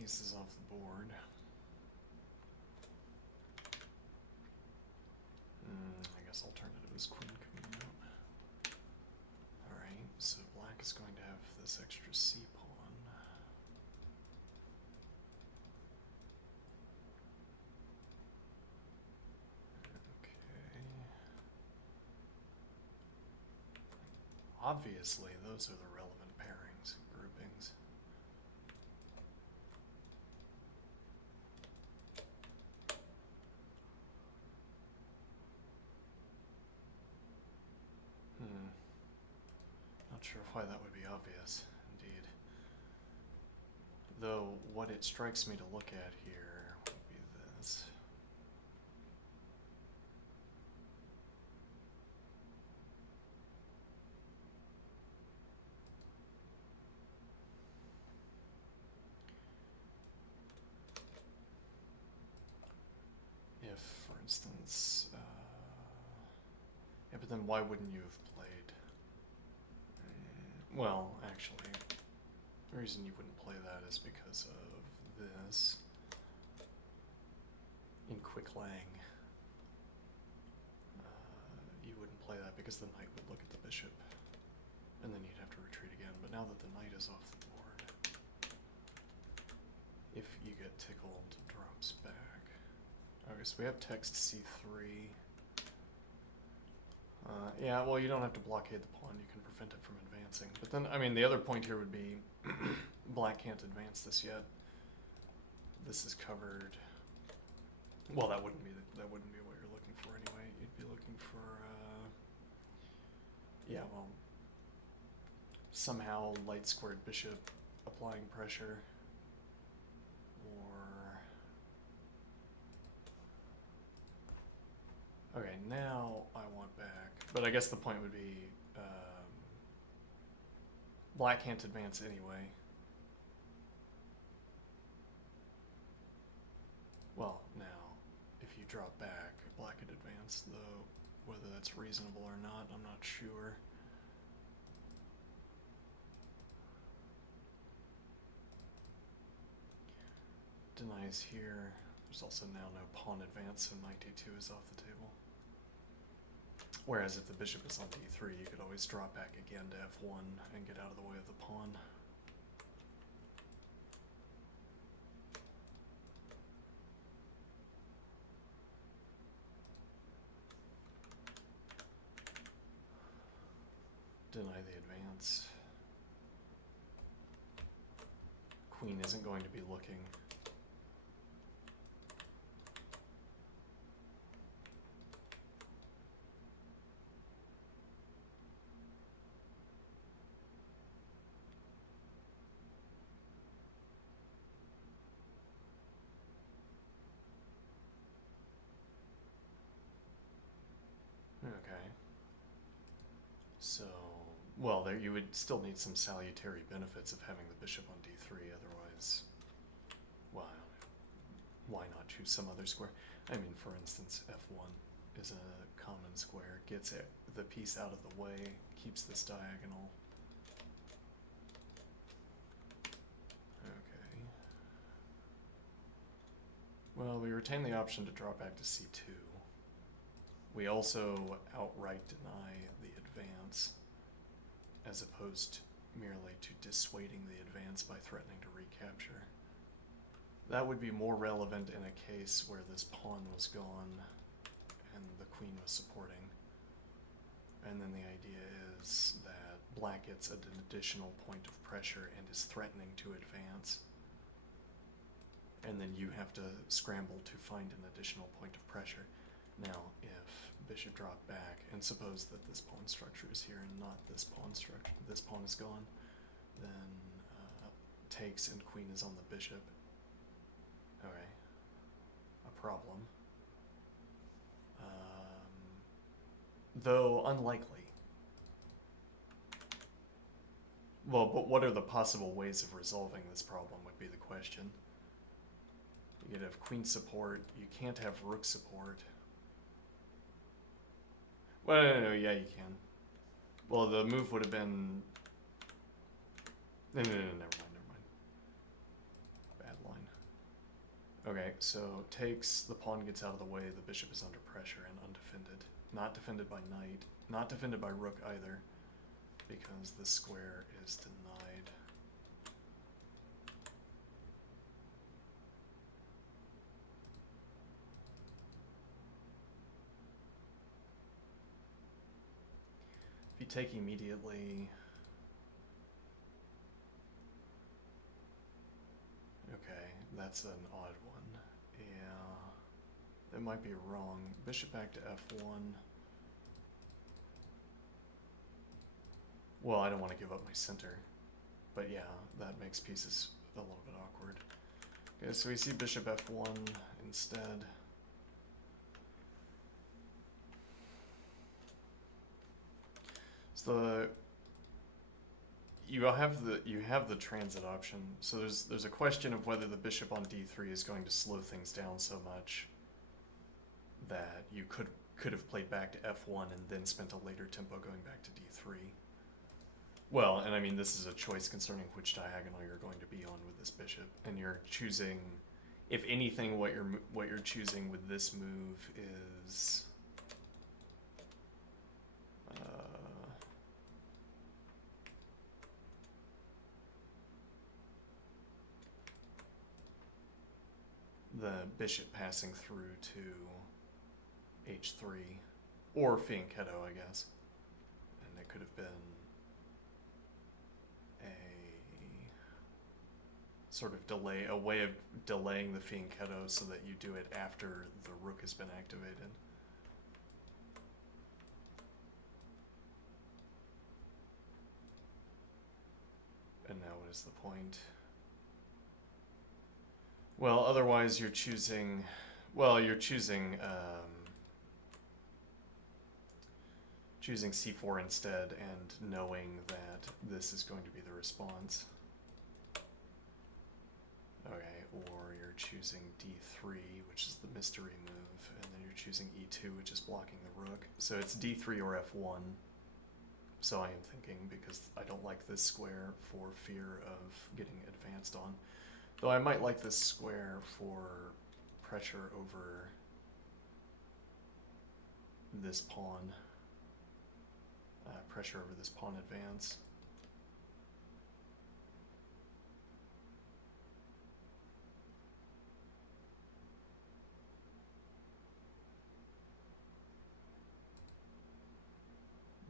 pieces off the board. I guess alternative is queen coming out. Alright, so black is going to have this extra c pawn. Okay. Obviously, those are the relevant pairings, groupings. Not sure why that would be obvious, indeed. Though, what it strikes me to look at here would be this. If, for instance, yeah, but then why wouldn't you have played? Well, actually, the reason you wouldn't play that is because of this. In Quick-Lang, you wouldn't play that because the knight would look at the bishop, and then you'd have to retreat again. But now that the knight is off the board, if you get tickled, drops back. Okay, so we have text c3. Yeah, well, you don't have to blockade the pawn. You can prevent it from advancing. But then, I mean, the other point here would be black can't advance this yet. This is covered. Well, that wouldn't be what you're looking for anyway. You'd be looking for, yeah, well, somehow light squared bishop applying pressure, or okay, now I want back. But I guess the point would be black can't advance anyway. Well, now, if you drop back, black could advance, though whether that's reasonable or not, I'm not sure. Denies here. There's also now no pawn advance, so knight d2 is off the table. Whereas if the bishop is on d3, you could always drop back again to f1 and get out of the way of the pawn. Deny the advance. Queen isn't going to be looking. Okay. So, well, there you would still need some salutary benefits of having the bishop on d3, otherwise, well, why not choose some other square? I mean, for instance, f1 is a common square, gets the piece out of the way, keeps this diagonal. Okay. Well, we retain the option to drop back to c2. We also outright deny the advance, as opposed merely to dissuading the advance by threatening to recapture. That would be more relevant in a case where this pawn was gone and the queen was supporting. And then the idea is that black gets an additional point of pressure and is threatening to advance. And then you have to scramble to find an additional point of pressure. Now, if bishop dropped back, and suppose that this pawn structure is here and not this pawn structure, this pawn is gone, then takes and queen is on the bishop. Okay, a problem. Though unlikely. Well, but what are the possible ways of resolving this problem would be the question. You could have queen support, you can't have rook support. Well, no, yeah, you can. Well, the move would have been... No, never mind. Bad line. so takes, the pawn gets out of the way, the bishop is under pressure and undefended. Not defended by knight, not defended by rook either, because this square is denied. If you take immediately, okay, that's an odd one. Yeah, that might be wrong. Bishop back to f1. Well, I don't want to give up my center, but yeah, that makes pieces a little bit awkward. Okay, so we see bishop f1 instead. So you have the transit option. So there's a question of whether the bishop on d3 is going to slow things down so much that you could have played back to f1 and then spent a later tempo going back to d3. Well, and I mean, this is a choice concerning which diagonal you're going to be on with this bishop, and you're choosing, if anything, what you're choosing with this move is the bishop passing through to h3, or fianchetto, I guess, and it could have been sort of delay, a way of delaying the fianchetto so that you do it after the rook has been activated. And now what is the point? Well, otherwise you're choosing, choosing c4 instead and knowing that this is going to be the response. Okay, or you're choosing d3, which is the mystery move, and then you're choosing e2, which is blocking the rook. So it's d3 or f1. So I am thinking, because I don't like this square for fear of getting advanced on. Though I might like this square for pressure over this pawn. Pressure over this pawn advance.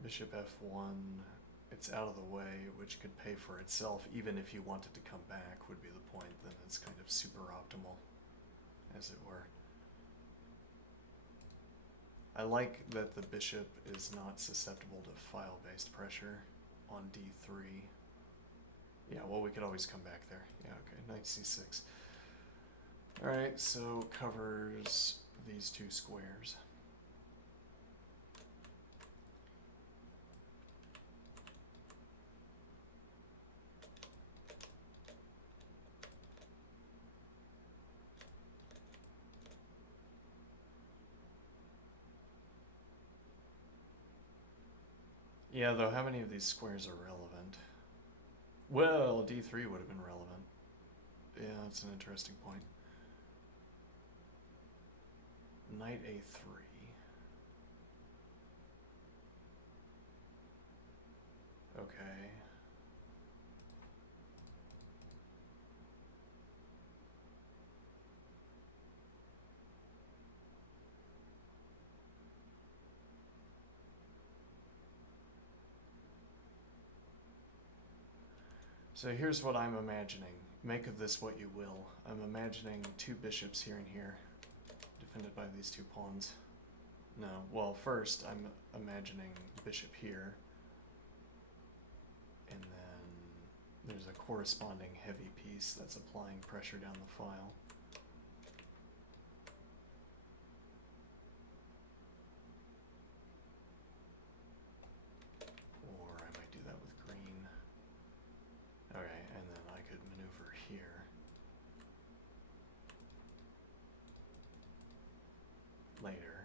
Bishop f1, it's out of the way, which could pay for itself, even if you wanted to come back, would be the point. Then it's kind of super optimal, as it were. I like that the bishop is not susceptible to file-based pressure on d3. Yeah, well, we could always come back there. Yeah, okay, knight c6. Alright, so covers these two squares. Yeah, though, how many of these squares are relevant? Well, d3 would have been relevant. Yeah, that's an interesting point. Knight a3. Okay. So here's what I'm imagining. Make of this what you will. I'm imagining two bishops here and here, defended by these two pawns. No, well, first I'm imagining bishop here, and then there's a corresponding heavy piece that's applying pressure down the file. Or I might do that with green. Okay, and then I could maneuver here. Later.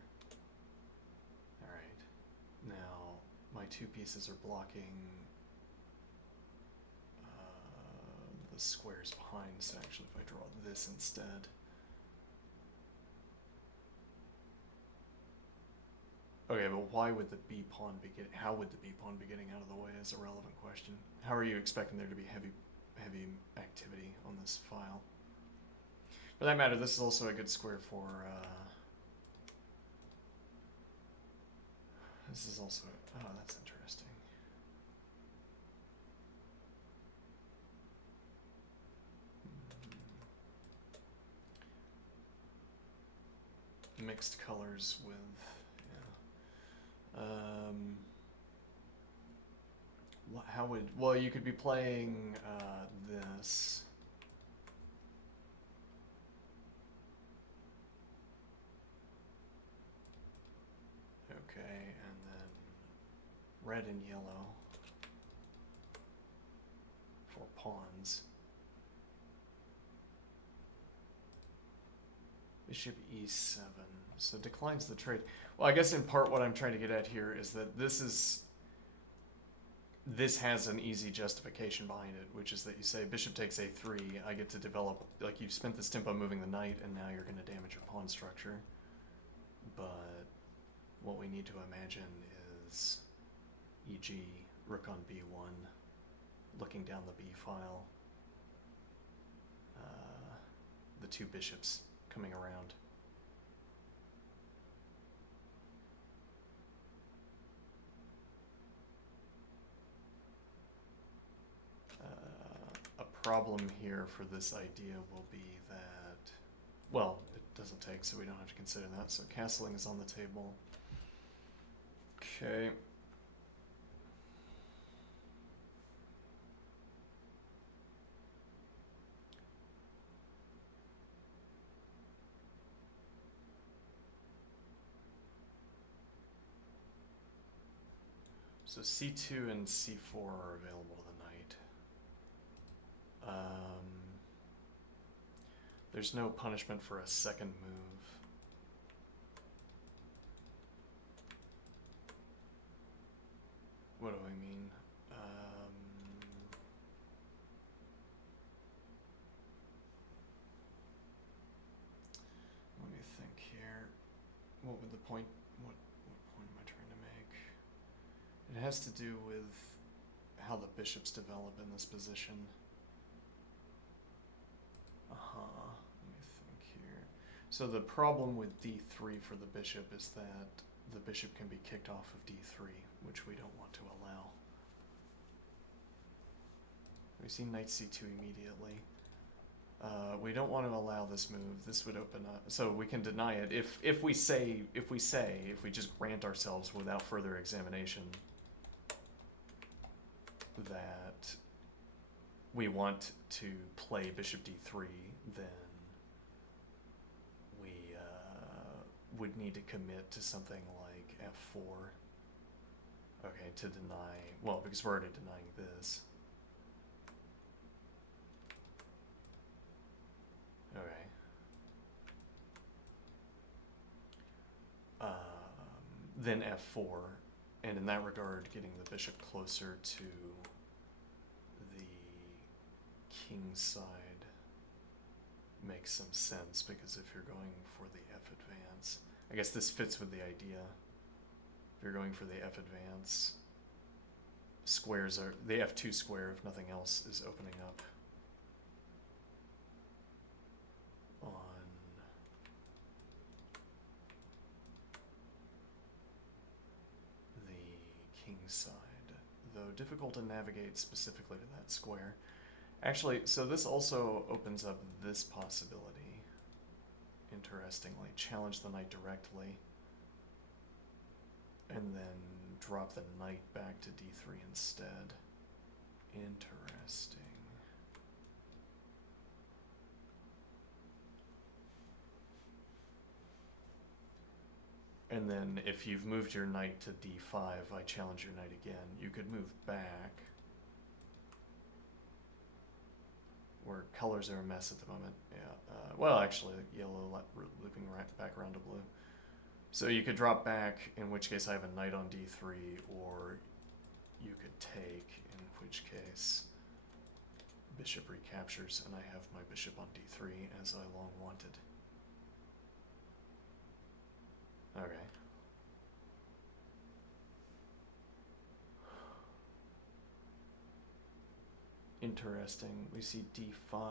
Alright. Now, my two pieces are blocking the squares behind, so actually if I draw this instead, Okay, but why would the B pawn be getting? How would the B pawn be getting out of the way? Is a relevant question. How are you expecting there to be heavy activity on this file? For that matter, this is also a good square for. This is also. Oh, that's interesting. Mixed colors with. Yeah. How would. Well, you could be playing this. Okay, and then red and yellow for pawns. Bishop e7, so declines the trade. Well, I guess in part what I'm trying to get at here is that this has an easy justification behind it, which is that you say bishop takes a3, I get to develop, like you've spent this tempo moving the knight, and now you're going to damage your pawn structure. But what we need to imagine is, e.g., rook on b1, looking down the b file, the two bishops coming around. A problem here for this idea will be that, well, it doesn't take, so we don't have to consider that. So castling is on the table. Okay. So c2 and c4 are available to the knight. There's no punishment for a second move. What do I mean? Let me think here. What would the point? What point am I trying to make? It has to do with how the bishops develop in this position. Let me think here. So the problem with d3 for the bishop is that the bishop can be kicked off of d3, which we don't want to allow. We see knight c2 immediately. We don't want to allow this move. This would open up, so we can deny it if we just grant ourselves without further examination that we want to play bishop d3, then we would need to commit to something like f4. Okay, to deny, well, because we're already denying this. Okay. Then f4, and in that regard, getting the bishop closer to the king's side makes some sense, because if you're going for the f advance, I guess this fits with the idea. If you're going for the f advance, squares are, the f2 square, if nothing else, is opening up on the king's side, though difficult to navigate specifically to that square. Actually, so this also opens up this possibility, interestingly. Challenge the knight directly, and then drop the knight back to d3 instead. Interesting. And then if you've moved your knight to d5, I challenge your knight again. You could move back, where colors are a mess at the moment. Yeah. Well, actually, yellow looping right back around to blue. So you could drop back, in which case I have a knight on d3, or you could take, in which case bishop recaptures, and I have my bishop on d3 as I long wanted. Okay. interesting. We see d5.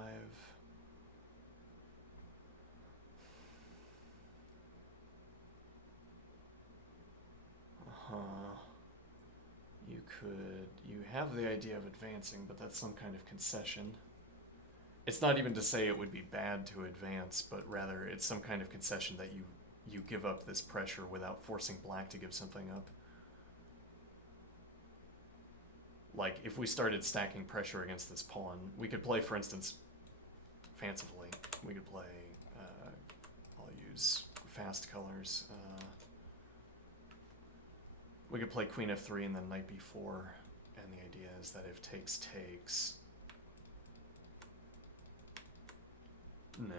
You have the idea of advancing, but that's some kind of concession. It's not even to say it would be bad to advance, but rather it's some kind of concession that you give up this pressure without forcing black to give something up. Like, if we started stacking pressure against this pawn, we could play, for instance, fancifully, we could play, I'll use fast colors, we could play queen f3 and then knight b4, and the idea is that if takes takes, now,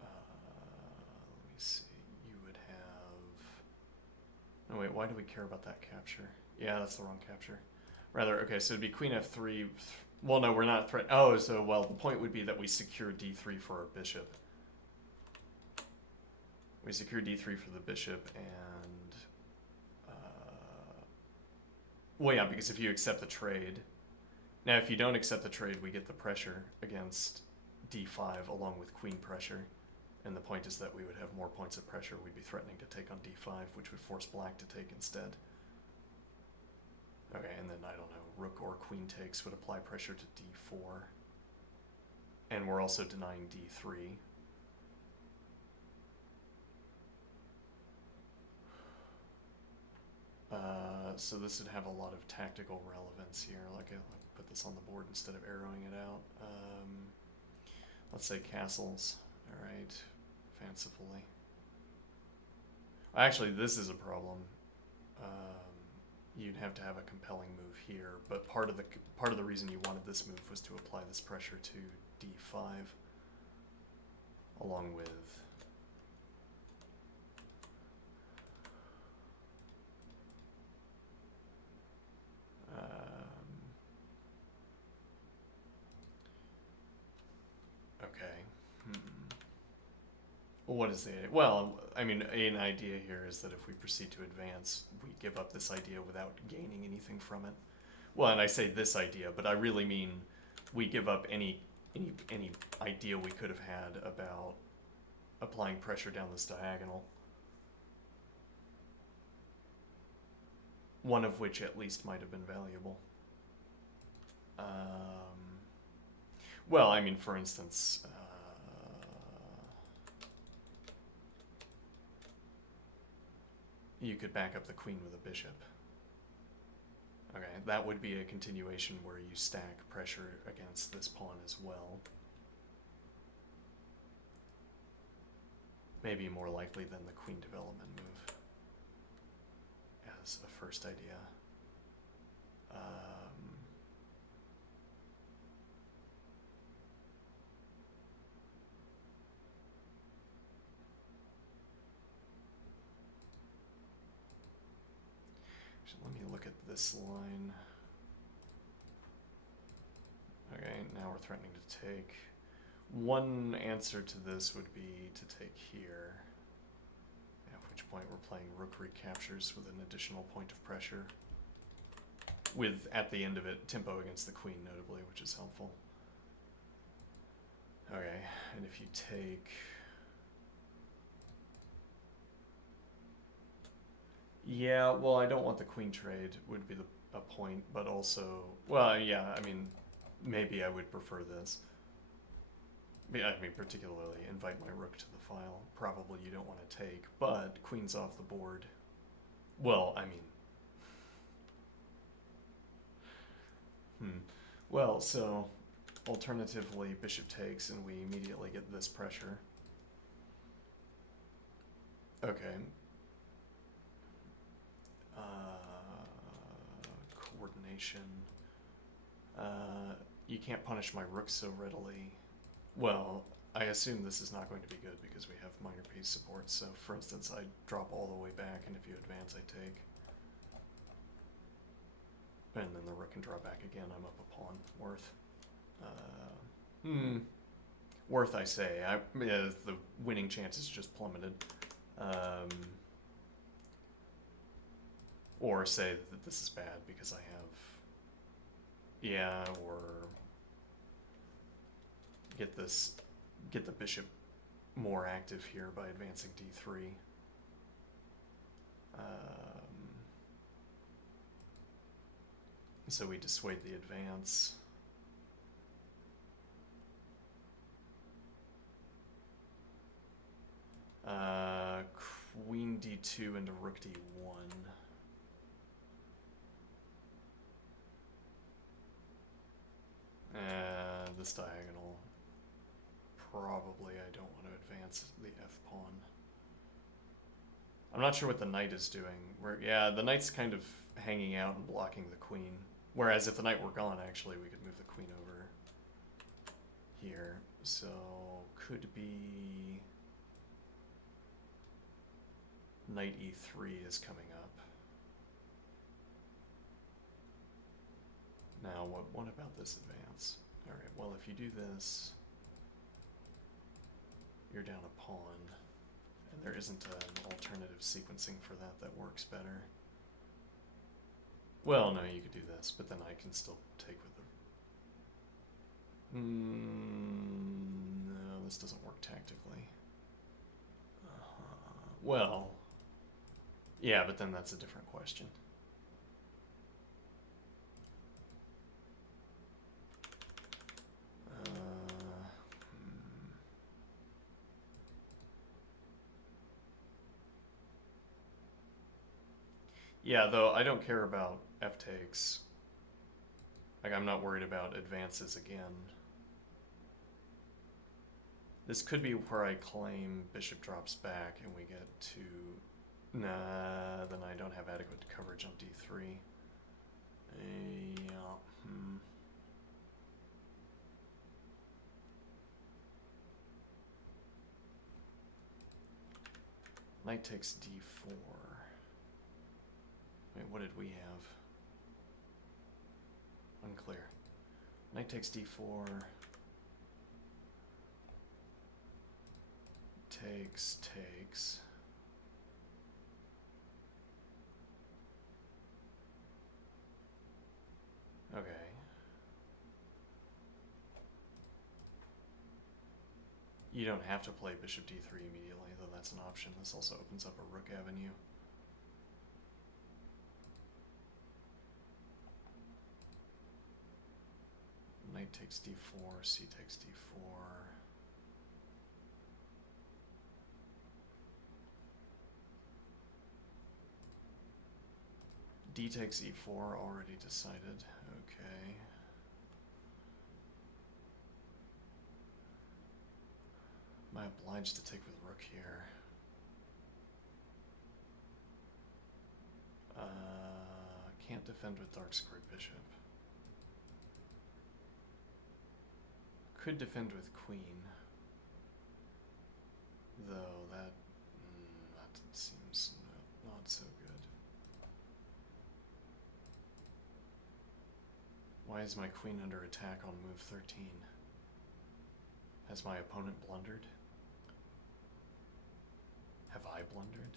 let me see, you would have, oh wait, why do we care about that capture? Yeah, that's the wrong capture. Rather, okay, so it'd be queen f3, well no, we're not oh, so, well, the point would be that we secure d3 for our bishop. We secure d3 for the bishop, and well, yeah, because if you accept the trade, now if you don't accept the trade, we get the pressure against d5 along with queen pressure, and the point is that we would have more points of pressure. We'd be threatening to take on d5, which would force black to take instead. Okay, and then, I don't know, rook or queen takes would apply pressure to d4, and we're also denying d3. So this would have a lot of tactical relevance here. Like, I'll put this on the board instead of arrowing it out. Let's say castles. All right, fancifully. Actually, this is a problem. You'd have to have a compelling move here, but part of the reason you wanted this move was to apply this pressure to d5, along with. What is the, well, I mean, an idea here is that if we proceed to advance, we give up this idea without gaining anything from it. Well, and I say this idea, but I really mean we give up any idea we could have had about applying pressure down this diagonal. One of which at least might have been valuable. Well, I mean, for instance, you could back up the queen with a bishop. Okay, that would be a continuation where you stack pressure against this pawn as well. Maybe more likely than the queen development move as a first idea. Let me look at this line. Okay, now we're threatening to take. One answer to this would be to take here, at which point we're playing rook recaptures with an additional point of pressure, with, at the end of it, tempo against the queen notably, which is helpful. Okay, and if you take... Yeah, well, I don't want the queen trade, would be a point, but also, well, yeah, I mean, maybe I would prefer this. I mean, particularly invite my rook to the file. Probably you don't want to take, but queen's off the board. Well, I mean, well, so alternatively, bishop takes, and we immediately get this pressure. Okay. Coordination. You can't punish my rook so readily. Well, I assume this is not going to be good because we have minor piece support. So, for instance, I drop all the way back, and if you advance, I take. And then the rook can draw back again. I'm up a pawn. Worth. Worth, I say. The winning chance is just plummeted. Or say that this is bad because I have... Yeah, or get the bishop more active here by advancing d3. So we dissuade the advance. Queen d2 into rook d1. This diagonal, probably I don't want to advance the f-pawn. I'm not sure what the knight is doing. Yeah, the knight's kind of hanging out and blocking the queen. Whereas if the knight were gone, actually, we could move the queen over here. So, could be knight e3 is coming up. Now, what about this advance? All right, well, if you do this, you're down a pawn, and there isn't an alternative sequencing for that that works better. Well, no, you could do this, but then I can still take with the... no, this doesn't work tactically. Well, yeah, but then that's a different question. Yeah, though I don't care about f takes. Like, I'm not worried about advances again. This could be where I claim bishop drops back and we get to... Nah, then I don't have adequate coverage on d3. Yeah. Knight takes d4. Wait, what did we have? Unclear. Knight takes d4. Takes. Okay. You don't have to play bishop d3 immediately, though that's an option. This also opens up a rook avenue. Knight takes d4, c takes d4. D takes e4, already decided. Okay. Am I obliged to take with rook here? Can't defend with dark squared bishop. Could defend with queen. Though that seems not so good. Why is my queen under attack on move 13? Has my opponent blundered? Have I blundered?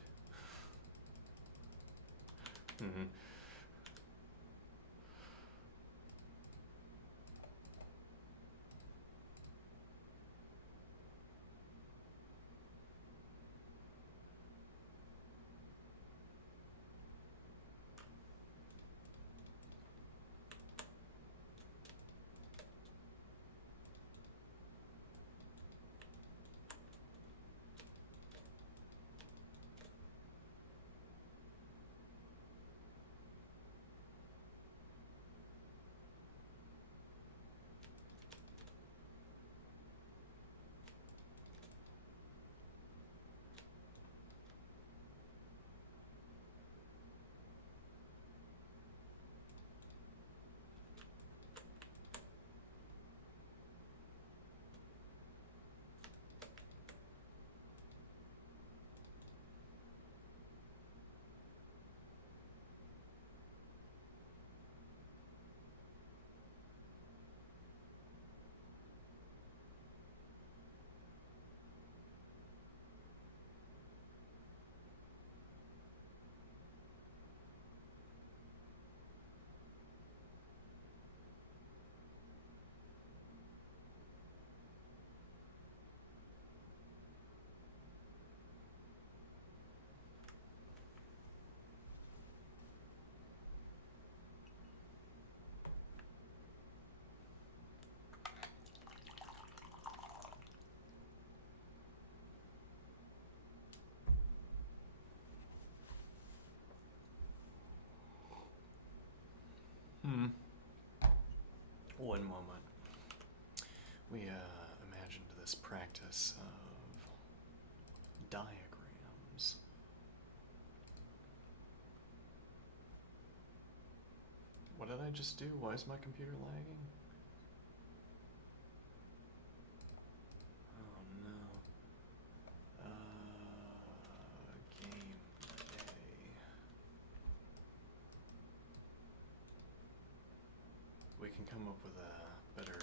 one moment. We imagined this practice of diagrams. What did I just do? Why is my computer lagging? Oh no. Game day. We can come up with a better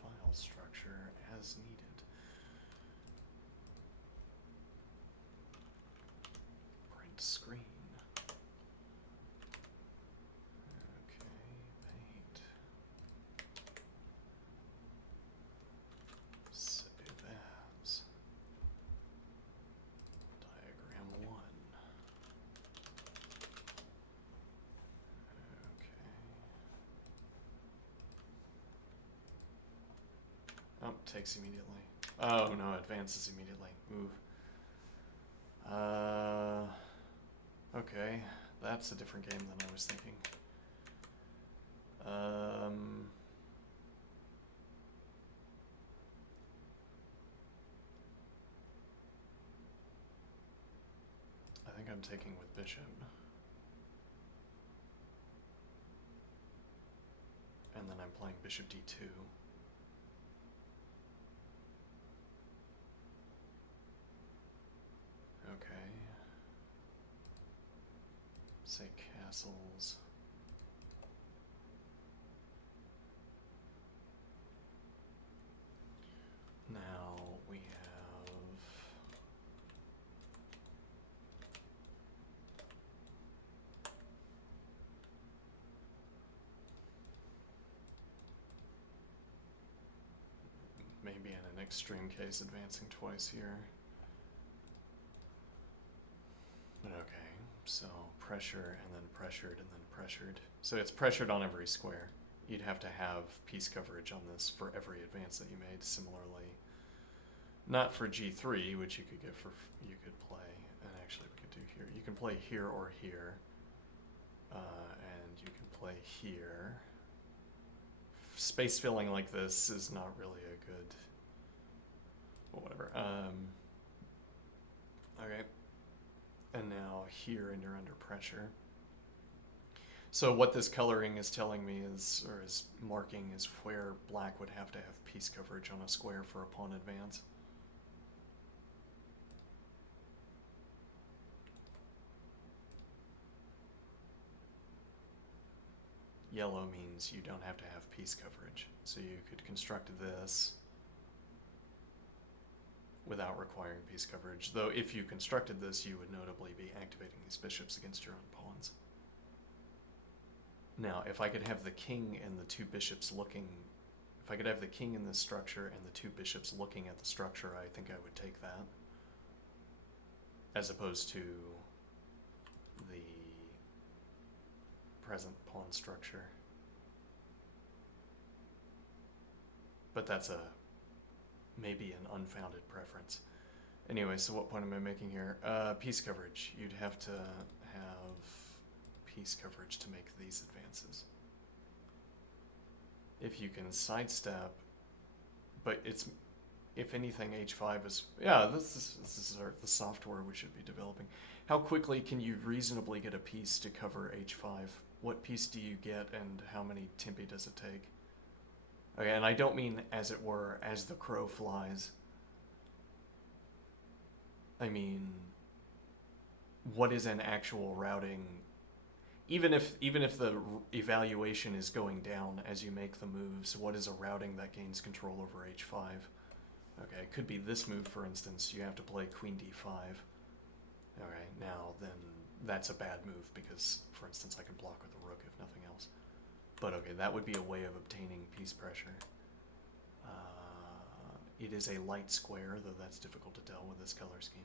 file structure as needed. Print screen. Okay, paint. Save as. Diagram 1. Okay. Oh, takes immediately. Oh no, advances immediately. Move. Okay, that's a different game than I was thinking. I think I'm taking with bishop. And then I'm playing bishop d2. Okay. Say castles. Now we have maybe in an extreme case advancing twice here. But okay, so pressure and then pressured and then pressured. So it's pressured on every square. You'd have to have piece coverage on this for every advance that you made. Similarly, not for g3, which you could get for, you could play, and actually we could do here. You can play here or here, and you can play here. Space filling like this is not really a good, well, whatever. Okay, and now here, and you're under pressure. So what this coloring is telling me is, or is marking, is where black would have to have piece coverage on a square for a pawn advance. Yellow means you don't have to have piece coverage. So you could construct this without requiring piece coverage. Though if you constructed this, you would notably be activating these bishops against your own pawns. Now, if I could have the king and the two bishops looking, if I could have the king in this structure and the two bishops looking at the structure, I think I would take that. As opposed to the present pawn structure. But that's maybe an unfounded preference. Anyway, so what point am I making here? Piece coverage. You'd have to have piece coverage to make these advances. If you can sidestep, but it's, if anything, h5 is, yeah, this is the software we should be developing. How quickly can you reasonably get a piece to cover h5? What piece do you get, and how many tempi does it take? Okay, and I don't mean, as it were, as the crow flies. I mean, what is an actual routing? Even if the evaluation is going down as you make the moves, what is a routing that gains control over h5? Okay, it could be this move, for instance. You have to play queen d5. Okay, now then that's a bad move because, for instance, I can block with a rook if nothing else. But okay, that would be a way of obtaining piece pressure. It is a light square, though that's difficult to tell with this color scheme.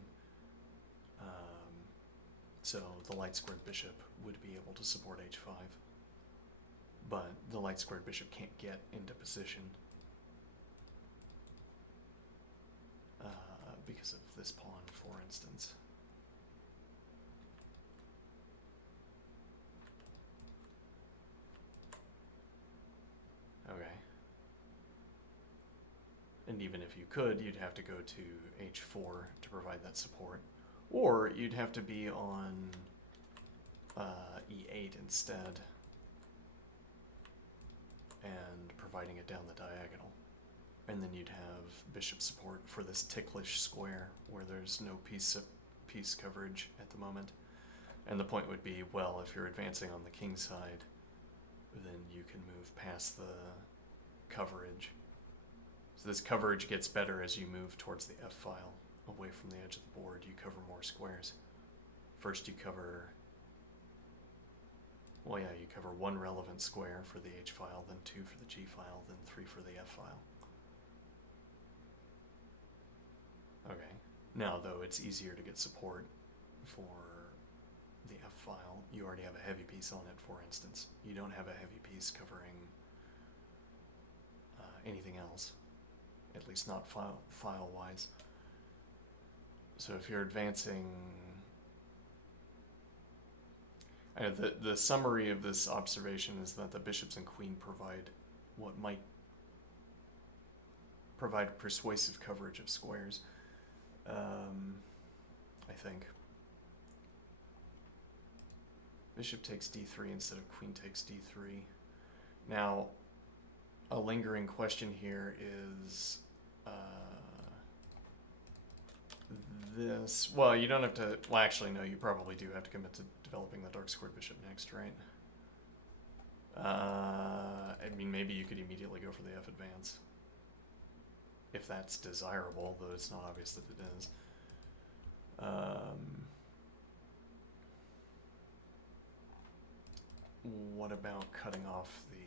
So the light squared bishop would be able to support h5. But the light squared bishop can't get into position because of this pawn, for instance. And even if you could, you'd have to go to h4 to provide that support. Or you'd have to be on e8 instead and providing it down the diagonal. And then you'd have bishop support for this ticklish square where there's no piece coverage at the moment. And the point would be, well, if you're advancing on the king side, then you can move past the coverage. So this coverage gets better as you move towards the F file, away from the edge of the board. You cover more squares. First you cover, well yeah, you cover one relevant square for the H file, then two for the G file, then three for the F file. Okay, now though it's easier to get support for the F file. You already have a heavy piece on it, for instance. You don't have a heavy piece covering anything else, at least not file-wise. So if you're advancing, the summary of this observation is that the bishops and queen provide what might provide persuasive coverage of squares, I think. Bishop takes d3 instead of queen takes d3. Now, a lingering question here is this. Well, you don't have to. Well, actually, no. You probably do have to commit to developing the dark squared bishop next, right? I mean, maybe you could immediately go for the F advance, if that's desirable, though it's not obvious that it is. What about cutting off the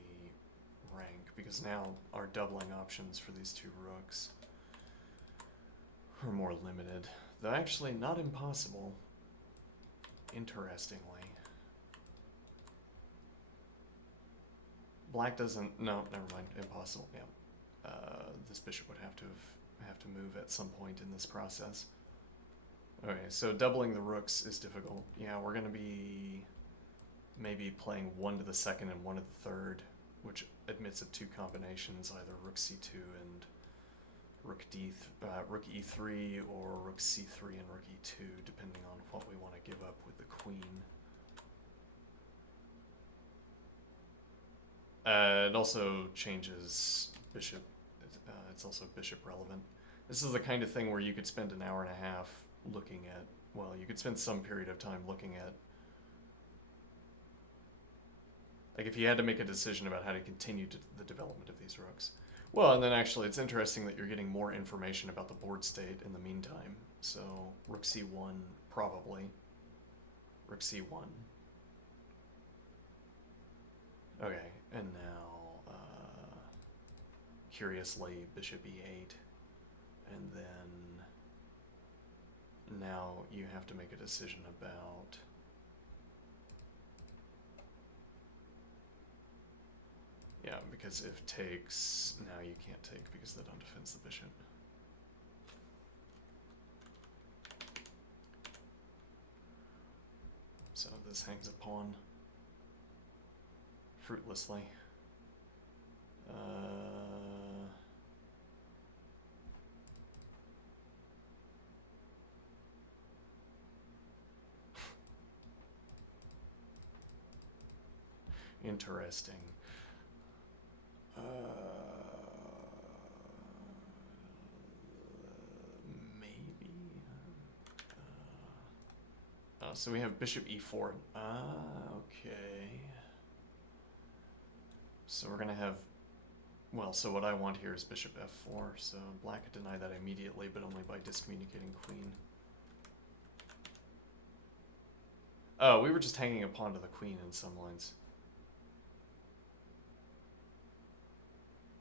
rank? Because now our doubling options for these two rooks are more limited. Though actually not impossible, interestingly. Black doesn't, no, never mind, impossible, yeah. This bishop would have to move at some point in this process. Okay, so doubling the rooks is difficult. Yeah, we're gonna be maybe playing one to the second and one to the third, which admits of two combinations, either rook c2 and rook e3, or rook c3 and rook e2, depending on what we want to give up with the queen. It also changes bishop. It's also bishop relevant. This is the kind of thing where you could spend an hour and a half looking at, well, you could spend some period of time looking at, like if you had to make a decision about how to continue the development of these rooks. Well, and then actually it's interesting that you're getting more information about the board state in the meantime. So rook c1, probably. Rook c1. Okay, and now, curiously, bishop e8. And then now you have to make a decision about yeah, because if takes, now you can't take because that undefends the bishop. So this hangs a pawn fruitlessly. Interesting. Maybe. So we have bishop e4. Okay. So we're gonna have, well, so what I want here is bishop f4. So black could deny that immediately, but only by discommunicating queen. Oh, we were just hanging a pawn to the queen in some lines.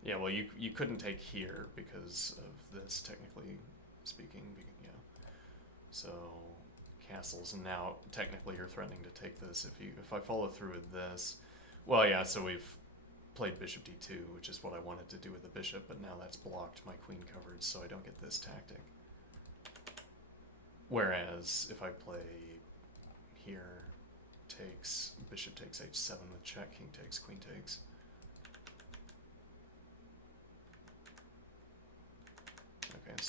Yeah, well, you couldn't take here because of this, technically speaking. Yeah. So castles, and now technically you're threatening to take this if I follow through with this. Well, yeah. So we've played bishop d2, which is what I wanted to do with the bishop, but now that's blocked my queen coverage, so I don't get this tactic. Whereas if I play here, takes bishop takes h7 with check, king takes, queen takes.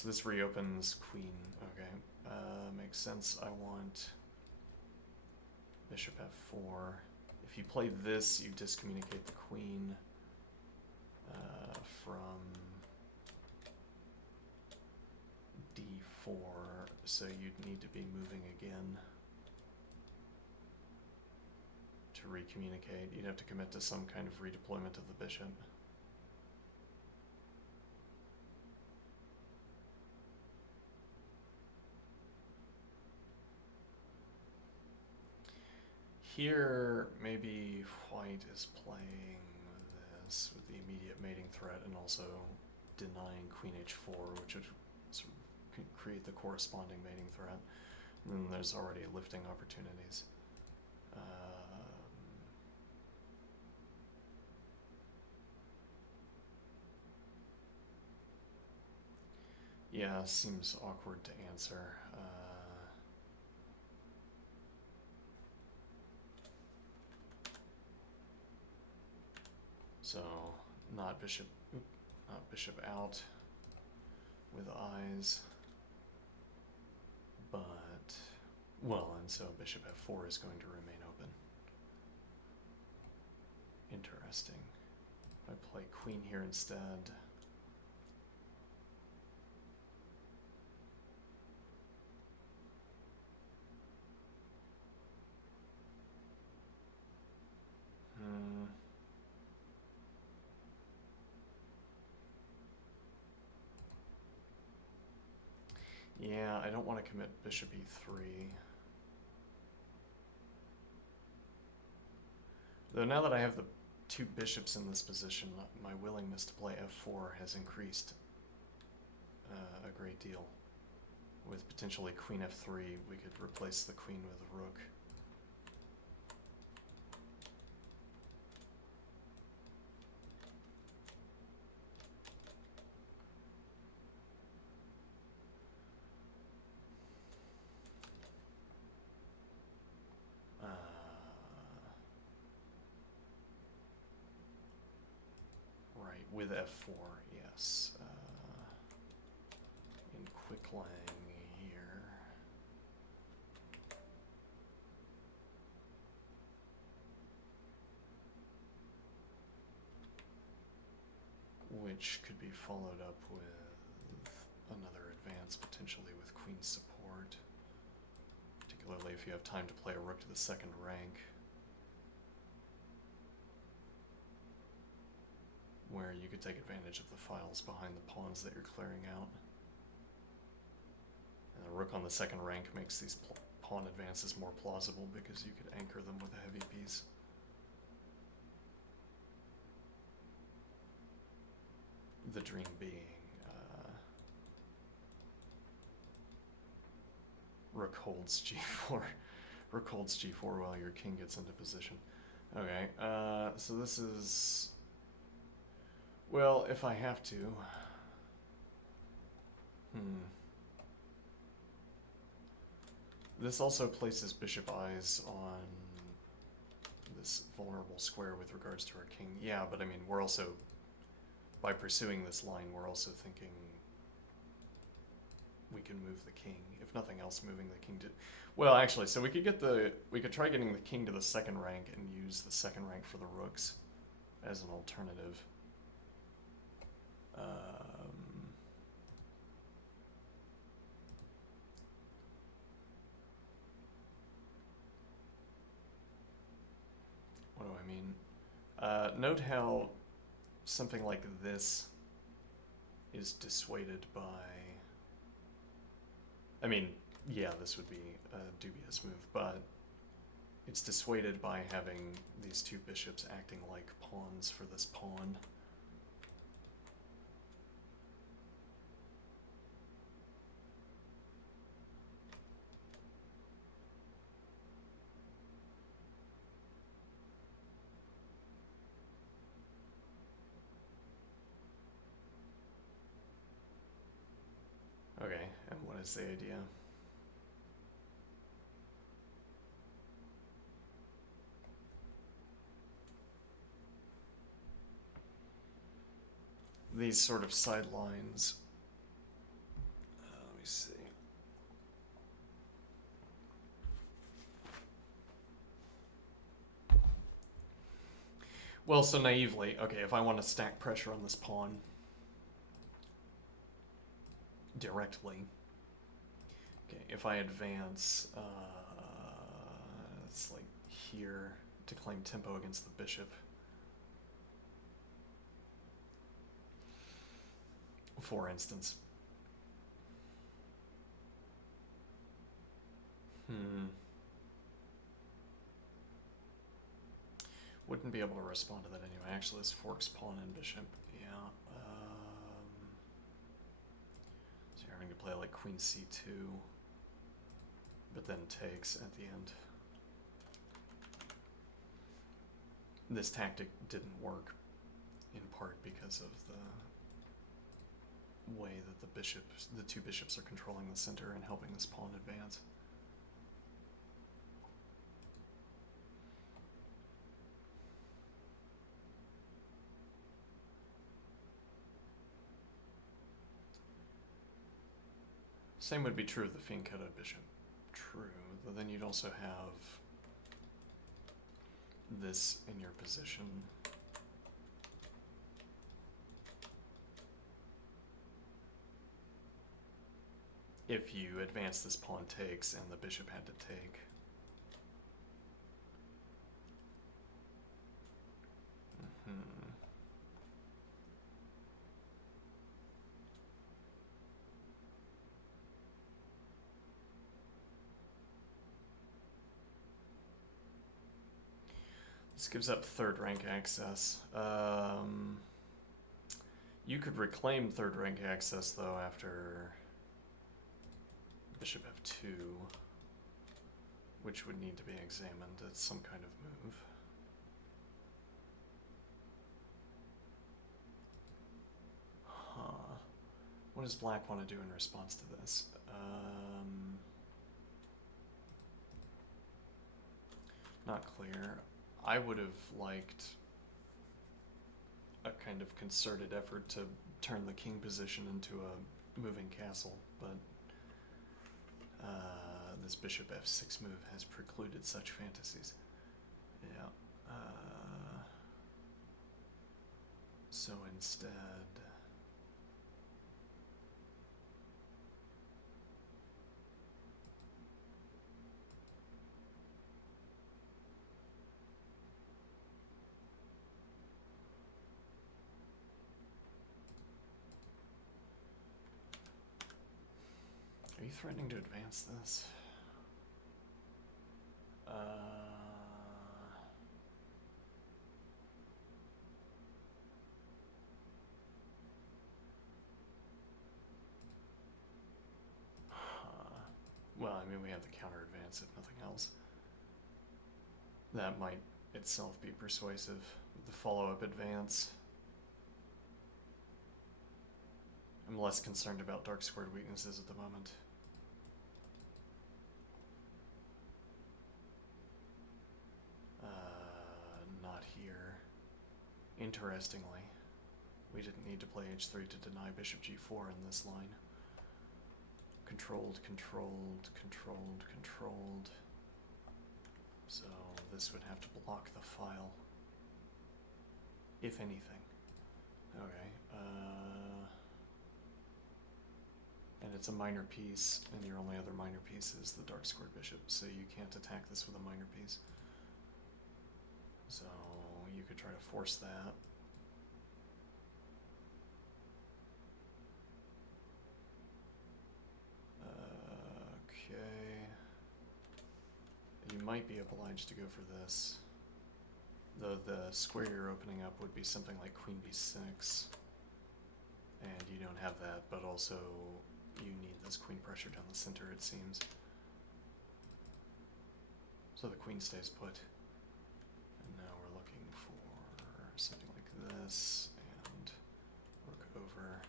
So this reopens queen. Okay, makes sense. I want bishop f4. If you play this, you discommunicate the queen from d4, so you'd need to be moving again to recommunicate. You'd have to commit to some kind of redeployment of the bishop. Here, maybe white is playing this with the immediate mating threat and also denying queen h4, which would sort of create the corresponding mating threat. And then there's already lifting opportunities. Yeah, seems awkward to answer. So not bishop out with eyes, but well, and so bishop f4 is going to remain open. Interesting. I play queen here instead. Yeah, I don't want to commit bishop e3. Though now that I have the two bishops in this position, my willingness to play f4 has increased a great deal. With potentially queen f3, we could replace the queen with a rook. Right, with f4, yes. In quicklime here. Which could be followed up with another advance, potentially with queen support. Particularly if you have time to play a rook to the second rank. Where you could take advantage of the files behind the pawns that you're clearing out. And a rook on the second rank makes these pawn advances more plausible because you could anchor them with a heavy piece. The dream being rook holds g4. Rook holds g4 while your king gets into position. Okay, so this is... Well, if I have to... This also places bishop eyes on this vulnerable square with regards to our king. Yeah, but I mean, we're also... By pursuing this line, we're also thinking we can move the king. If nothing else, moving the king to... Well, actually, so we could try getting the king to the second rank and use the second rank for the rooks as an alternative. What do I mean? Note how something like this is dissuaded by... I mean, yeah, this would be a dubious move, but it's dissuaded by having these two bishops acting like pawns for this pawn. Okay, and what is the idea? These sort of sidelines see. Well, so naively, okay, if I want to stack pressure on this pawn directly, okay, if I advance, it's like here to claim tempo against the bishop. For instance. Wouldn't be able to respond to that anyway. Actually, this forks pawn and bishop. Yeah. So you're having to play like queen c2, but then takes at the end. This tactic didn't work, in part because of the way that the two bishops are controlling the center and helping this pawn advance. Same would be true of the fianchetto bishop. True, but then you'd also have this in your position. If you advance, this pawn takes and the bishop had to take. This gives up third rank access. You could reclaim third rank access though after bishop f2, which would need to be examined as some kind of move. Huh. What does black want to do in response to this? Not clear. I would have liked a kind of concerted effort to turn the king position into a moving castle, but this bishop f6 move has precluded such fantasies. Yeah. So instead... Are you threatening to advance this? Well, I mean, we have the counter advance if nothing else. That might itself be persuasive. The follow-up advance. I'm less concerned about dark squared weaknesses at the moment. Not here. Interestingly, we didn't need to play h3 to deny bishop g4 in this line. Controlled, controlled, controlled, controlled. So this would have to block the file, if anything. Okay. And it's a minor piece, and your only other minor piece is the dark squared bishop, so you can't attack this with a minor piece. So you could try to force that. Okay. You might be obliged to go for this. Though the square you're opening up would be something like queen b6. And you don't have that, but also you need this queen pressure down the center, it seems. So the queen stays put. And now we're looking for something like this, and rook over.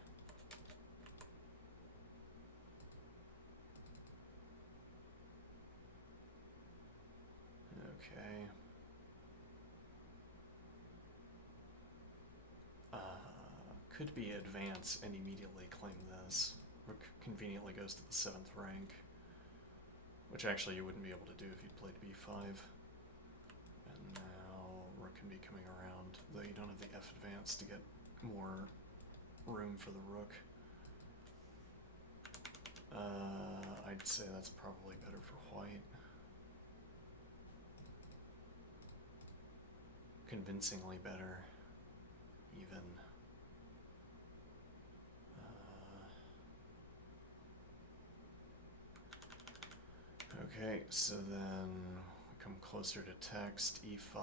Okay. Could be advance and immediately claim this. Rook conveniently goes to the 7th rank, which actually you wouldn't be able to do if you'd played b5. And now rook can be coming around, though you don't have the f advance to get more room for the rook. I'd say that's probably better for white. Convincingly better, even. Okay, so then we come closer to text, e5.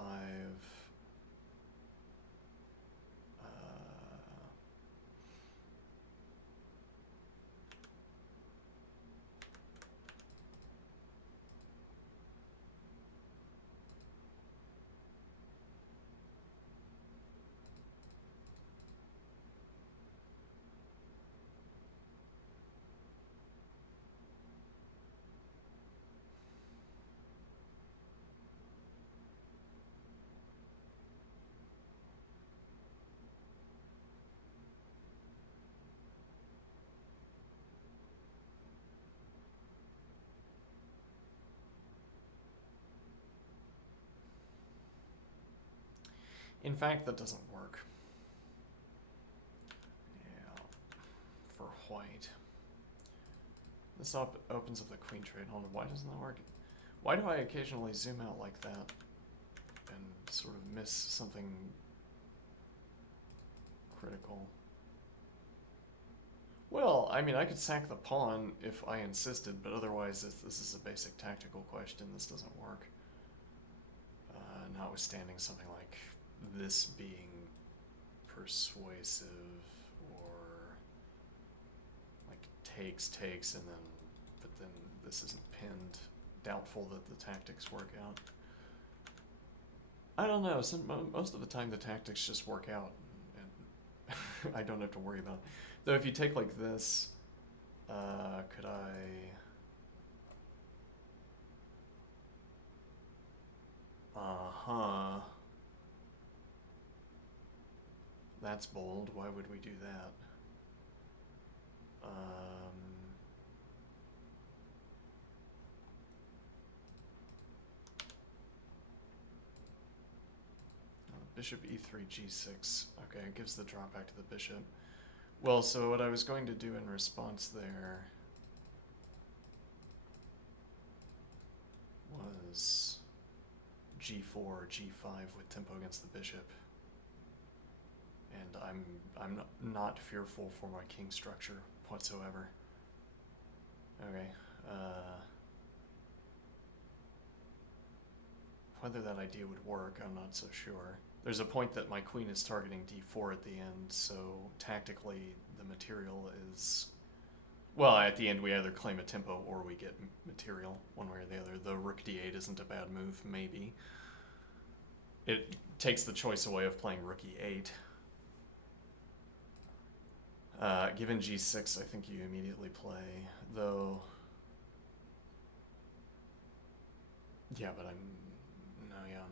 In fact, that doesn't work. Yeah, for white. This opens up the queen trade. Hold on, why doesn't that work? Why do I occasionally zoom out like that and sort of miss something critical? Well, I mean, I could sack the pawn if I insisted, but otherwise this is a basic tactical question. This doesn't work. Notwithstanding something like this being persuasive, or like takes, and then, but then this isn't pinned. Doubtful that the tactics work out. I don't know, most of the time the tactics just work out, and I don't have to worry about it. Though if you take like this, could I... Uh-huh. That's bold. Why would we do that? Bishop e3, g6. Okay, it gives the drop back to the bishop. Well, so what I was going to do in response there was g4, g5 with tempo against the bishop. And I'm not fearful for my king structure whatsoever. Okay. Whether that idea would work, I'm not so sure. There's a point that my queen is targeting d4 at the end, so tactically the material is... Well, at the end we either claim a tempo or we get material, one way or the other. The rook d8 isn't a bad move, maybe. It takes the choice away of playing rook e8. Given g6, I think you immediately play, though... Yeah, but I'm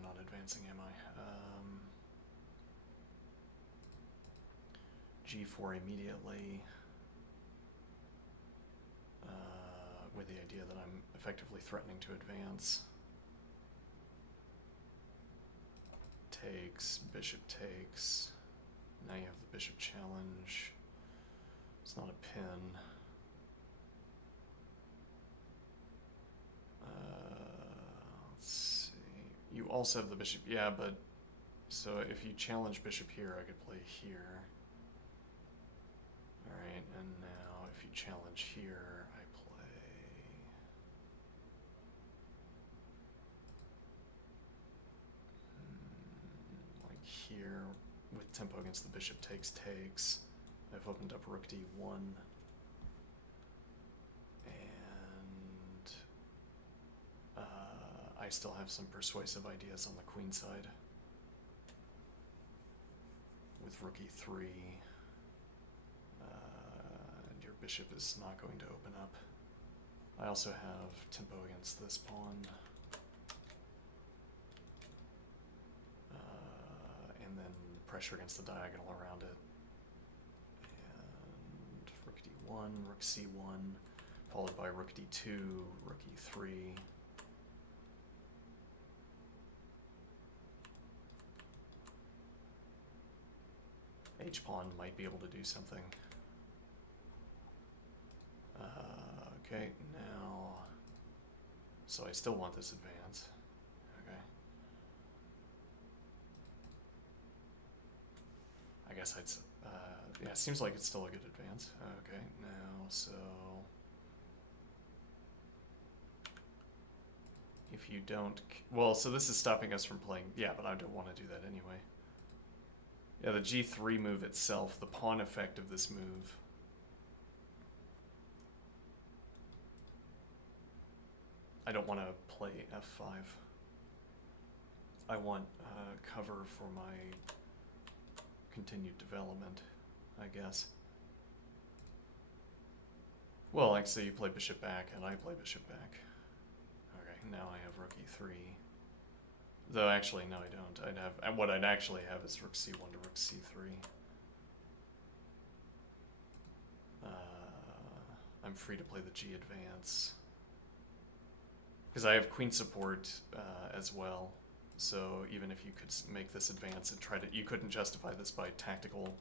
not advancing, am I? G4 immediately, with the idea that I'm effectively threatening to advance. Takes, bishop takes. Now you have the bishop challenge. It's not a pin. Let's see. You also have the bishop, yeah, but so if you challenge bishop here, I could play here. Alright, and now if you challenge here, I play... like here, with tempo against the bishop takes. I've opened up rook d1. And I still have some persuasive ideas on the queen side. With rook e3. And your bishop is not going to open up. I also have tempo against this pawn. And then pressure against the diagonal around it. And rook d1. d1, rook c1, followed by rook d2, rook e3. H-pawn might be able to do something. Okay, now, so I still want this advance. Okay. I guess yeah, it seems like it's still a good advance. Okay, now, so if you don't, well, so this is stopping us from playing, yeah, but I don't want to do that anyway. Yeah, the g3 move itself, the pawn effect of this move. I don't want to play f5. I want cover for my continued development, I guess. Well, like, say you play bishop back and I play bishop back. Okay, now I have rook e3. Though actually, no, I don't. What I'd actually have is rook c1 to rook c3. I'm free to play the g advance. Because I have queen support as well. So even if you could make this advance and try to, you couldn't justify this by tactical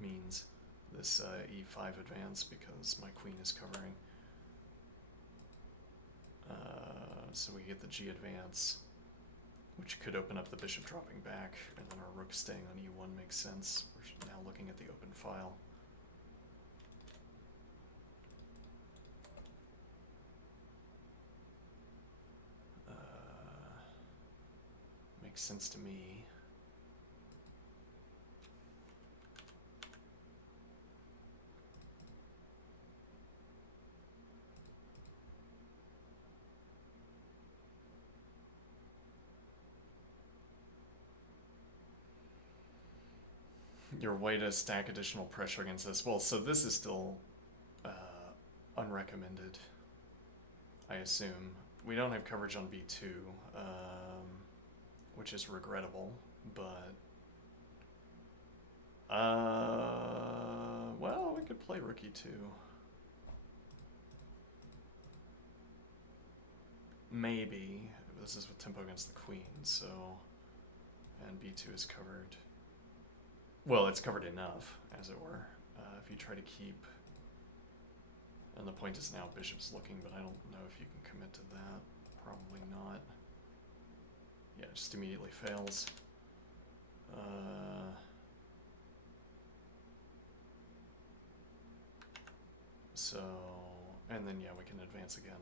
means, this e5 advance, because my queen is covering. So we get the g advance, which could open up the bishop dropping back, and then our rook staying on e1 makes sense. We're now looking at the open file. Makes sense to me. Your way to stack additional pressure against this. Well, so this is still unrecommended, I assume. We don't have coverage on b2, which is regrettable, but well, we could play rook e2. Maybe. This is with tempo against the queen, so, and b2 is covered. Well, it's covered enough, as it were. If you try to keep, and the point is now bishop's looking, but I don't know if you can commit to that. Probably not. Yeah, it just immediately fails. So, and then yeah, we can advance again.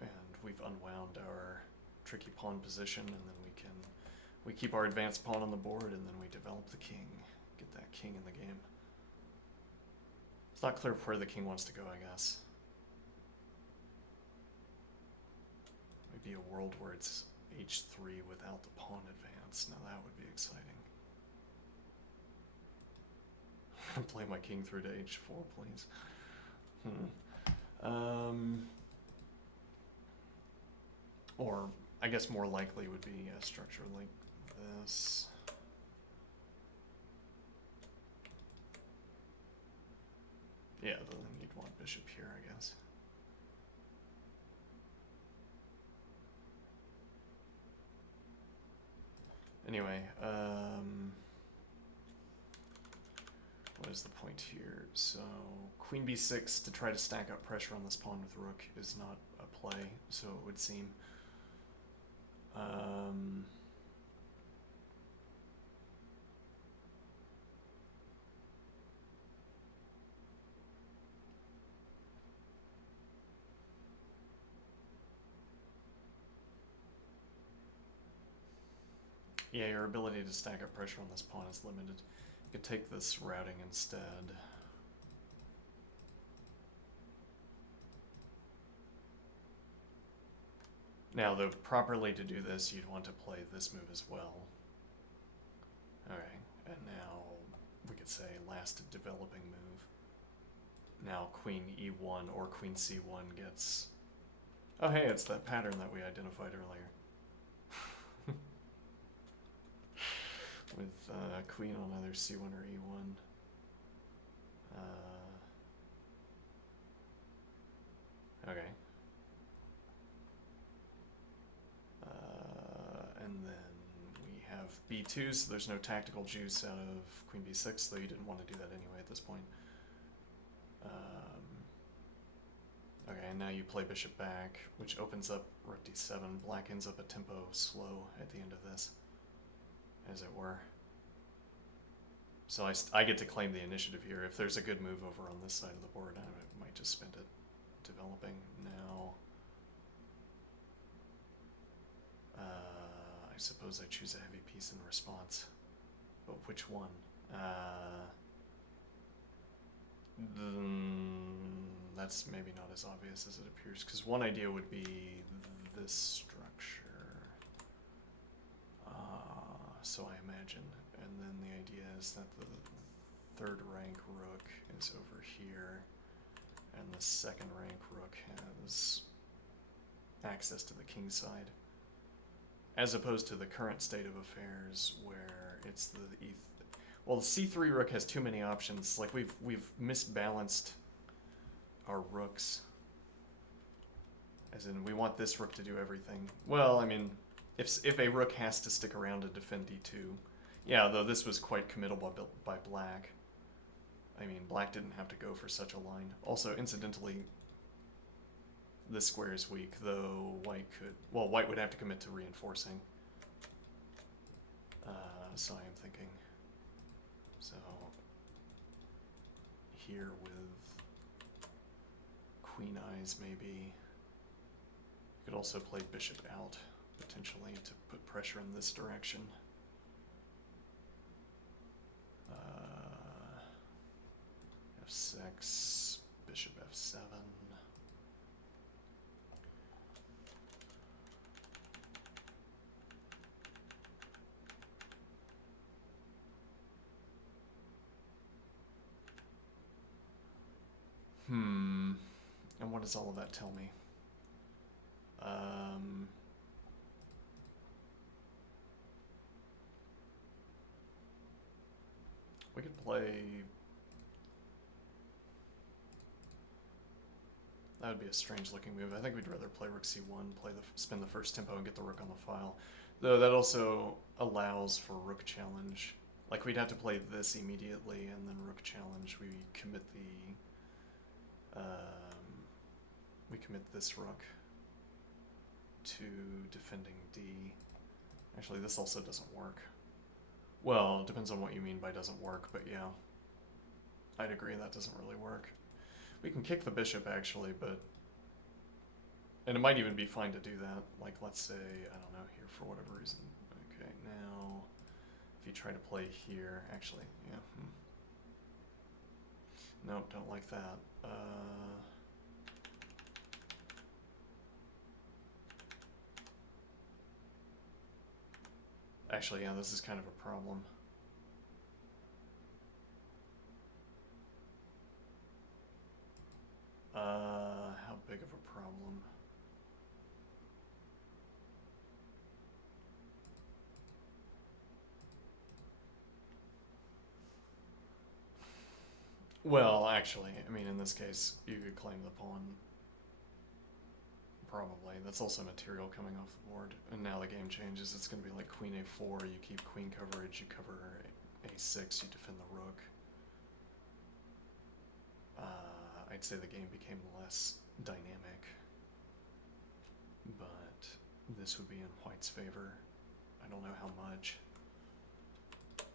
And we've unwound our tricky pawn position, and then we keep our advanced pawn on the board, and then we develop the king. Get that king in the game. It's not clear where the king wants to go, I guess. Maybe a world where it's h3 without the pawn advance. Now that would be exciting. Play my king through to h4, please. Or I guess more likely would be a structure like this. Yeah, then you'd want bishop here, I guess. Anyway, what is the point here? So queen b6 to try to stack up pressure on this pawn with rook is not a play, so it would seem. Yeah, your ability to stack up pressure on this pawn is limited. You could take this routing instead. Now, though, properly to do this, you'd want to play this move as well. Alright, and now we could say last developing move. Now queen e1 or queen c1 gets... Oh hey, it's that pattern that we identified earlier. With queen on either c1 or e1. Okay. And then we have b2, so there's no tactical juice out of queen b6, though you didn't want to do that anyway at this point. Okay, and now you play bishop back, which opens up rook d7. Black ends up a tempo slow at the end of this, as it were. So I get to claim the initiative here. If there's a good move over on this side of the board, I might just spend it developing. Now, I suppose I choose a heavy piece in response. But which one? That's maybe not as obvious as it appears, because one idea would be this structure. So I imagine. And then the idea is that the third rank rook is over here, and the second rank rook has access to the king side, as opposed to the current state of affairs where it's the well, the c3 rook has too many options. Like we've misbalanced our rooks, as in we want this rook to do everything. Well, I mean, if a rook has to stick around to defend d2, yeah, though this was quite committable by black. I mean, black didn't have to go for such a line. Also, incidentally, this square is weak, though white could... Well, white would have to commit to reinforcing. So I am thinking... So, here with queen eyes, maybe. You could also play bishop out, potentially, to put pressure in this direction. F6, bishop f7. And what does all of that tell me? We could play... That would be a strange looking move. I think we'd rather play rook c1, spin the first tempo and get the rook on the file. Though that also allows for rook challenge. Like we'd have to play this immediately and then rook challenge. We commit this rook to defending d. Actually, this also doesn't work. Well, it depends on what you mean by doesn't work, but yeah. I'd agree that doesn't really work. We can kick the bishop, actually, but... And it might even be fine to do that. Like, let's say, I don't know, here for whatever reason. Okay, now, if you try to play here, actually, yeah. Nope, don't like that. Actually, yeah, this is kind of a problem. How big of a problem? Well, actually, I mean, in this case, you could claim the pawn. Probably. That's also material coming off the board. And now the game changes. It's going to be like queen a4, you keep queen coverage, you cover a6, you defend the rook. I'd say the game became less dynamic, but this would be in white's favor. I don't know how much.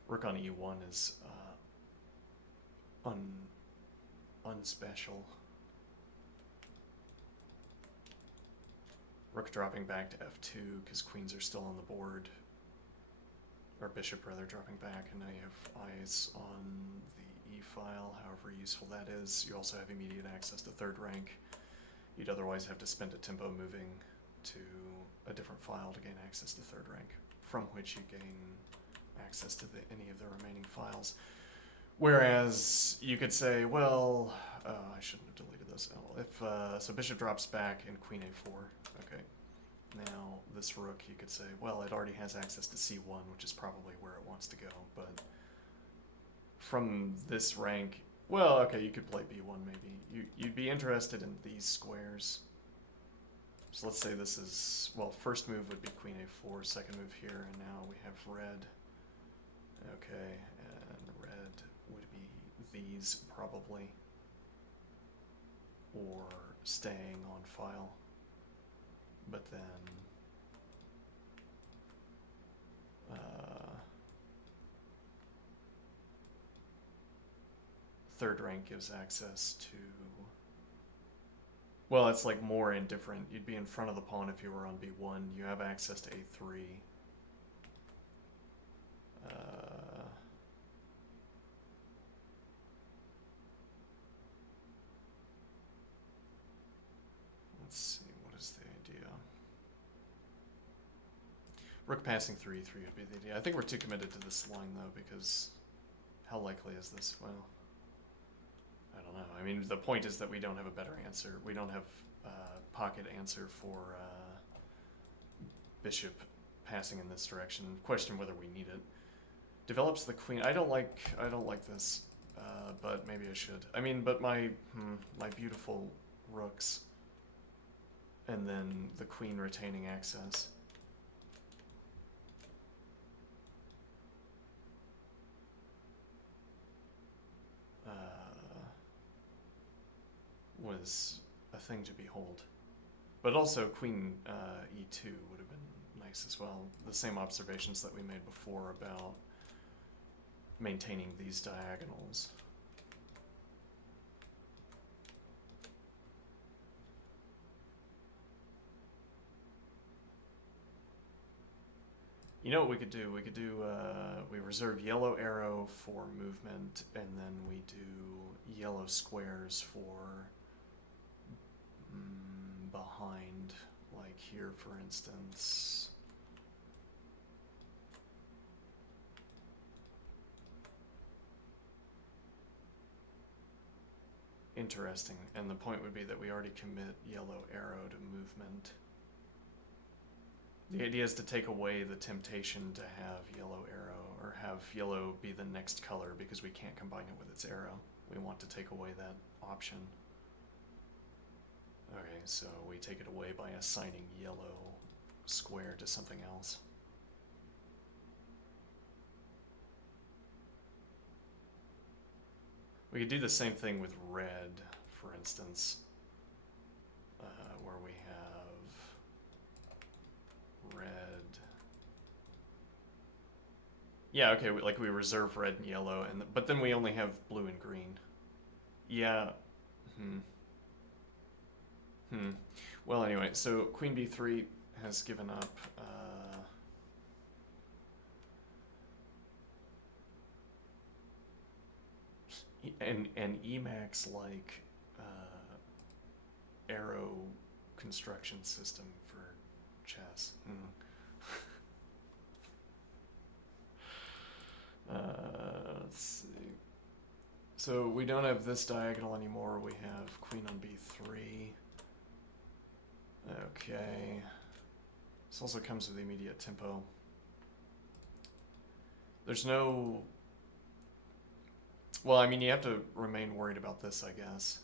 Rook on e1 is unspecial. Rook dropping back to f2 because queens are still on the board, or bishop rather dropping back, and now you have eyes on the e-file, however useful that is. You also have immediate access to third rank. You'd otherwise have to spend a tempo moving to a different file to gain access to third rank, from which you gain access to any of the remaining files. Whereas you could say, well, I shouldn't have deleted this. So bishop drops back and queen a4. Okay. Now this rook, you could say, well, it already has access to c1, which is probably where it wants to go. But from this rank, well, okay, you could play b1 maybe. You'd be be interested in these squares. So let's say this is, well, first move would be queen a4, second move here, and now we have red. Okay, and red would be these probably, or staying on file. But then third rank gives access to, well, it's like more indifferent. You'd be in front of the pawn if you were on b1. You have access to a3. Let's see, what is the idea? Rook passing 3e3 would be the idea. I think we're too committed to this line though, because how likely is this? Well, I don't know. I mean, the point is that we don't have a better answer. We don't have a pocket answer for bishop passing in this direction. Question whether we need it. Develops the queen. I don't like this, but maybe I should. I mean, but my beautiful rooks, and then the queen retaining access. Was a thing to behold. But also queen e2 would have been nice as well. The same observations that we made before about maintaining these diagonals. You know what we could do? We could do, we reserve yellow arrow for movement, and then we do yellow squares for behind, like here, for instance. Interesting, and the point would be that we already commit yellow arrow to movement. The idea is to take away the temptation to have yellow arrow, or have yellow be the next color, because we can't combine it with its arrow. We want to take away that option. Okay, so we take it away by assigning yellow square to something else. We could do the same thing with red, for instance, where we have red. Yeah, okay, like we reserve red and yellow, but then we only have blue and green. Yeah. Well, anyway, so queen b3 has given up. And Emacs like arrow construction system for chess. Let's see. So we don't have this diagonal anymore. We have queen on b3. Okay. This also comes with immediate tempo. There's no... Well, I mean, you have to remain worried about this, I guess.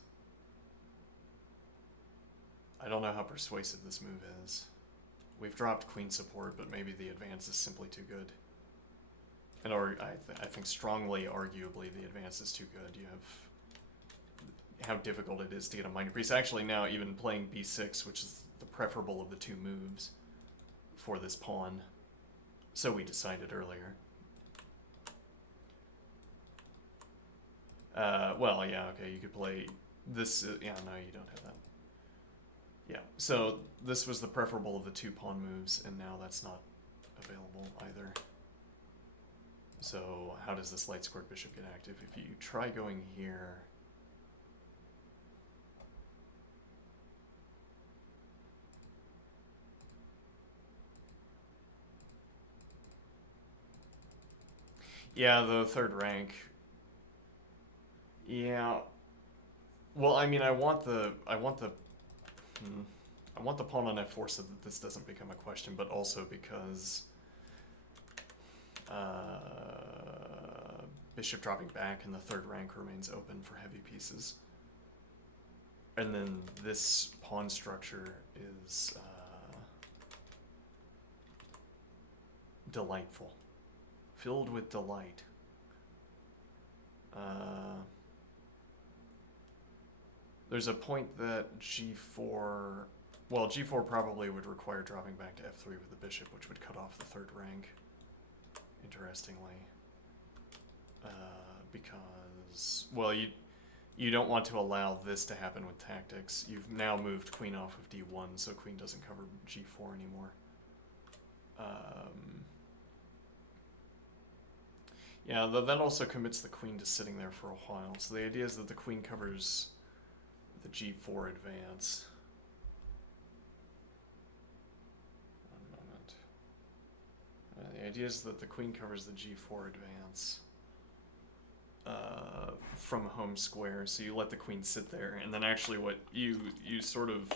I don't know how persuasive this move is. We've dropped queen support, but maybe the advance is simply too good. And I think strongly, arguably, the advance is too good. You have how difficult it is to get a minor piece. Actually, now even playing b6, which is the preferable of the two moves for this pawn. So we decided earlier. Well, yeah, okay, you could play this. Yeah, no, you don't have that. Yeah, so this was the preferable of the two pawn moves, and now that's not available either. So how does this light squared bishop get active? If you try going here, yeah, the third rank. Yeah. Well, I mean, I want the pawn on f4 so that this doesn't become a question, but also because bishop dropping back and the third rank remains open for heavy pieces. And then this pawn structure is delightful, filled with delight. There's a point that g4, well, g4 probably would require dropping back to f3 with the bishop, which would cut off the third rank, interestingly. Because, well, you don't want to allow this to happen with tactics. You've now moved queen off of d1, so queen doesn't cover g4 anymore. Yeah, though that also commits the queen to sitting there for a while. So the idea is that the queen covers the g4 advance. One moment. The idea is that the queen covers the g4 advance from home square. So you let the queen sit there, and then actually what you sort of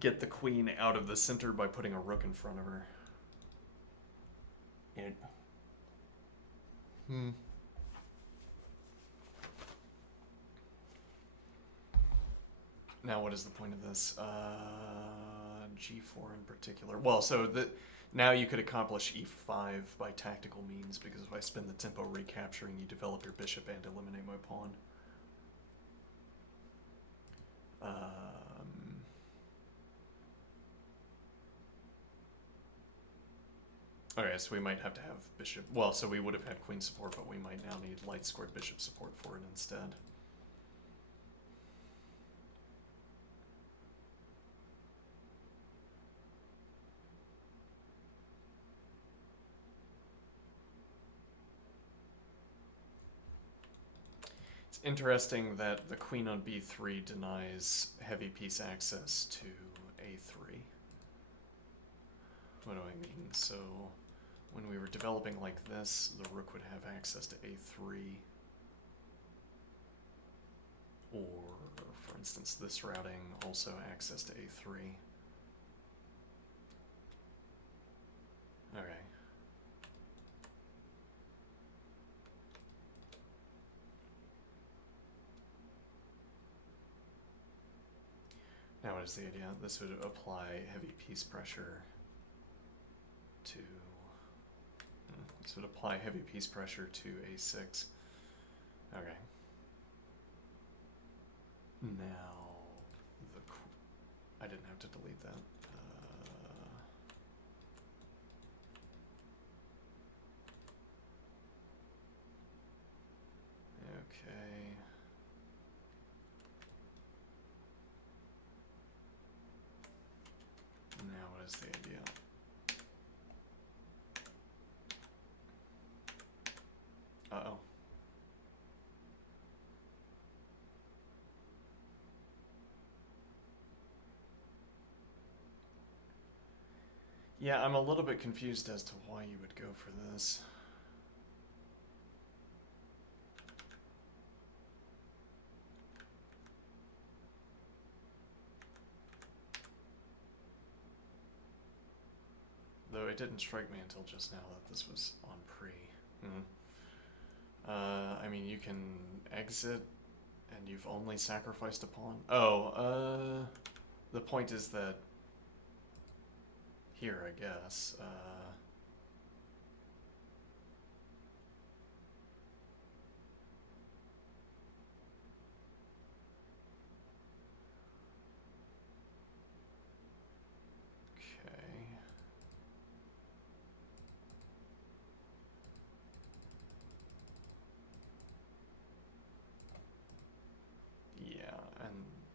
get the queen out of the center by putting a rook in front of her. Now, what is the point of this? G4 in particular. Well, so now you could accomplish e5 by tactical means, because if I spend the tempo recapturing, you develop your bishop and eliminate my pawn. Okay, so we might have to have bishop. Well, so we would have had queen support, but we might now need light squared bishop support for it instead. It's interesting that the queen on b3 denies heavy piece access to a3. What do I mean? So when we were developing like this, the rook would have access to a3. Or, for instance, this routing also access to a3. Okay. Now what is the idea? This would apply heavy piece pressure to... This would apply heavy piece pressure to a6. Okay. Now, I didn't have to delete that. Okay. Now what is the idea? Uh-oh. Yeah, I'm a little bit confused as to why you would go for this. Though it didn't strike me until just now that this was on pre. I mean, you can exit and you've only sacrificed a pawn. Oh, the point is that here, I guess,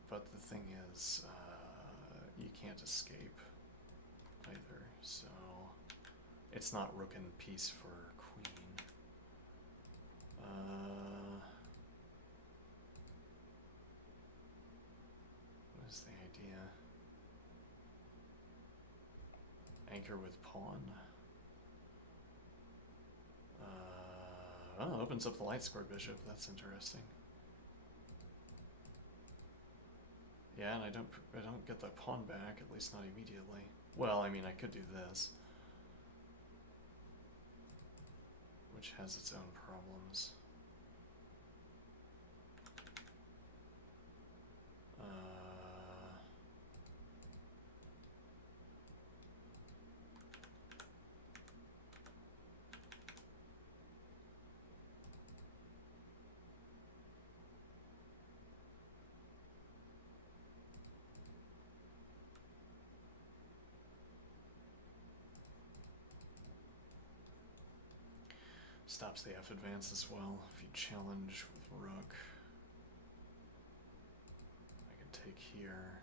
but the thing is, you can't escape either, so it's not rook and piece for queen. What is the idea? Anchor with pawn. Oh, opens up the light squared bishop. That's interesting. Yeah, and I don't get the pawn back, at least not immediately. Well, I mean, I could do this, which has its own problems. stops the F advance as well. If you challenge with rook, I can take here.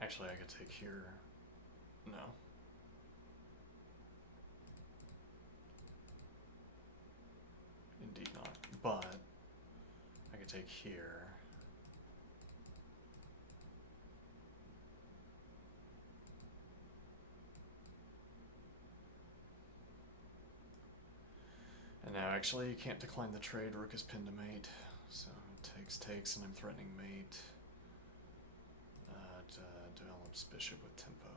Actually, I could take here. No. Indeed not. But I could take here. And now actually you can't decline the trade. Rook is pinned to mate. So takes, and I'm threatening mate. Develops bishop with tempo.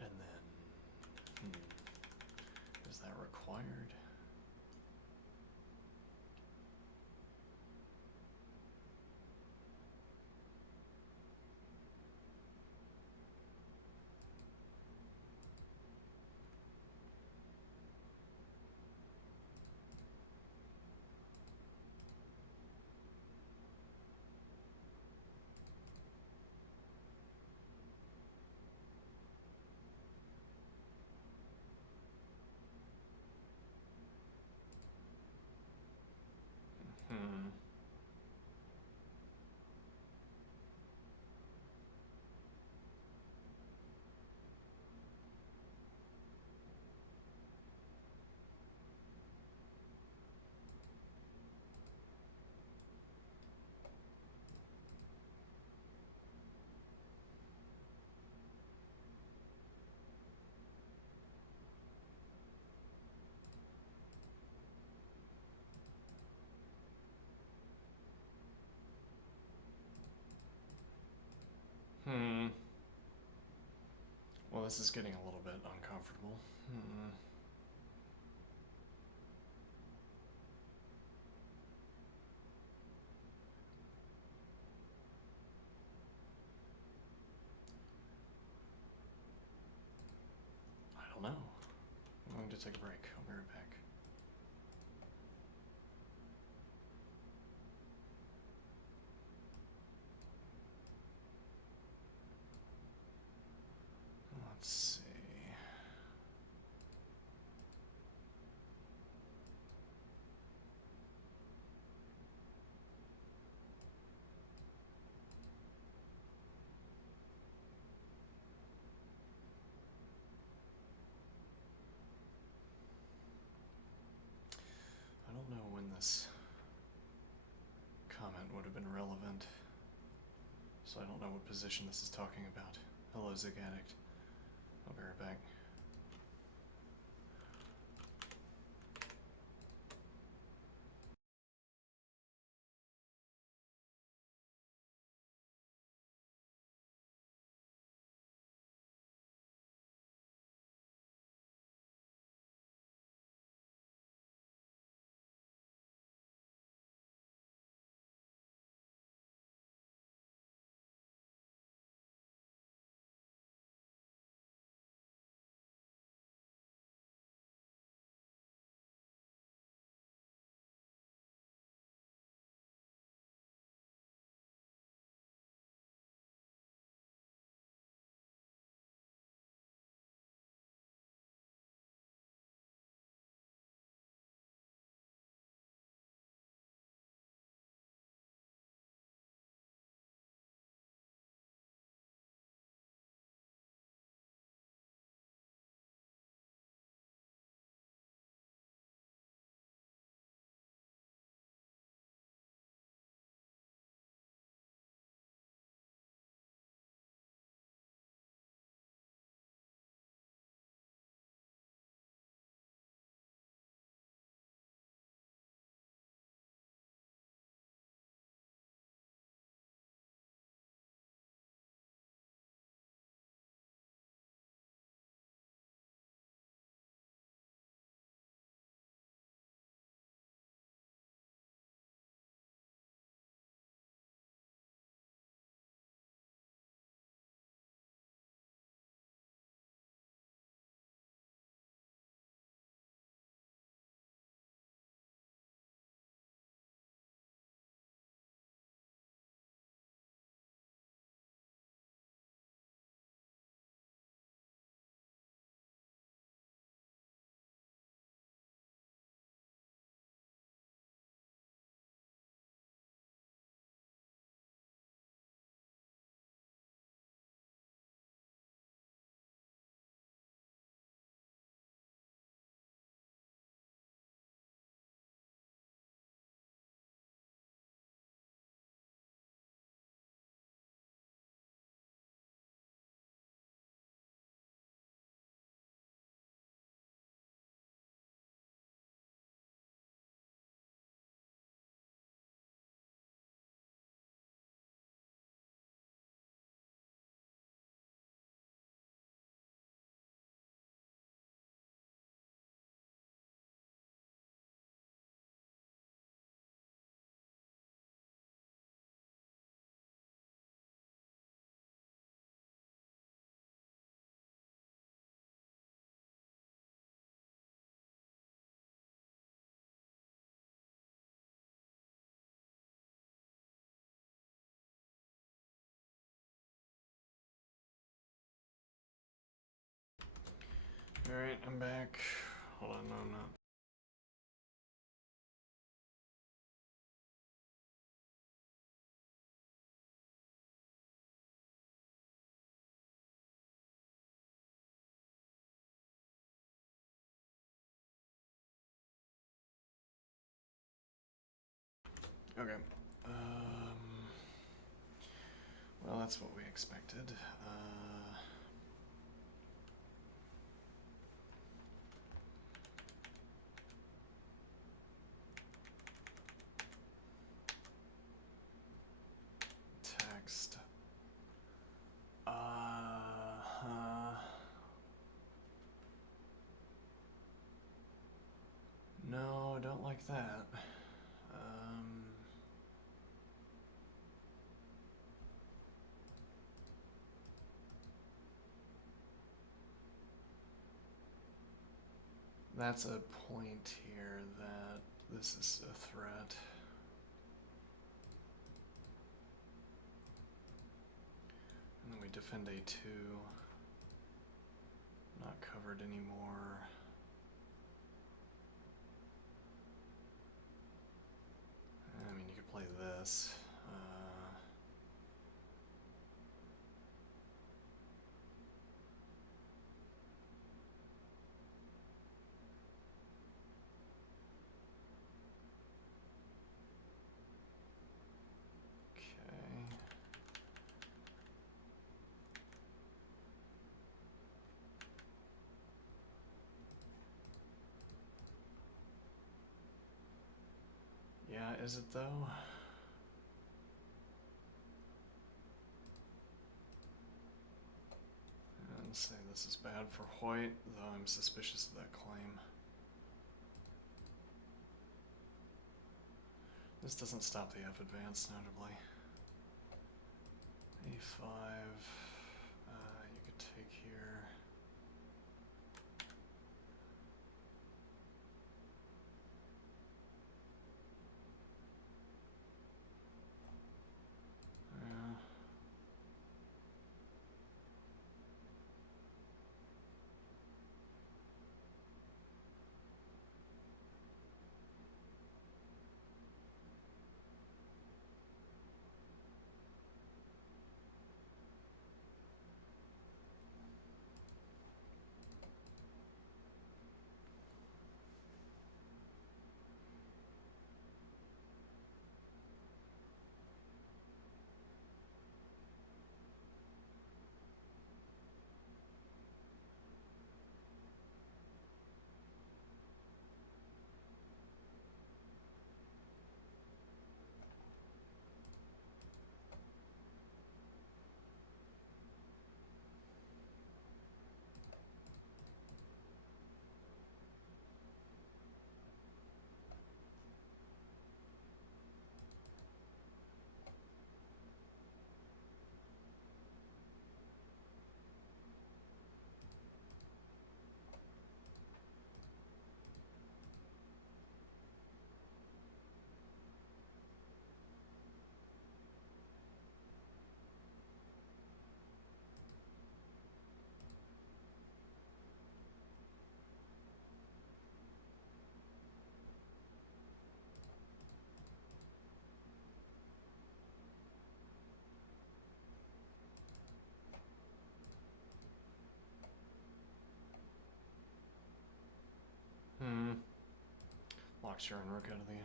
And then, is that required? Hmm. Well, this is getting a little bit uncomfortable. I don't know. I'm going to take a break. I'll be right back. Let's see. I don't know when this comment would have been relevant, so I don't know what position this is talking about. Hello, Zig Addict. I'll be right back. Alright, I'm back. Hold on, no, I'm not. Okay. Well, that's what we expected. Text. No, I don't like that. That's a point here that this is a threat. And then we defend A2. Not covered anymore. I mean, you could play this. Okay. Yeah, is it though? And say this is bad for Hoyt, though I'm suspicious of that claim. This doesn't stop the F advance, notably. A5. You could take here. Yeah. Locks your own rook out of the game.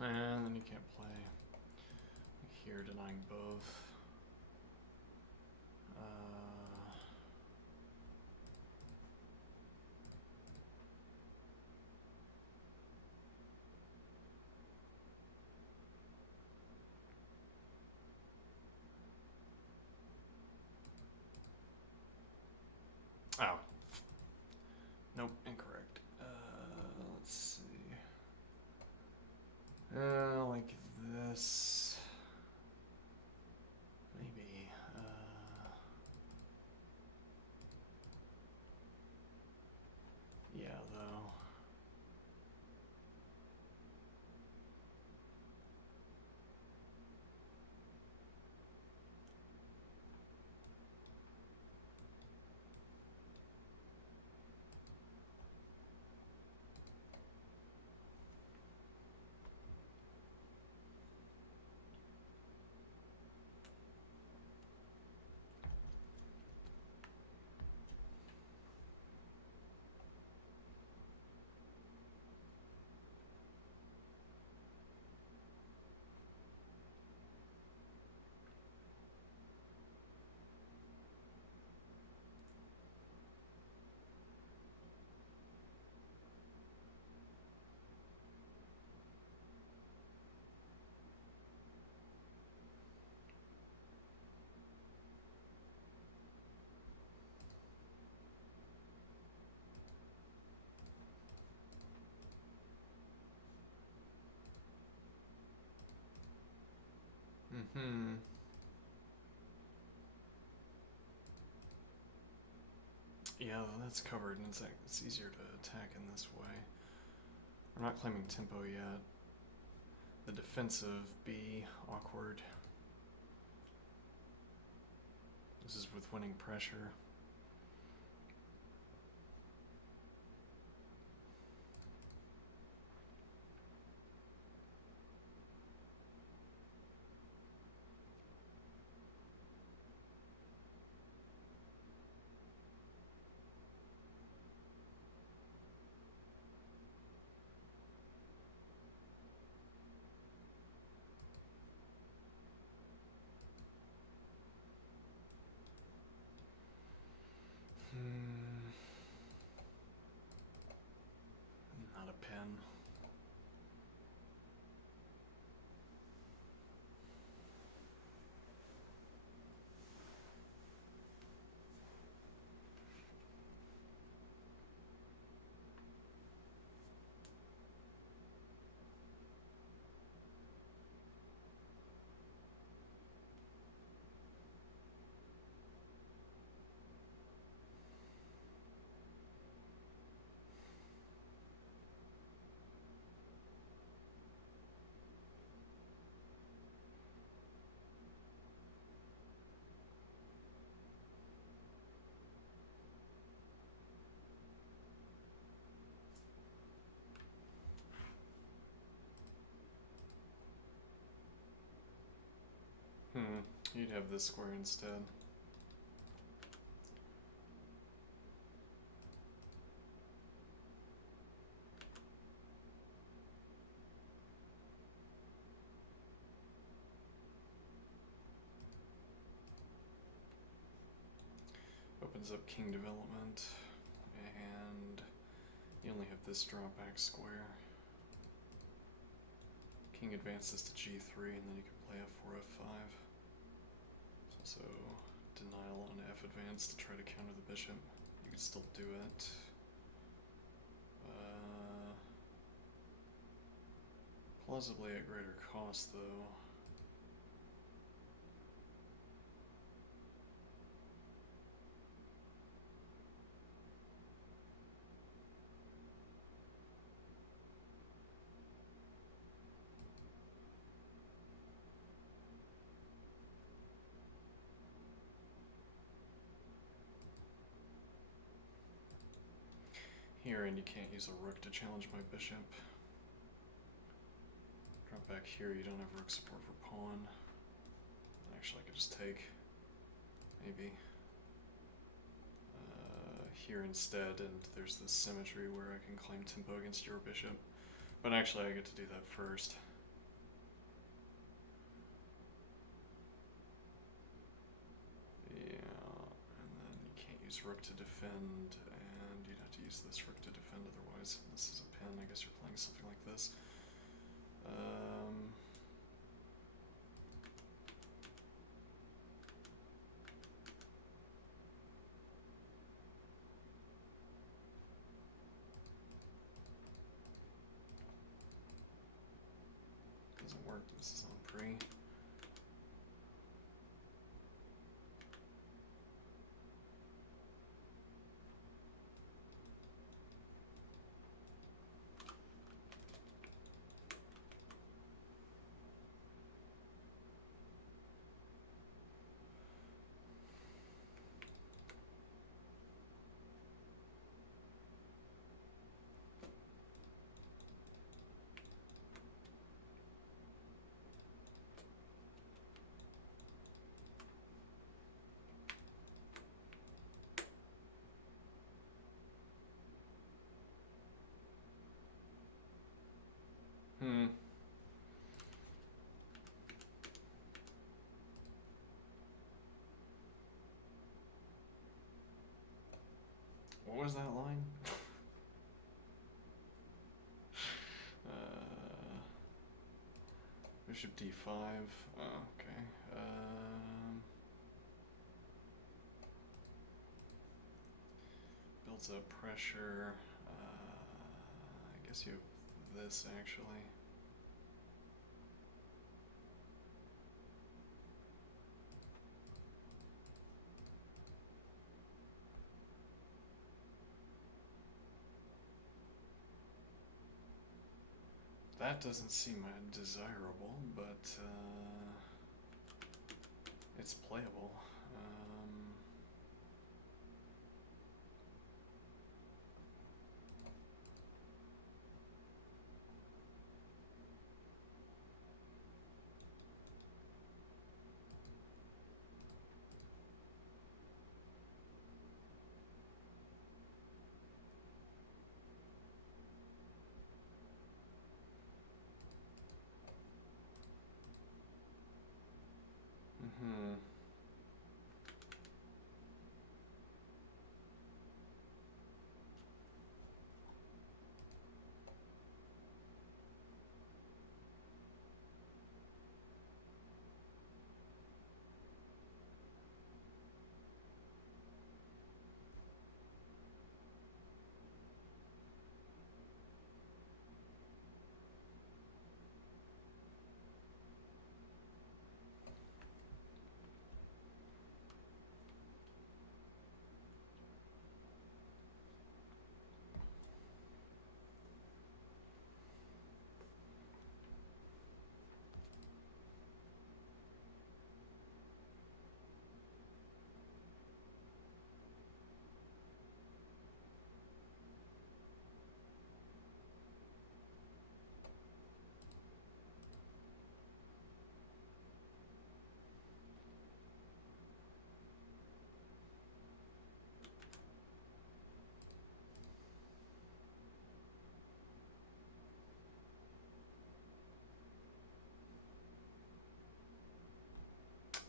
And then you can't play here, denying both. Oh. Nope, incorrect. Let's see. Like this. Mm-hmm. Yeah, that's covered, and it's easier to attack in this way. We're not claiming tempo yet. The defensive B, awkward. This is with winning pressure. Not a pen. You'd have this square instead. Opens up king development, and you only have this drawback square. King advances to g3, and then you can play f4, f5. So denial on f advance to try to counter the bishop. You could still do it. Plausibly at greater cost, though. Here, and you can't use a rook to challenge my bishop. Drop back here, you don't have rook support for pawn. Actually, I could just take, maybe. Here instead, and there's this symmetry where I can claim tempo against your bishop. But actually, I get to do that first. Yeah, and then you can't use rook to defend, and you'd have to use this rook to defend otherwise. This is a pin, I guess you're playing something like this. Doesn't work, this is on pre. What was that line? Bishop d5. Oh, okay. Builds up pressure. I guess you have this actually. That doesn't seem desirable, but it's playable. Hmm.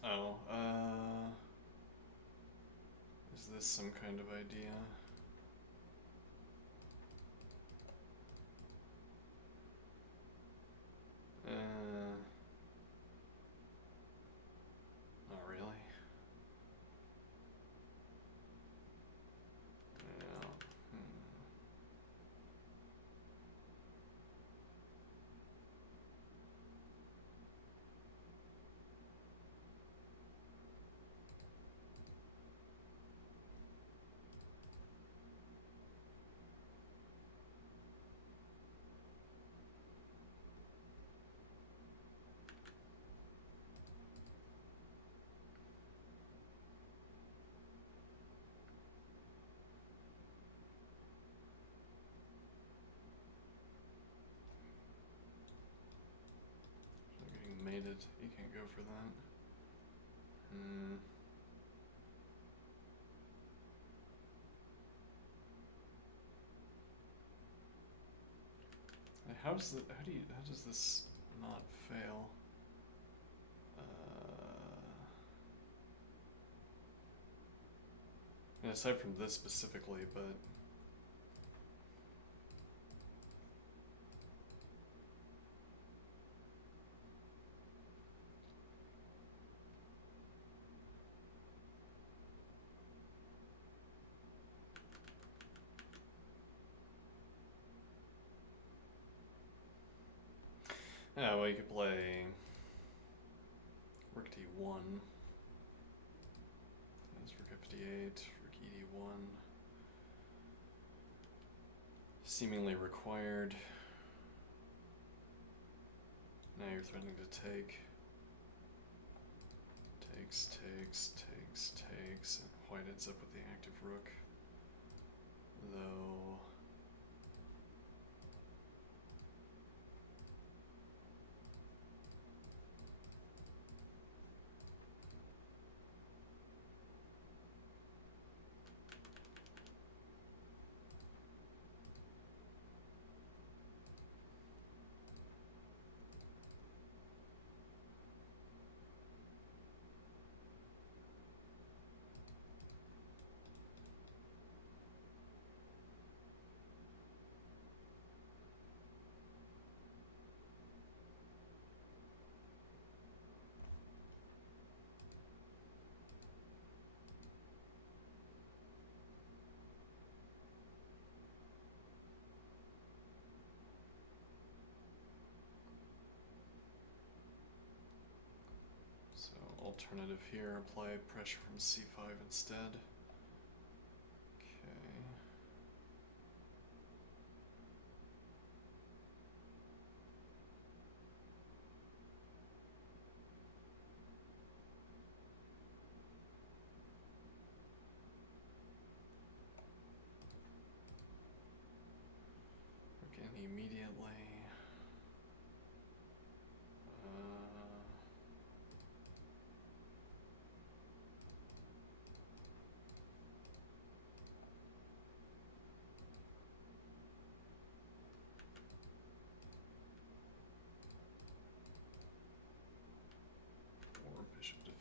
Oh, is this some kind of idea? Not really. Yeah. Getting mated, you can't go for that. How does this not fail? And aside from this specifically, but yeah, well, you could play Rook D1. That's Rook F8, Rook ED1. Seemingly required. Now you're threatening to take. Takes. And white ends up with the active rook. Though. So, alternative here, apply pressure from C5 instead. Okay.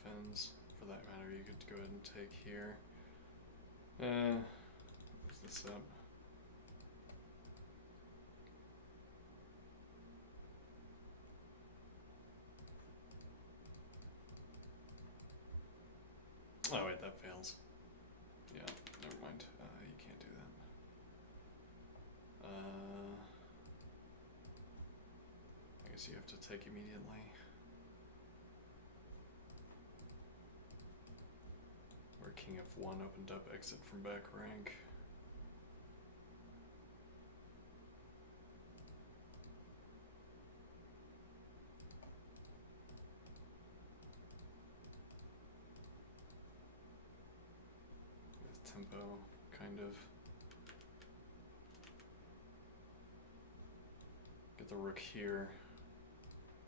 defends. For that matter, you could go ahead and take here. What's this up? Oh wait, that fails. Yeah, never mind. You can't do that. I guess you have to take immediately. Where king f1 opened up exit from back rank. With tempo, kind of. Get the rook here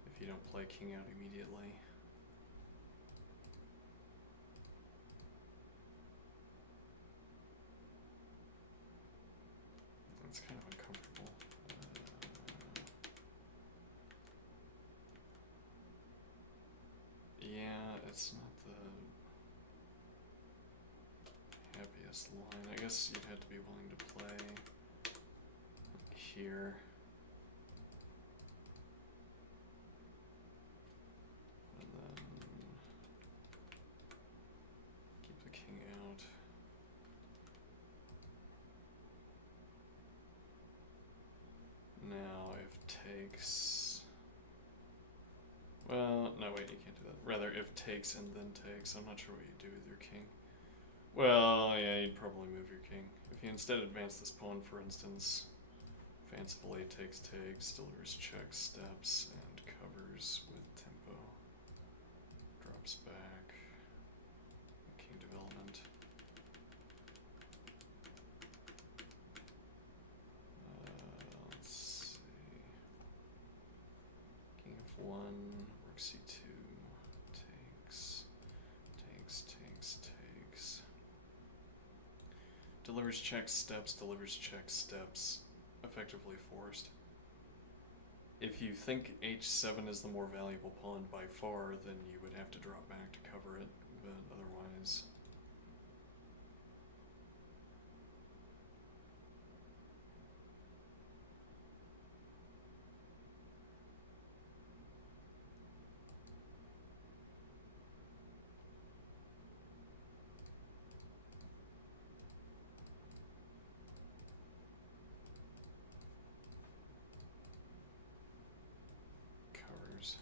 if you don't play king out immediately. It's kind of uncomfortable. Yeah, it's not the happiest line. I guess you'd have to be willing to play here. And then keep the king out. Now if takes, well, no wait, you can't do that. Rather if takes and then takes. I'm not sure what you do with your king. Well, yeah, you'd probably move your king. If you instead advance this pawn, for instance, fancifully takes, delivers check, steps, and covers with tempo. Drops back. King development. Let's see. King f1, rook c2, takes, takes. Delivers check, steps, effectively forced. If you think h7 is the more valuable pawn by far, then you would have to drop back to cover it, but otherwise... covers.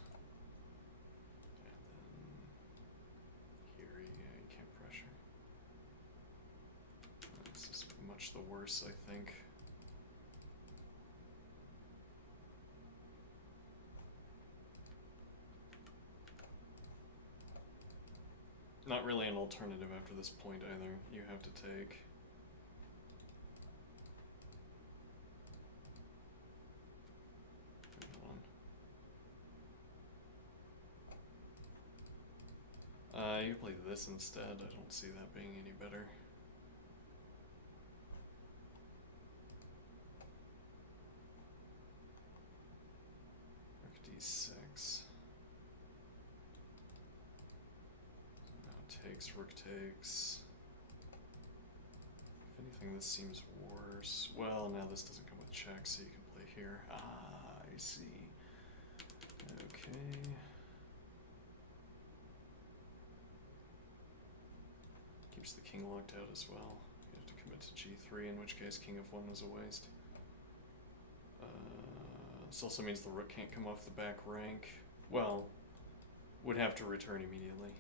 And then here, yeah, you can't pressure. This is much the worse, I think. Not really an alternative after this point either. You have to take. You play this instead. I don't see that being any better. Rook d6. Now takes, rook takes. If anything, this seems worse. Well, now this doesn't come with check, so you can play here. Ah, I see. Okay. Keeps the king locked out as well. You have to commit to g3, in which case king f1 is a waste. This also means the rook can't come off the back rank. Well, would have to return immediately.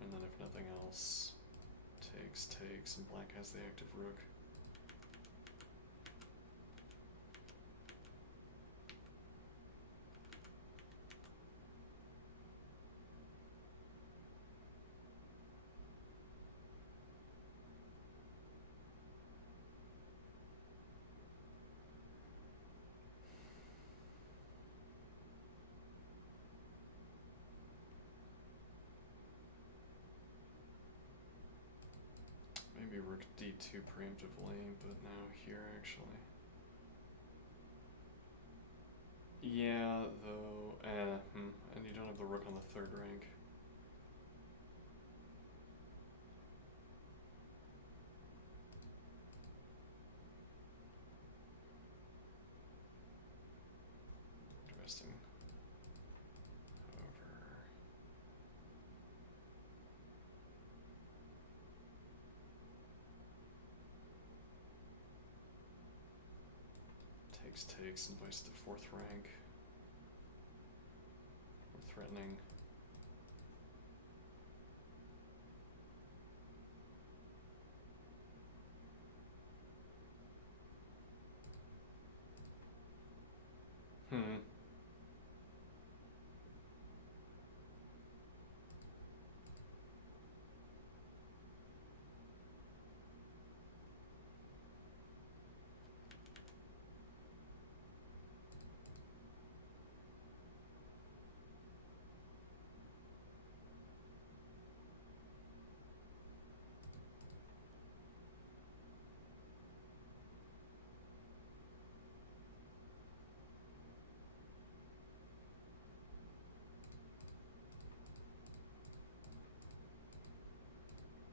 And then if nothing else, takes, and black has the active rook. Maybe rook d2 preemptively, but now here actually. Yeah, though, and you don't have the rook on the third rank. Interesting. However, takes, invites to fourth rank. We're threatening. Hmm.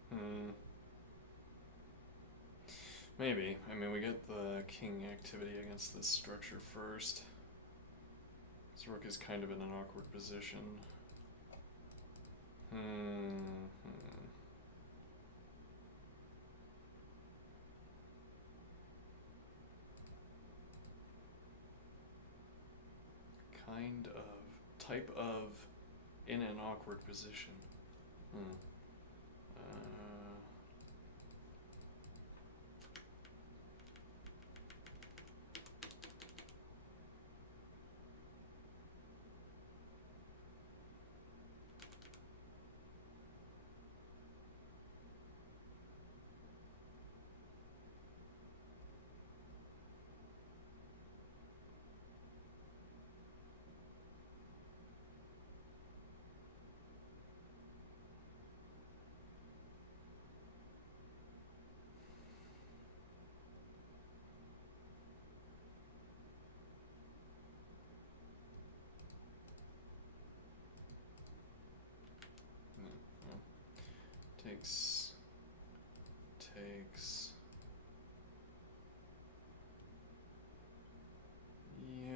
Hmm. Maybe. I mean, we get the king activity against this structure first. This rook is kind of in an awkward position. Kind of. Type of in an awkward position. Takes. Yeah.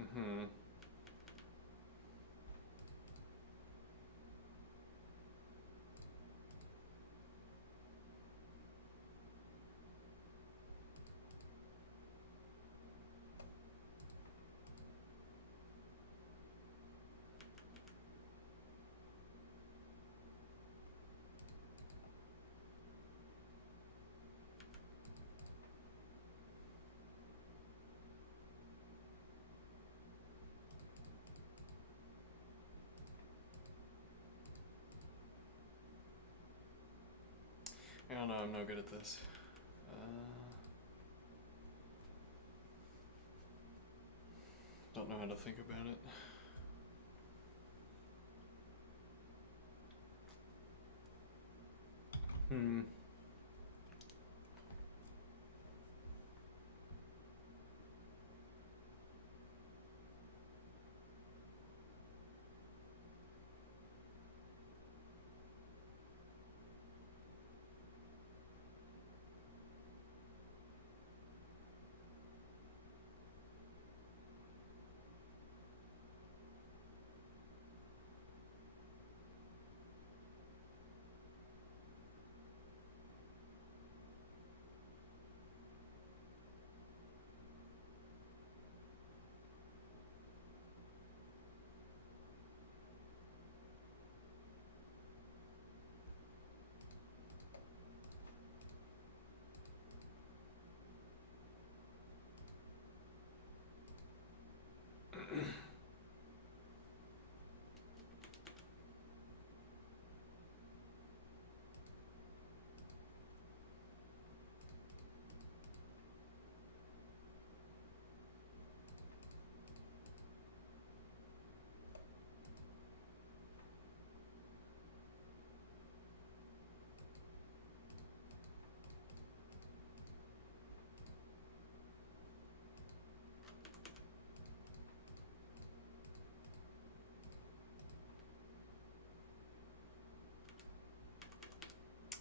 Mm-hmm. I don't know, I'm no good at this. Don't know how to think about it.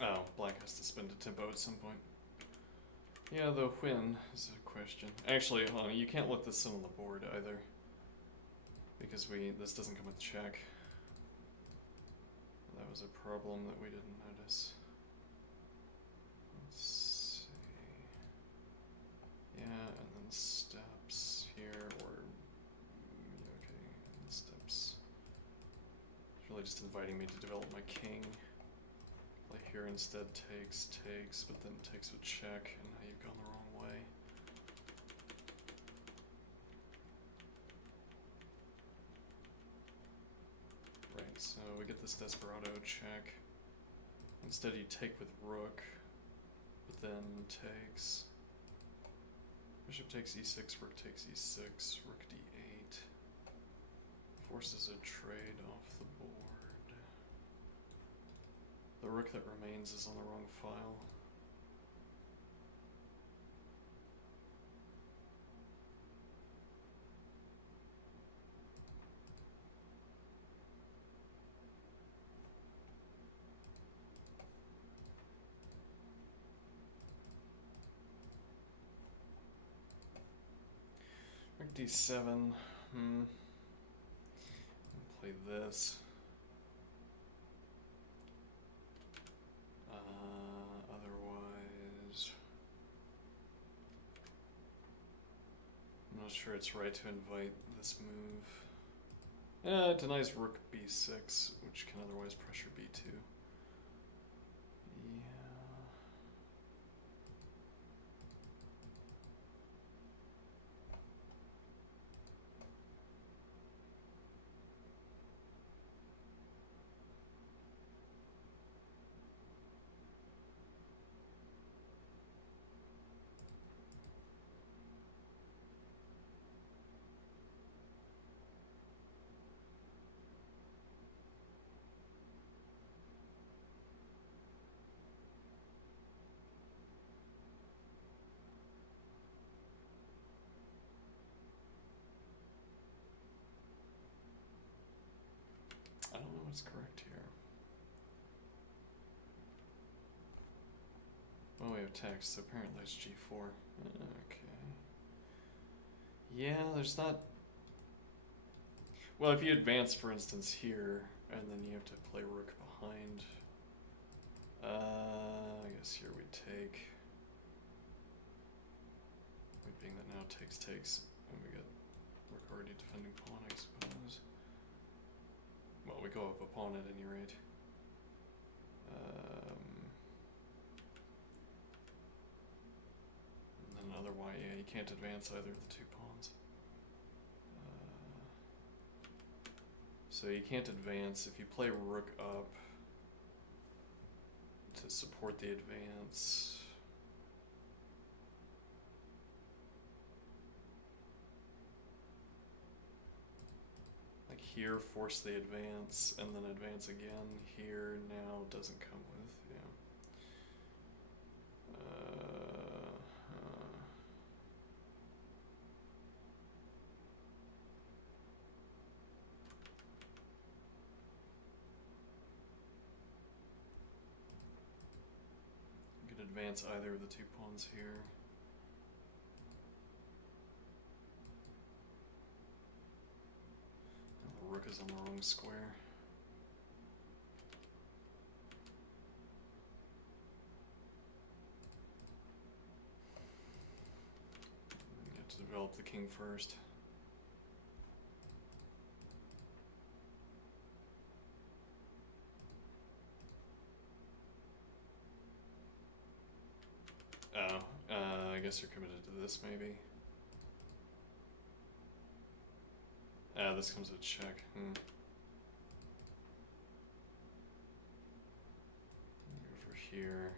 Oh, black has to spend a tempo at some point. Yeah, though when is a question. Actually, hold on, you can't let this sit on the board either. Because this doesn't come with check. That was a problem that we didn't notice. Let's see. Yeah, and then steps here, or okay, and then steps. It's really just inviting me to develop my king. Play here instead, takes, but then takes with check, and now you've gone the wrong way. Right, so we get this desperado check. Instead you take with rook, but then takes. Bishop takes e6, rook takes e6, rook d8. Forces a trade off the board. The rook that remains is on the wrong file. Rook d7. Play this. Otherwise, I'm not sure it's right to invite this move. It denies rook b6, which can otherwise pressure b2. Yeah. I don't know what's correct here. Oh, we have text, so apparently it's g4. Okay. Yeah, there's not... Well, if you advance, for instance, here, and then you have to play rook behind... I guess here we take... Point being that now takes, and we get rook already defending pawn, I suppose. Well, we go up a pawn at any rate. And then otherwise, yeah, you can't advance either of the two pawns. So you can't advance. If you play rook up to support the advance... Like here, force the advance, and then advance again. Here, now, doesn't come with, yeah. You could advance either of the two pawns here. The rook is on the wrong square. You have to develop the king first. Oh, I guess you're committed to this, maybe. This comes with check. Go for here.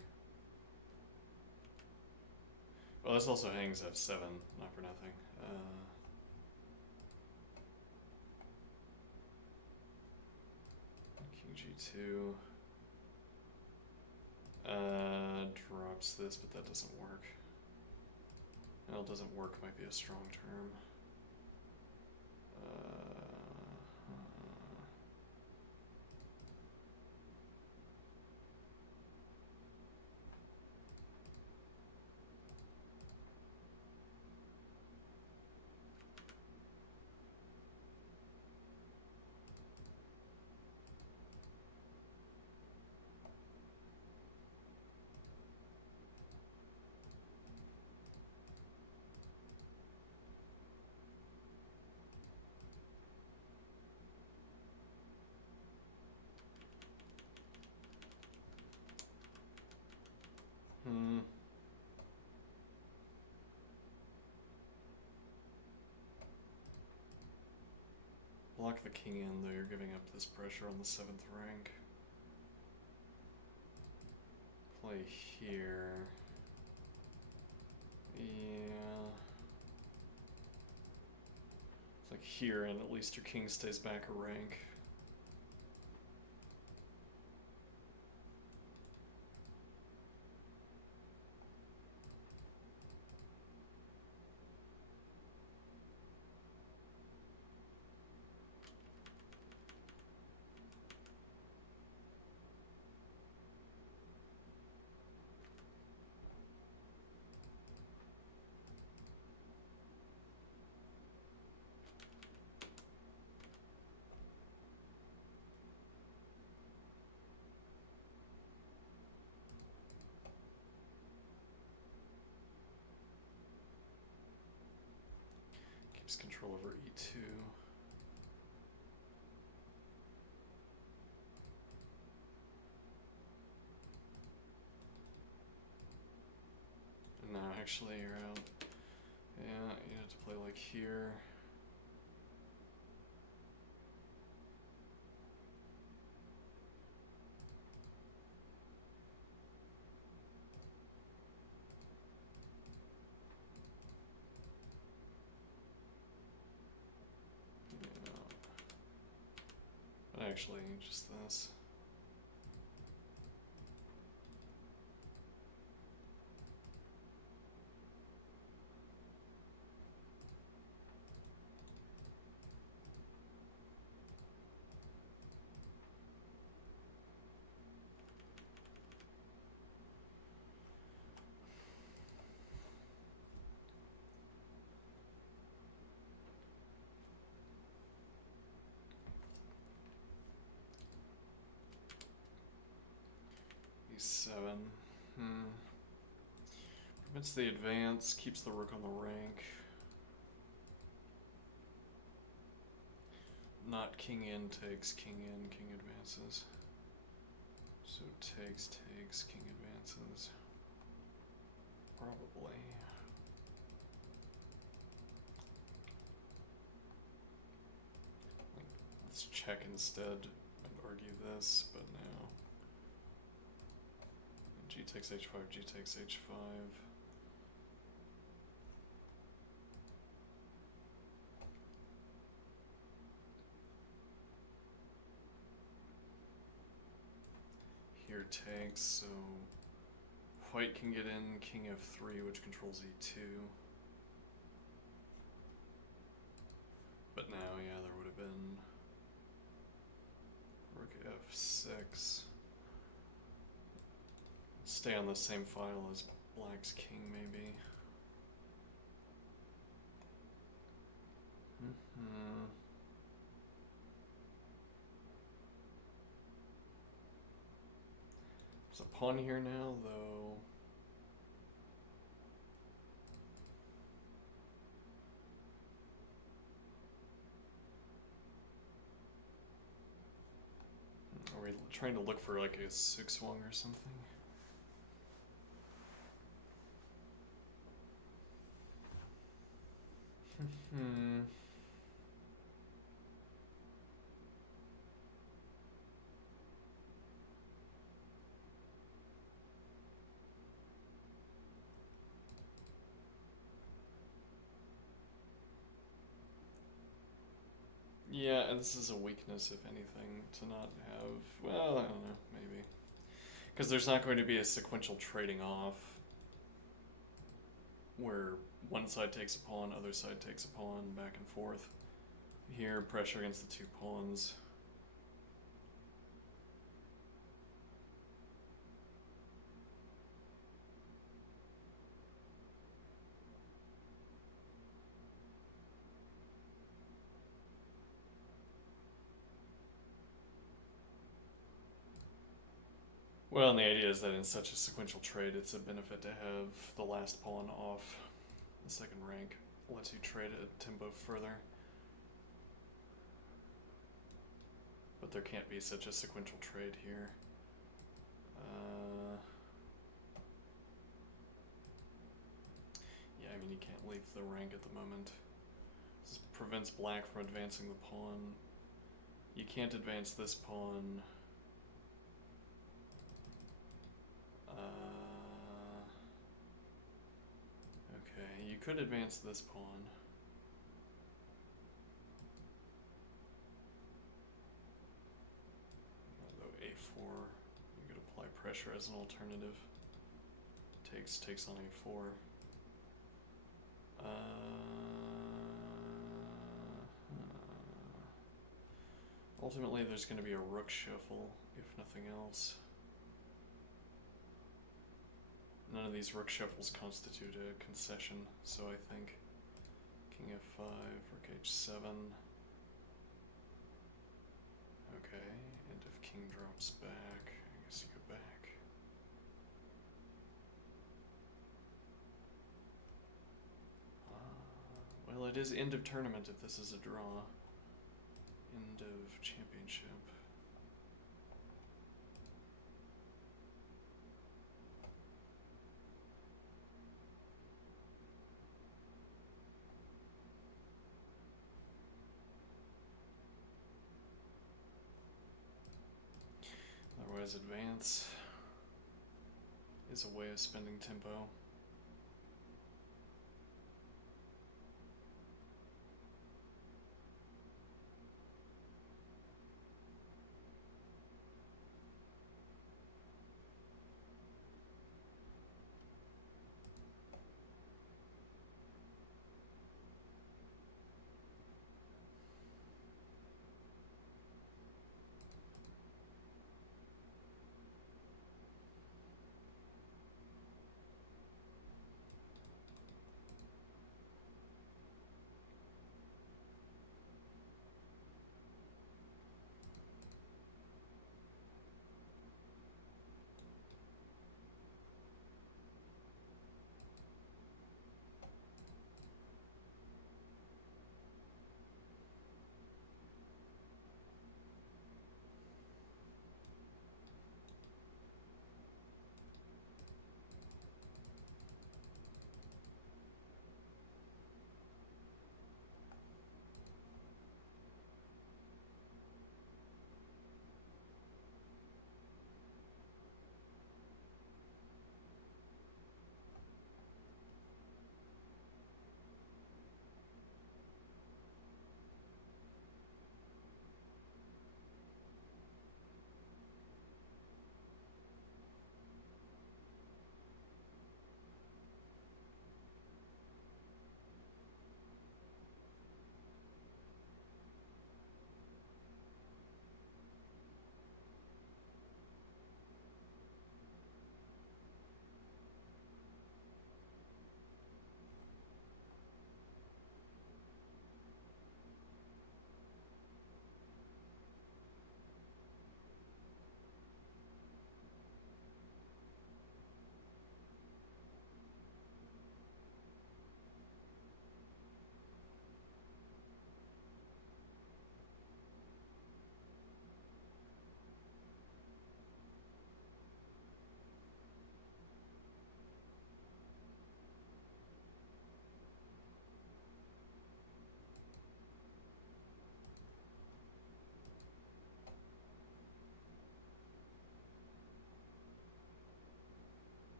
Well, this also hangs f7, not for nothing. King g2. Drops this, but that doesn't work. Well, it doesn't work might be a strong term. Hmm. Block the king in, though you're giving up this pressure on the 7th rank. Play here. Yeah. It's like here, and at least your king stays back a rank. Keeps control over e2. No, actually, you're out. Yeah, you have to play like here. Yeah. But actually, just this. e7. Prevents the advance, keeps the rook on the rank. Not king in, takes, king in, king advances. So takes, king advances. Probably. Let's check instead and argue this, but no. G takes h5, G takes h5. Here takes, so white can get in king f3, which controls e2. But now, yeah, there would have been rook f6. Stay on the same file as black's king, maybe. There's a pawn here now, though. Are we trying to look for like a Zugzwang or something? Yeah, and this is a weakness, if anything, to not have. Well, I don't know, maybe. Because there's not going to be a sequential trading off where one side takes a pawn, other side takes a pawn, back and forth. Here, pressure against the two pawns. Well, and the idea is that in such a sequential trade, it's a benefit to have the last pawn off the second rank. Lets you trade a tempo further. But there can't be such a sequential trade here. leave the rank at the moment. This prevents black from advancing the pawn. You can't advance this pawn. Okay, you could advance this pawn. Although a4, you could apply pressure as an alternative. Takes on a4. Ultimately, there's going to be a rook shuffle, if nothing else. None of these rook shuffles constitute a concession, so I think king f5, rook h7. Okay, and if king drops back, I guess you go back. Well, it is end of tournament if this is a draw. End of championship. Otherwise, advance is a way of spending tempo.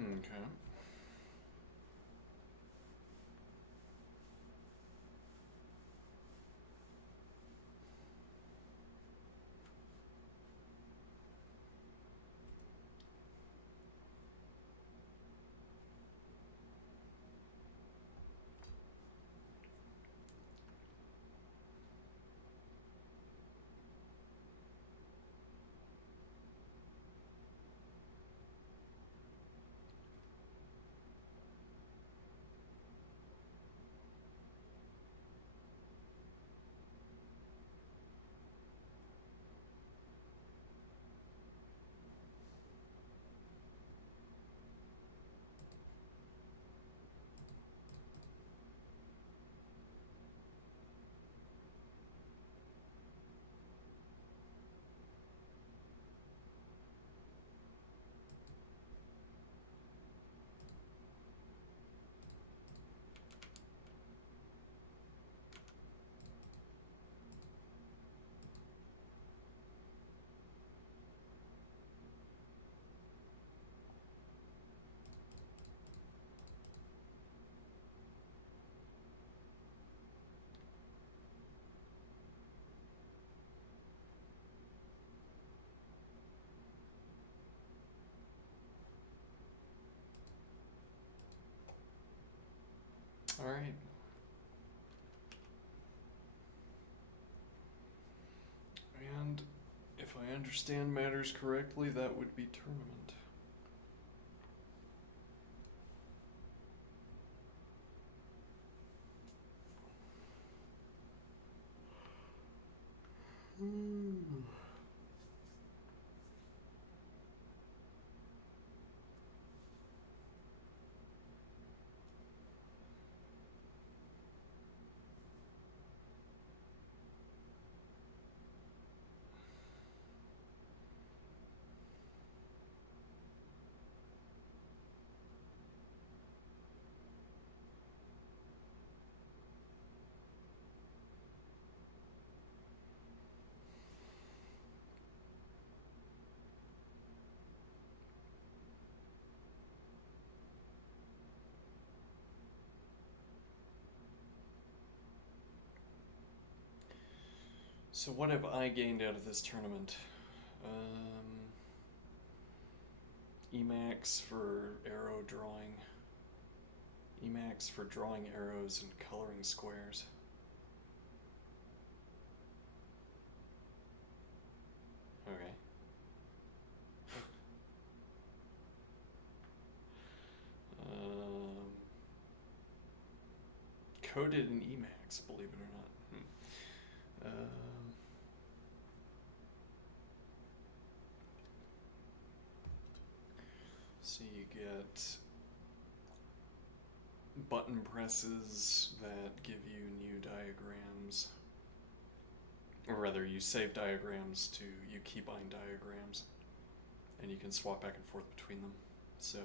Okay. Alright. And if I understand matters correctly, that would be tournament. So what have I gained out of this tournament? Emacs for arrow drawing. Emacs for drawing arrows and coloring squares. Okay. Coded in Emacs, believe it or not. So you get button presses that give you new diagrams. Or rather, you save diagrams to you keybind diagrams, and you can swap back and forth between them. So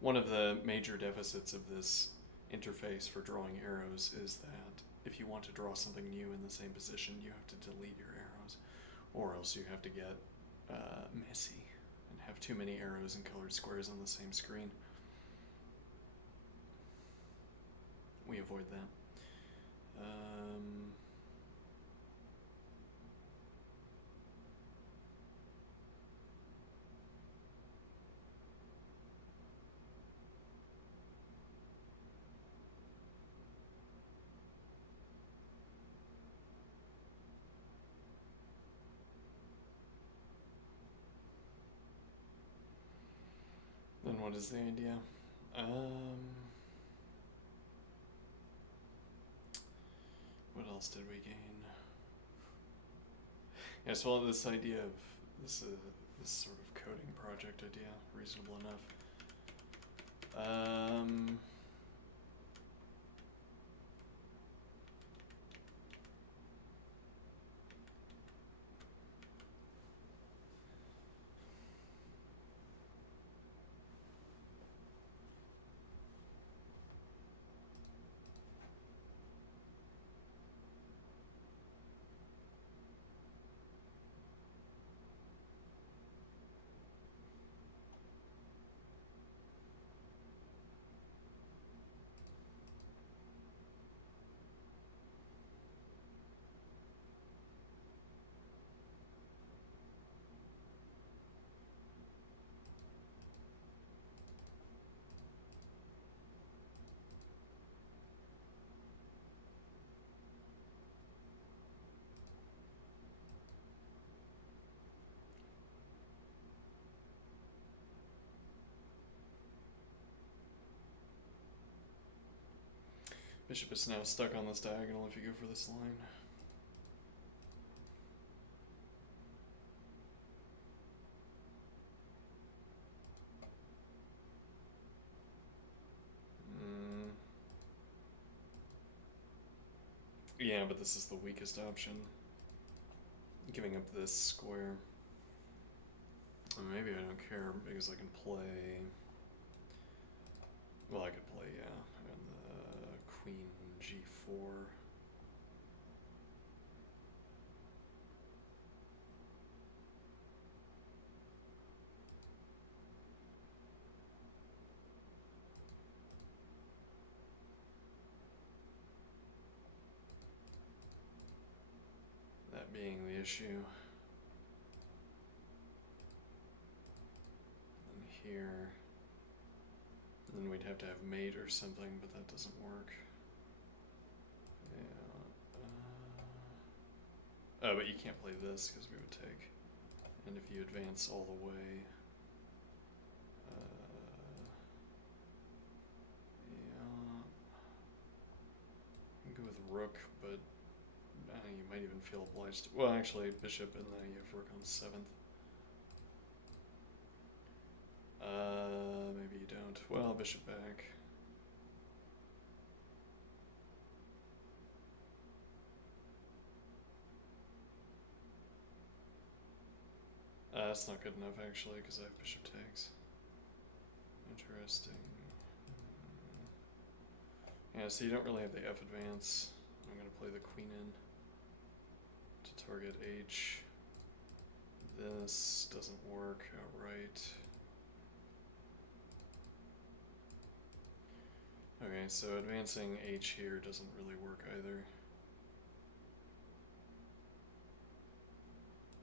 one of the major deficits of this interface for drawing arrows is that if you want to draw something new in the same position, you have to delete your arrows, or else you have to get messy and have too many arrows and colored squares on the same screen. We avoid that. Then what is the idea? What else did we gain? Yes, well, this idea of this sort of coding project idea, reasonable enough. Bishop is now stuck on this diagonal if you go for this line. Yeah, but this is the weakest option. Giving up this square. Maybe I don't care because I can play. Well, I could play, yeah, and the queen g4. That being the issue. And here. And then we'd have to have mate or something, but that doesn't work. Yeah. Oh, but you can't play this because we would take. And if you advance all the way, yeah, you can go with rook, but you might even feel obliged to. Well, actually, bishop, and then you have rook on 7th. Maybe you don't. Well, bishop back. That's not good enough, actually, because I have bishop takes. Interesting. Yeah, so you don't really have the F advance. I'm going to play the queen in to target H. This doesn't work outright. Okay, so advancing H here doesn't really work either.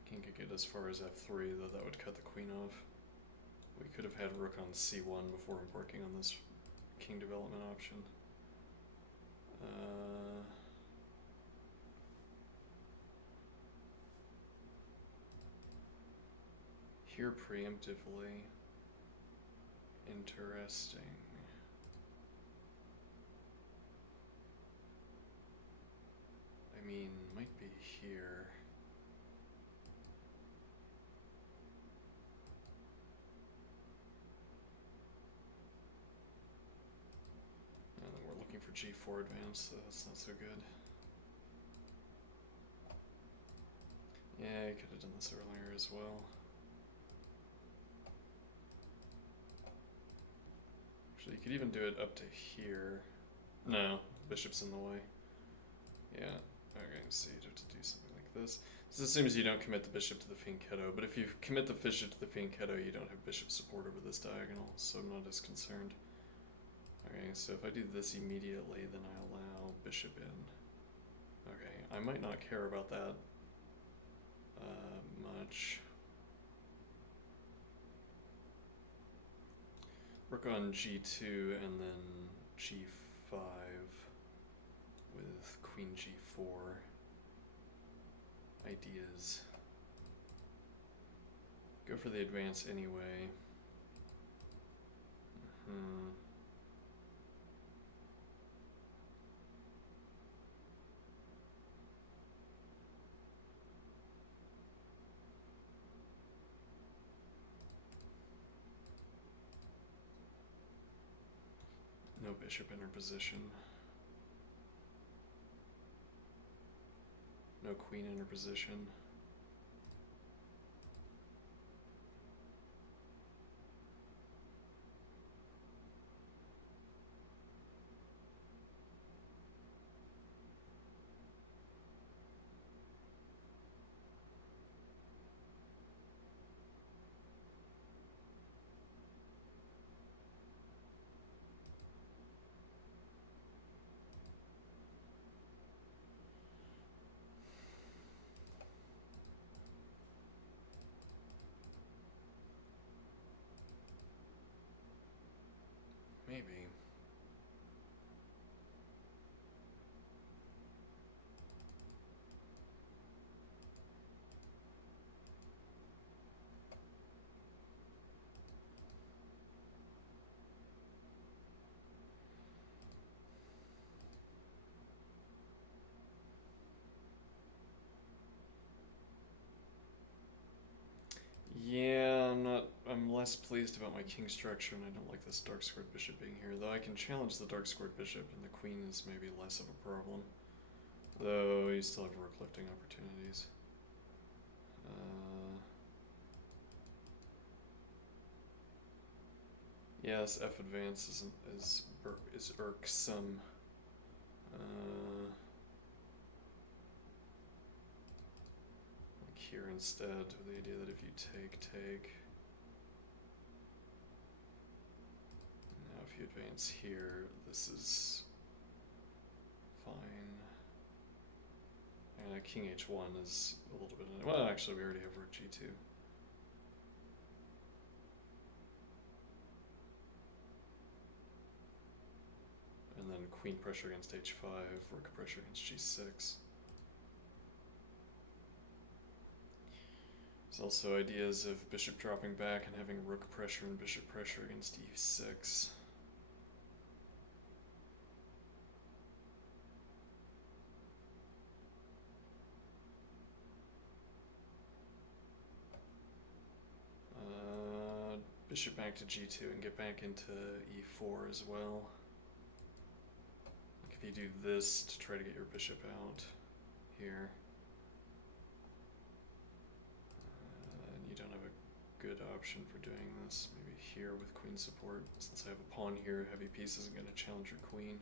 King could get as far as F3, though that would cut the queen off. We could have had rook on C1 before embarking on this king development option. Here preemptively. Interesting. I mean, might be here. And then we're looking for G4 advance, so that's not so good. Yeah, you could have done this earlier as well. Actually, you could even do it up to here. No, bishop's in the way. Yeah, okay, so you'd have to do something like this. This assumes you don't commit the bishop to the fianchetto, but if you commit the bishop to the fianchetto, you don't have bishop support over this diagonal, so I'm not as concerned. Okay, so if I do this immediately, then I allow bishop in. Okay, I might not care about that much. Rook on G2 and then G5 with Queen G4 ideas. Go for the advance anyway. No bishop interposition. No queen interposition. Maybe. Yeah, I'm less pleased about my king structure, and I don't like this dark squared bishop being here, though I can challenge the dark squared bishop, and the queen is maybe less of a problem. Though you still have rook lifting opportunities. Yes, F advance is irksome. Like here instead, with the idea that if you take. Now if you advance here, this is fine. And king h1 is a little bit. Well, actually, we already have rook g2. and then queen pressure against h5, rook pressure against g6. There's also ideas of bishop dropping back and having rook pressure and bishop pressure against e6. Bishop back to g2 and get back into e4 as well. Like if you do this to try to get your bishop out here, and you don't have a good option for doing this. Maybe here with queen support. Since I have a pawn here, heavy piece isn't going to challenge your queen.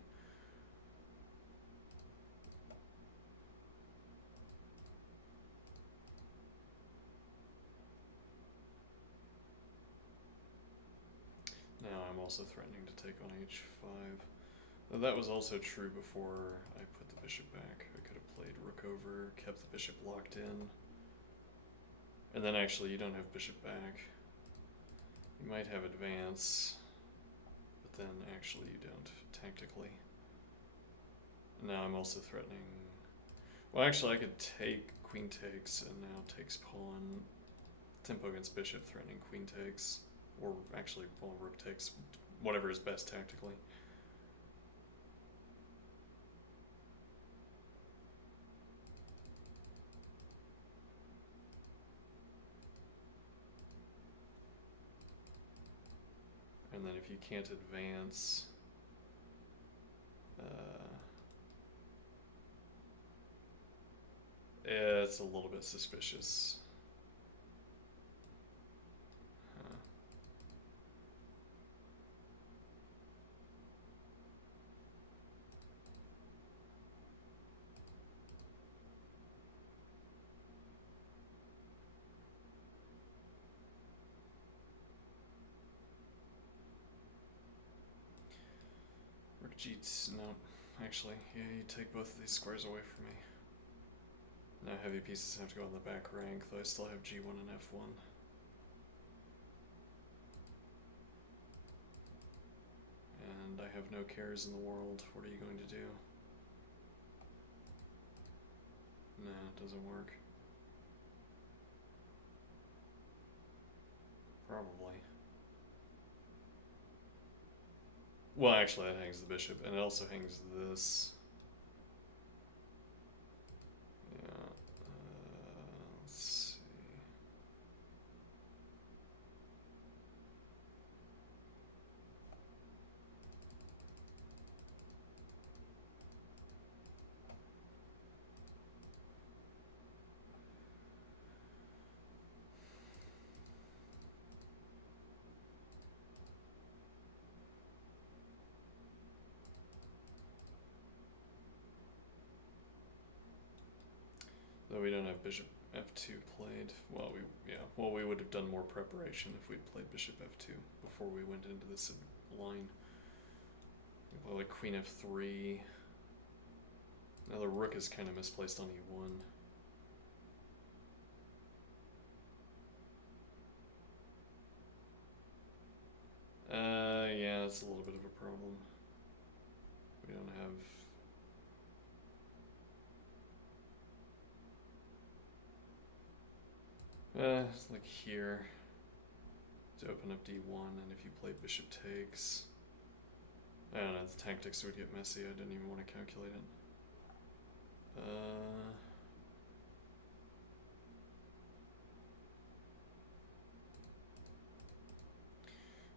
Now I'm also threatening to take on h5. Though that was also true before I put the bishop back. I could have played rook over, kept the bishop locked in. And then actually you don't have bishop back. You might have advance, but then actually you don't, tactically. And now I'm also threatening... Well, actually I could take queen takes and now takes pawn. Tempo against bishop, threatening queen takes. Or actually, well, rook takes, whatever is best tactically. And then if you can't advance, it's a little bit suspicious. No, actually, yeah, you take both of these squares away from me. Now heavy pieces have to go on the back rank, though I still have g1 and f1. And I have no cares in the world. What are you going to do? Nah, it doesn't work. Probably. Well, actually, that hangs the bishop, and it also hangs this. Yeah. Let's see. Though we don't have bishop f2 played. Well, we would have done more preparation if we'd played bishop f2 before we went into this line. We play like queen f3. Now the rook is kind of misplaced on e1. Yeah, it's a little bit of a problem. We don't have... it's like here to open up d1, and if you play bishop takes, I don't know, the tactics would get messy. I didn't even want to calculate it.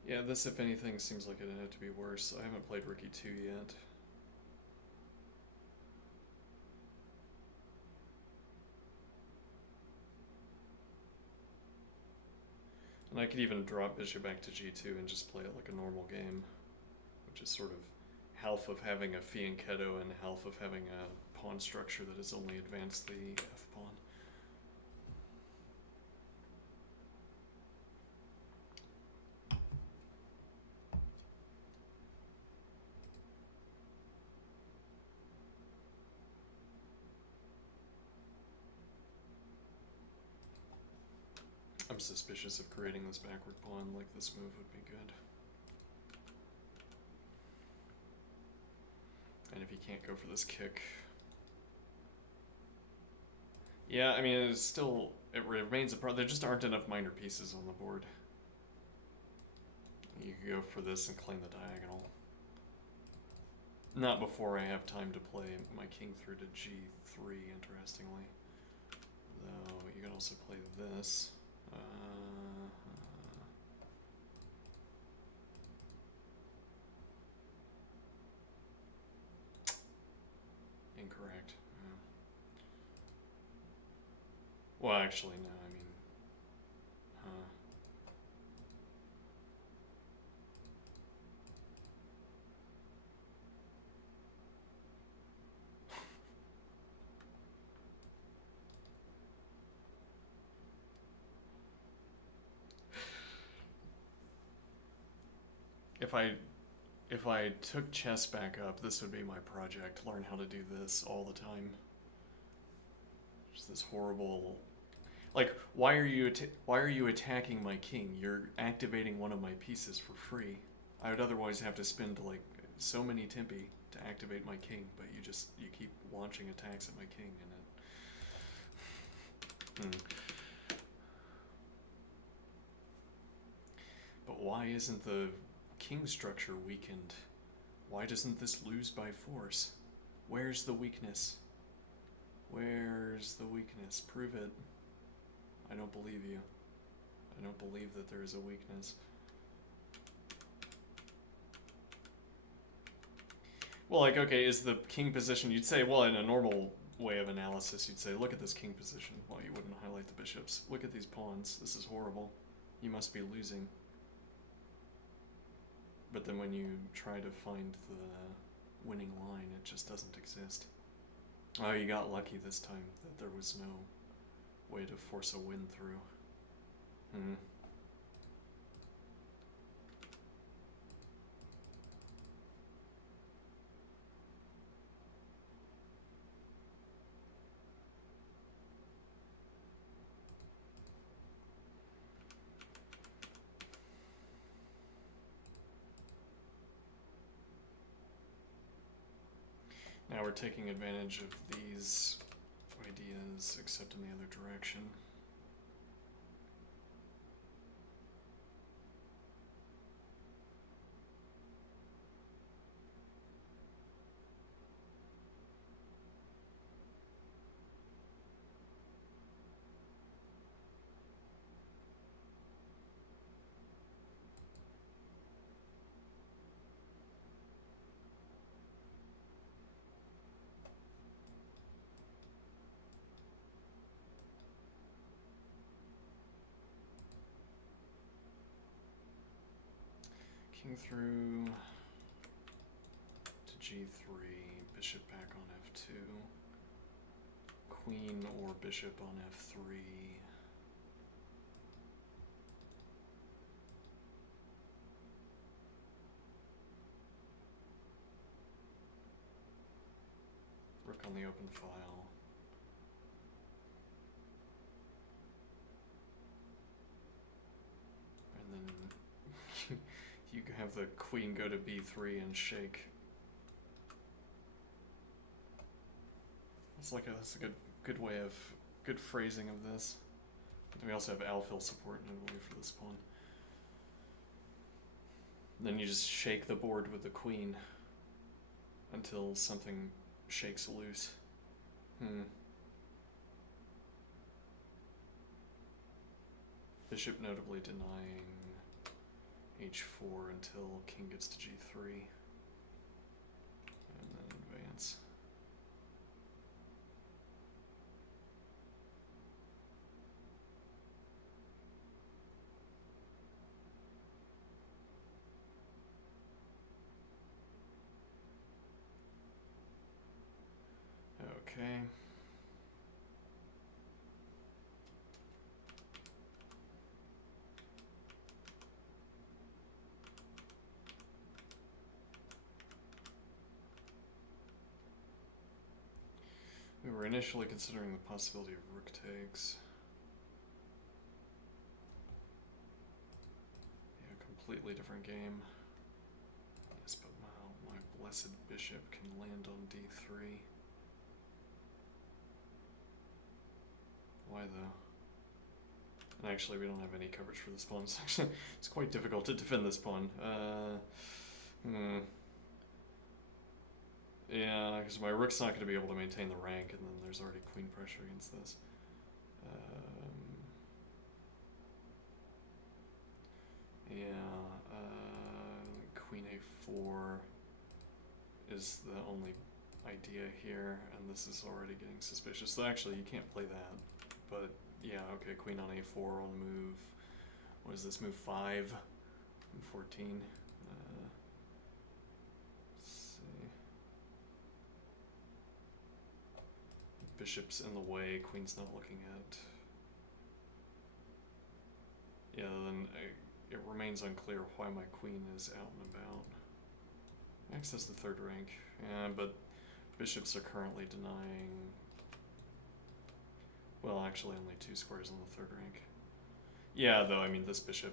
Yeah, this, if anything, seems like it'd have to be worse. I haven't played rook e2 yet. And I could even drop bishop back to g2 and just play it like a normal game, which is sort of half of having a fianchetto and half of having a pawn structure that has only advanced the f-pawn. I'm suspicious of creating this backward pawn. Like, this move would be good. can't go for this kick. Yeah, I mean, it's still, it remains a problem. There just aren't enough minor pieces on the board. You could go for this and claim the diagonal. Not before I have time to play my king through to g3, interestingly. Though, you can also play this. Incorrect. Well, actually, no, I mean, if I took chess back up, this would be my project. Learn how to do this all the time. Just this horrible, like, why are you attacking my king? You're activating one of my pieces for free. I would otherwise have to spend like so many tempi to activate my king, but you keep launching attacks at my king, and it. But why isn't the king structure weakened? Why doesn't this lose by force? Where's the weakness? Where's the weakness? Prove it. I don't believe you. I don't believe that there is a weakness. Well, like, okay, is the king position, you'd say, well, in a normal way of analysis, you'd say, look at this king position. Well, you wouldn't highlight the bishops. Look at these pawns. This is horrible. You must be losing. But then when you try to find the winning line, it just doesn't exist. Oh, you got lucky this time that there was no way to force a win through. Now we're taking advantage of these ideas, except in the other direction. King through to g3, bishop back on f2, queen or bishop on f3. Rook on the open file. And then you have the queen go to b3 and shake. That's a good way of, good phrasing of this. And we also have alfil support, notably, for this pawn. Then you just shake the board with the queen until something shakes loose. Bishop notably denying h4 until king gets to g3. And then advance. Okay. We were initially considering the possibility of rook takes. Yeah, completely different game. Yes, but my blessed bishop can land on d3. Why though? And actually, we don't have any coverage for this pawn. It's quite difficult to defend this pawn. Yeah, because my rook's not going to be able to maintain the rank, and then there's already queen pressure against this. Queen a4 is the only idea here, and this is already getting suspicious. So actually, you can't play that. But yeah, okay, queen on a4 on move. What is this, move 5? Move 14. Let's see. Bishop's in the way, queen's not looking at. Yeah, then it remains unclear why my queen is out and about. Access the third rank. Yeah, but bishops are currently denying. Well, actually, only 2 squares on the third rank. Yeah, though, I mean, this bishop.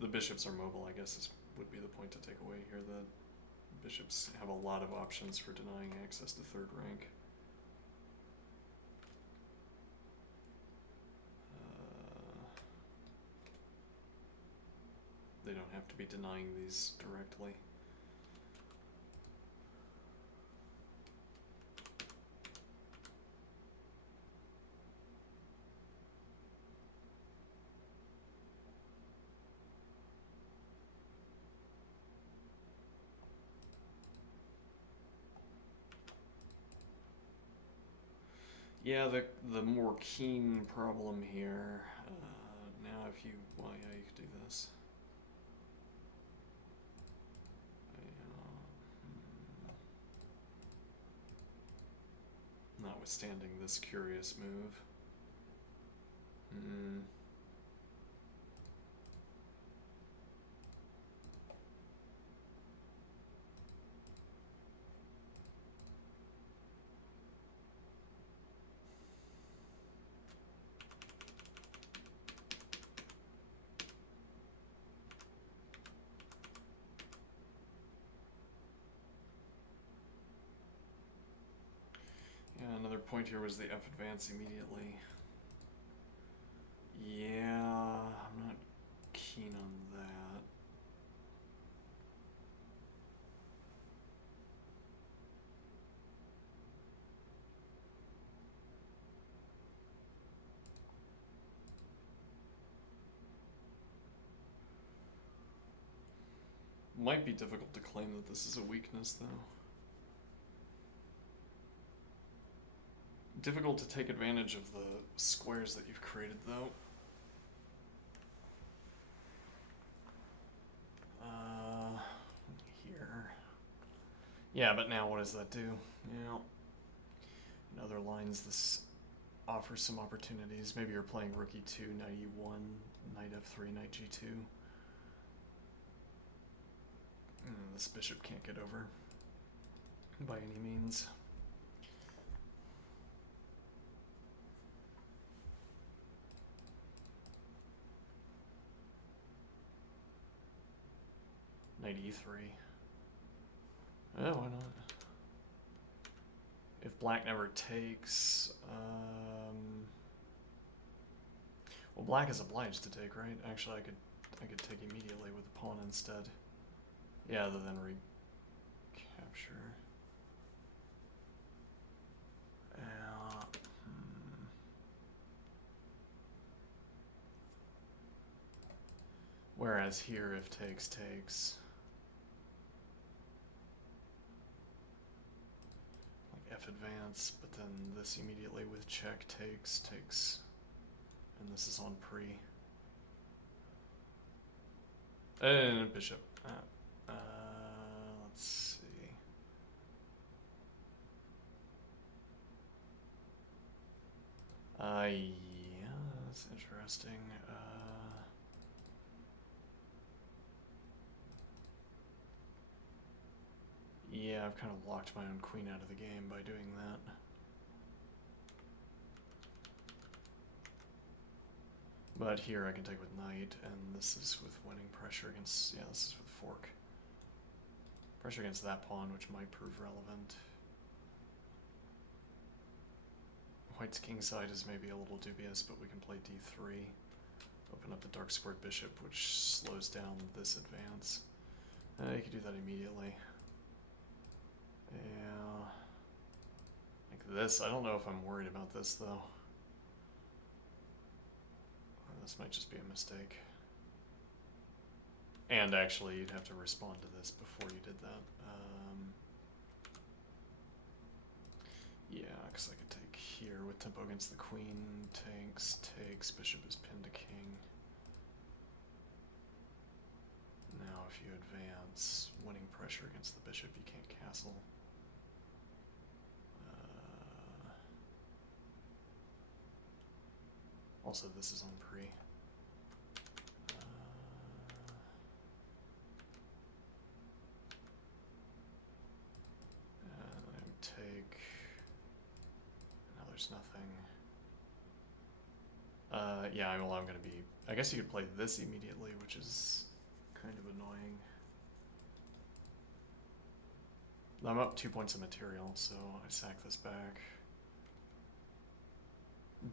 The bishops are mobile, I guess, would be the point to take away here. That bishops have a lot of options for denying access to third rank. They don't have to be denying these directly. Yeah, the more keen problem here. Now, if you, well, yeah, you could do this. Notwithstanding this curious move. Yeah, another point here was the F advance immediately. Yeah, I'm not keen on that. Might be difficult to claim that this is a weakness, though. Difficult to take advantage of the squares that you've created, though. Here. Yeah, but now what does that do? Yeah. In other lines, this offers some opportunities. Maybe you're playing rook e2, knight e1, knight f3, knight g2. This bishop can't get over by any means. Knight e3. Oh, why not? If black never takes, well, black is obliged to take, right? Actually, I could take immediately with the pawn instead. Yeah, other than recapture. Whereas here, if takes, takes. Like F advance, but then this immediately with check takes, takes. And this is on pre. And bishop. Let's see. Yeah, that's interesting. Yeah, I've kind of locked my own queen out of the game by doing that. But here I can take with knight, and this is with winning pressure against, yeah, this is with fork. Pressure against that pawn, which might prove relevant. White's kingside is maybe a little dubious, but we can play d3. Open up the dark squared bishop, which slows down this advance. You could do that immediately. Yeah. Like this. I don't know if I'm worried about this, though. This might just be a mistake. And actually, you'd have to respond to this before you did that. Yeah, because I could take here with tempo against the queen. Takes, bishop is pinned to king. Now if you advance, winning pressure against the bishop, you can't castle. Also, this is on pre. Take. Now there's nothing. Yeah, well, I'm gonna be. I guess you could play this immediately, which is kind of annoying. I'm up 2 points of material, so I sack this back.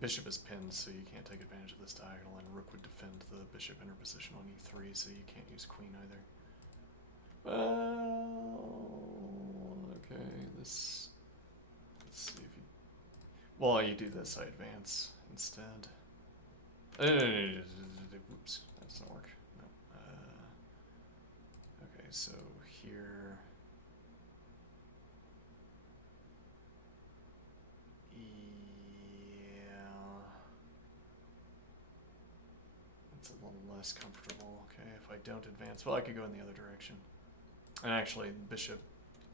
Bishop is pinned, so you can't take advantage of this diagonal, and rook would defend the bishop interposition on e3, so you can't use queen either. Okay, this. Let's see if you. Well, you do this, I advance instead. Oops, that doesn't work. No. Okay, so here. It's a little less comfortable. Okay, if I don't advance, well, I could go in the other direction. And actually, bishop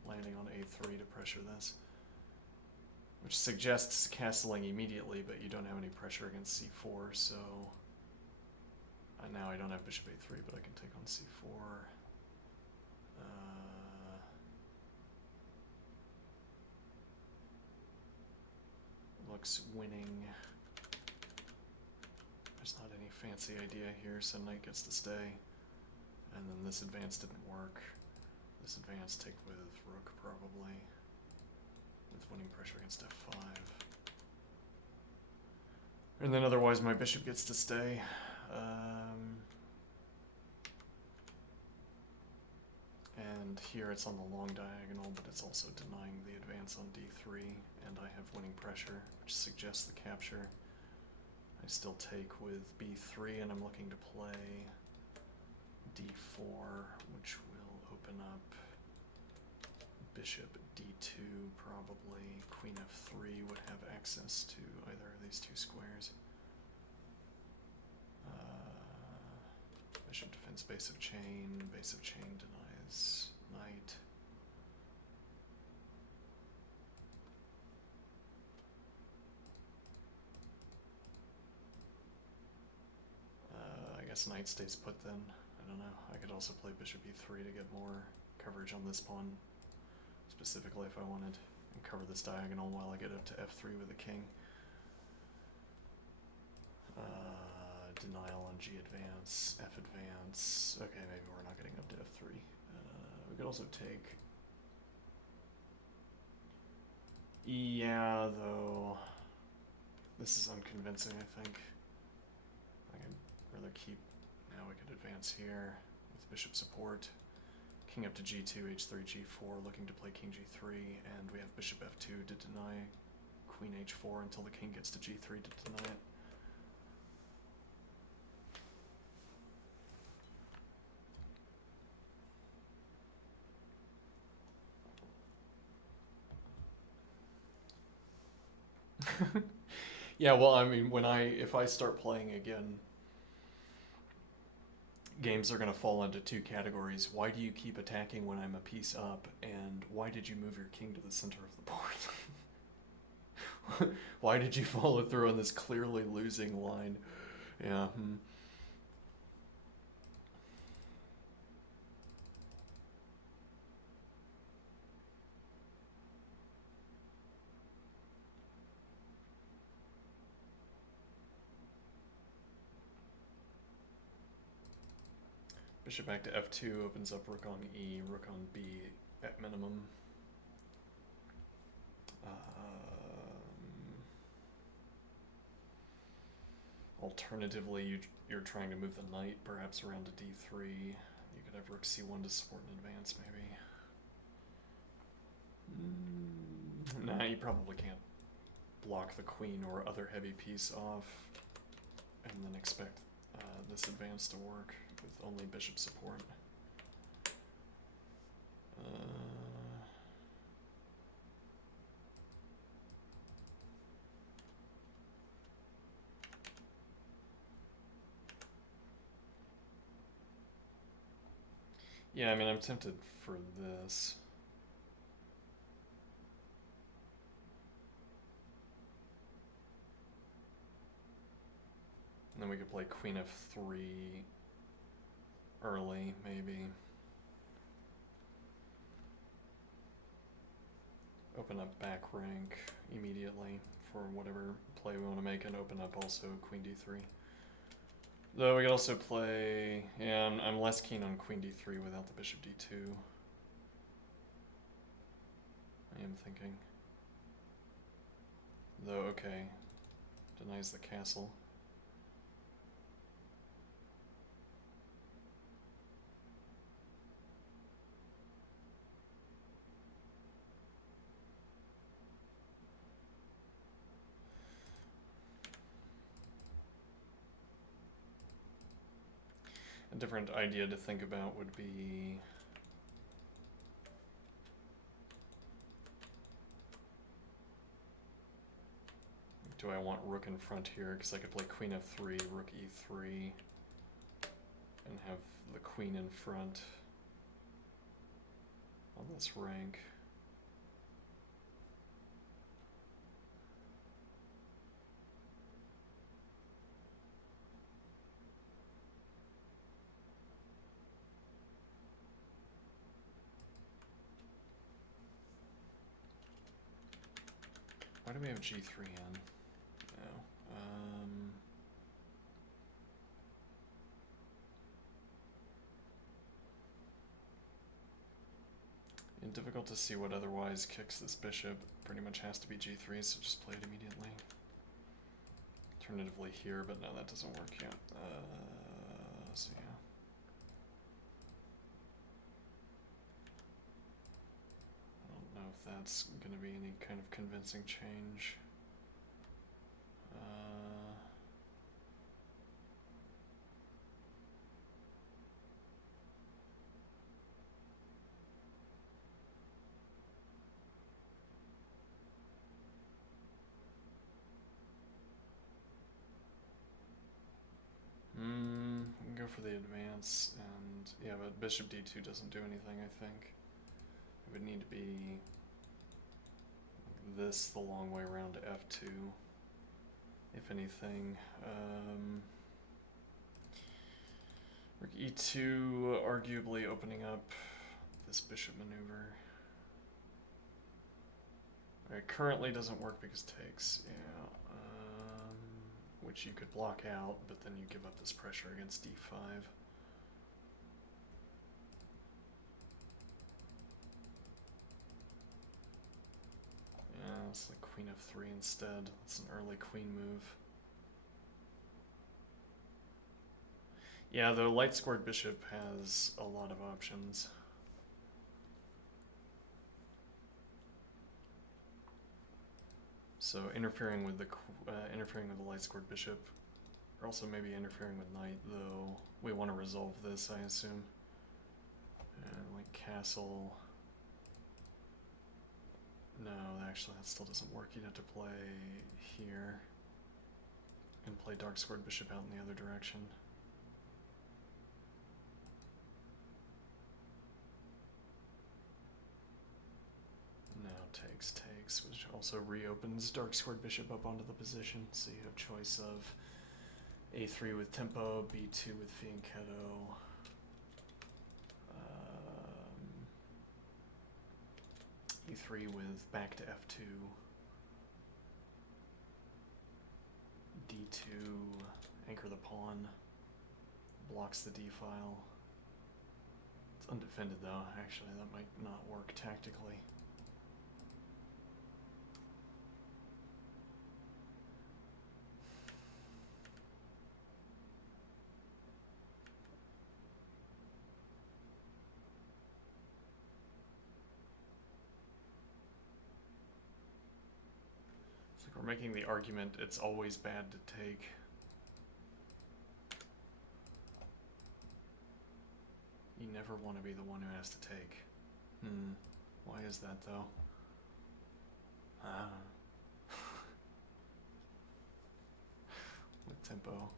landing on a3 to pressure this, which suggests castling immediately, but you don't have any pressure against c4, so now I don't have bishop a3, but I can take on c4. Looks winning. There's not any fancy idea here, so knight gets to stay. And then this advance didn't work. This advance take with rook probably, with winning pressure against f5. And then otherwise my bishop gets to stay. And here it's on the long diagonal, but it's also denying the advance on d3, and I have winning pressure, which suggests the capture. I still take with b3, and I'm looking to play d4, which will open up bishop d2 probably. Queen f3 would have access to either of these two squares. Bishop defends base of chain denies knight. I guess knight stays put then. I don't know. I could also play bishop e3 to get more coverage on this pawn, specifically if I wanted, and cover this diagonal while I get up to f3 with the king. Denial on g advance, f advance. Okay, maybe we're not getting up to f3. We could also take. Yeah, though. This is unconvincing, I think. I'd rather keep. Now we could advance here with bishop support. King up to g2, h3, g4, looking to play king g3, and we have bishop f2 to deny queen h4 until the king gets to g3 to deny it. Yeah, well, I mean, if I start playing again, games are going to fall into two categories. Why do you keep attacking when I'm a piece up? And why did you move your king to the center of the board? Why did you follow through on this clearly losing line? Yeah. Bishop back to f2 opens up rook on e, rook on b at minimum. Alternatively, you're trying to move the knight perhaps around to d3. You could have rook c1 to support an advance, maybe. Nah, you probably can't block the queen or other heavy piece off and then expect this advance to work with only bishop support. Yeah, I mean, I'm tempted for this. And then we could play queen f3 early, maybe. Open up back rank immediately for whatever play we want to make, and open up also queen d3. Though we could also play, yeah, I'm less keen on queen d3 without the bishop d2. I am thinking. Though, okay, denies the castle. A different idea to think about would be do I want rook in front here? Because I could play queen f3, rook e3, and have the queen in front on this rank. Why do we have g3 in? No. And difficult to see what otherwise kicks this bishop. Pretty much has to be g3, so just play it immediately. Alternatively here, but no, that doesn't work yet. So yeah. I don't know if that's going to be any kind of convincing change. We can go for the advance, and yeah, but bishop d2 doesn't do anything, I think. It would need to be this the long way around to f2, if anything. Rook e2, arguably opening up this bishop maneuver. It currently doesn't work because takes, yeah. Which you could block out, but then you give up this pressure against d5. Yeah, it's like queen f3 instead. It's an early queen move. Yeah, the light squared bishop has a lot of options. So interfering with the light squared bishop, or also maybe interfering with knight. Though we want to resolve this, I assume. And like castle. No, actually that still doesn't work. You'd have to play here and play dark squared bishop out in the other direction. Now takes, which also reopens dark squared bishop up onto the position. So you have choice of a3 with tempo, b2 with fianchetto. E3 with back to f2. D2, anchor the pawn, blocks the d file. It's undefended though, actually, that might not work tactically. It's like we're making the argument it's always bad to take. You never want to be the one who has to take. Why is that though? With tempo.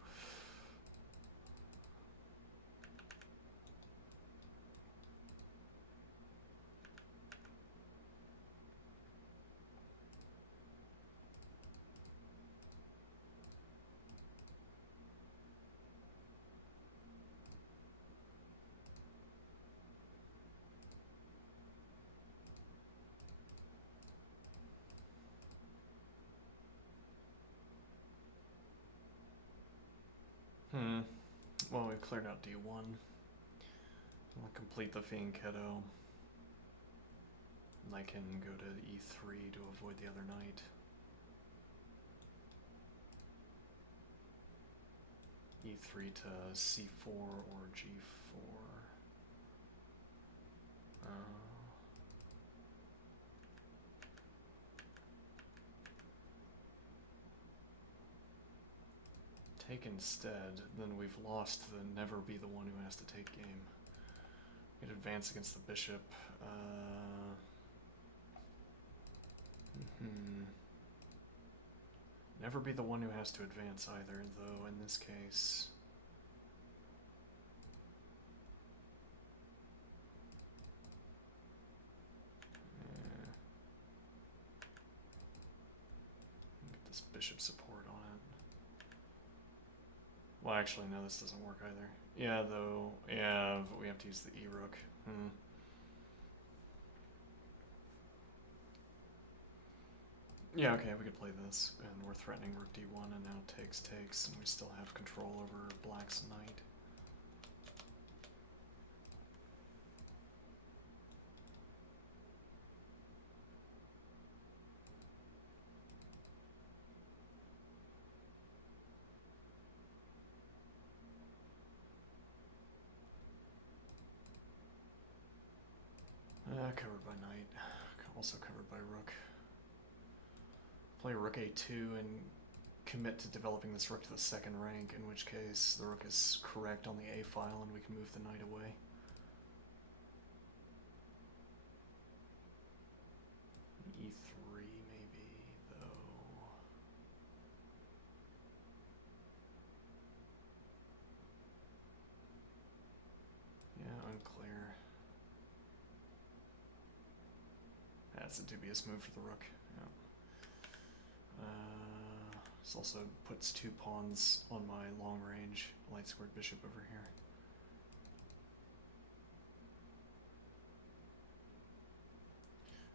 Well, we've cleared out D1. We'll complete the Fianchetto. And I can go to E3 to avoid the other knight. E3 to C4 or G4. Take instead, then we've lost the never be the one who has to take game. We'd advance against the bishop. Never be the one who has to advance either, though, in this case. Get this bishop support on it. Well, actually, no, this doesn't work either. Yeah, though, yeah, but we have to use the E-rook. Yeah, okay, we could play this, and we're threatening rook d1, and now takes, and we still have control over black's knight. Covered by knight, also covered by rook. Play rook a2 and commit to developing this rook to the second rank, in which case the rook is correct on the a file and we can move the knight away. E3 maybe, though. Yeah, unclear. That's a dubious move for the rook. Yeah. This also puts 2 pawns on my long range light squared bishop over here.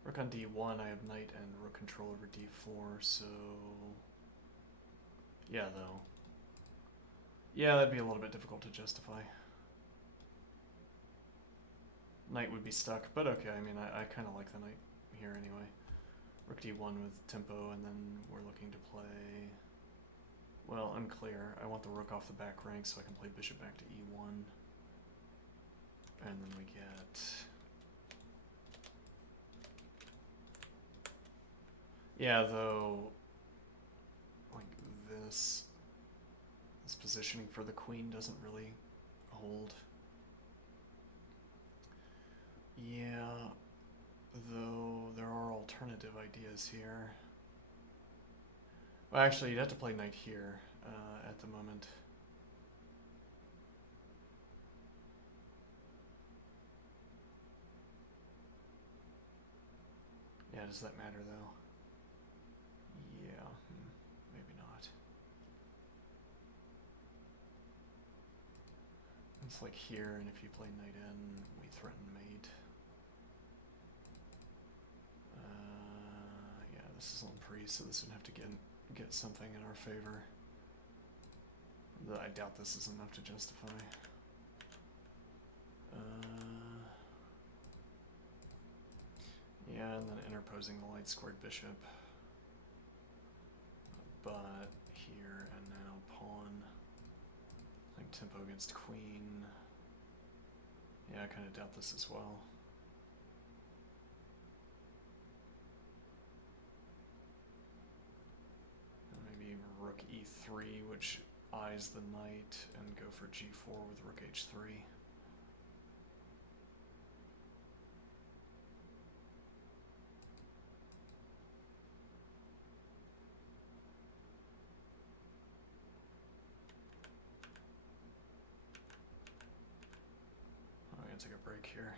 Rook on d1, I have knight and rook control over d4, so... Yeah, though. Yeah, that'd be a little bit difficult to justify. Knight would be stuck, but okay, I mean, I kind of like the knight here anyway. Rook d1 with tempo, and then we're looking to play... Well, unclear. I want the rook off the back rank so I can play bishop back to e1. And then we get... Yeah, though, like this positioning for the queen doesn't really hold. Yeah, though there are alternative ideas here. Well, actually, you'd have to play knight here at the moment. Yeah, does that matter though? Yeah, maybe not. It's like here, and if you play knight in, we threaten mate. Yeah, this is on pre, so this would have to get something in our favor. I doubt this is enough to justify. Yeah, and then interposing the light squared bishop. But here and now pawn. Like tempo against queen. Yeah, I kind of doubt this as well. And maybe rook e3, which eyes the knight, and go for g4 with rook h3. I'm gonna take a break here.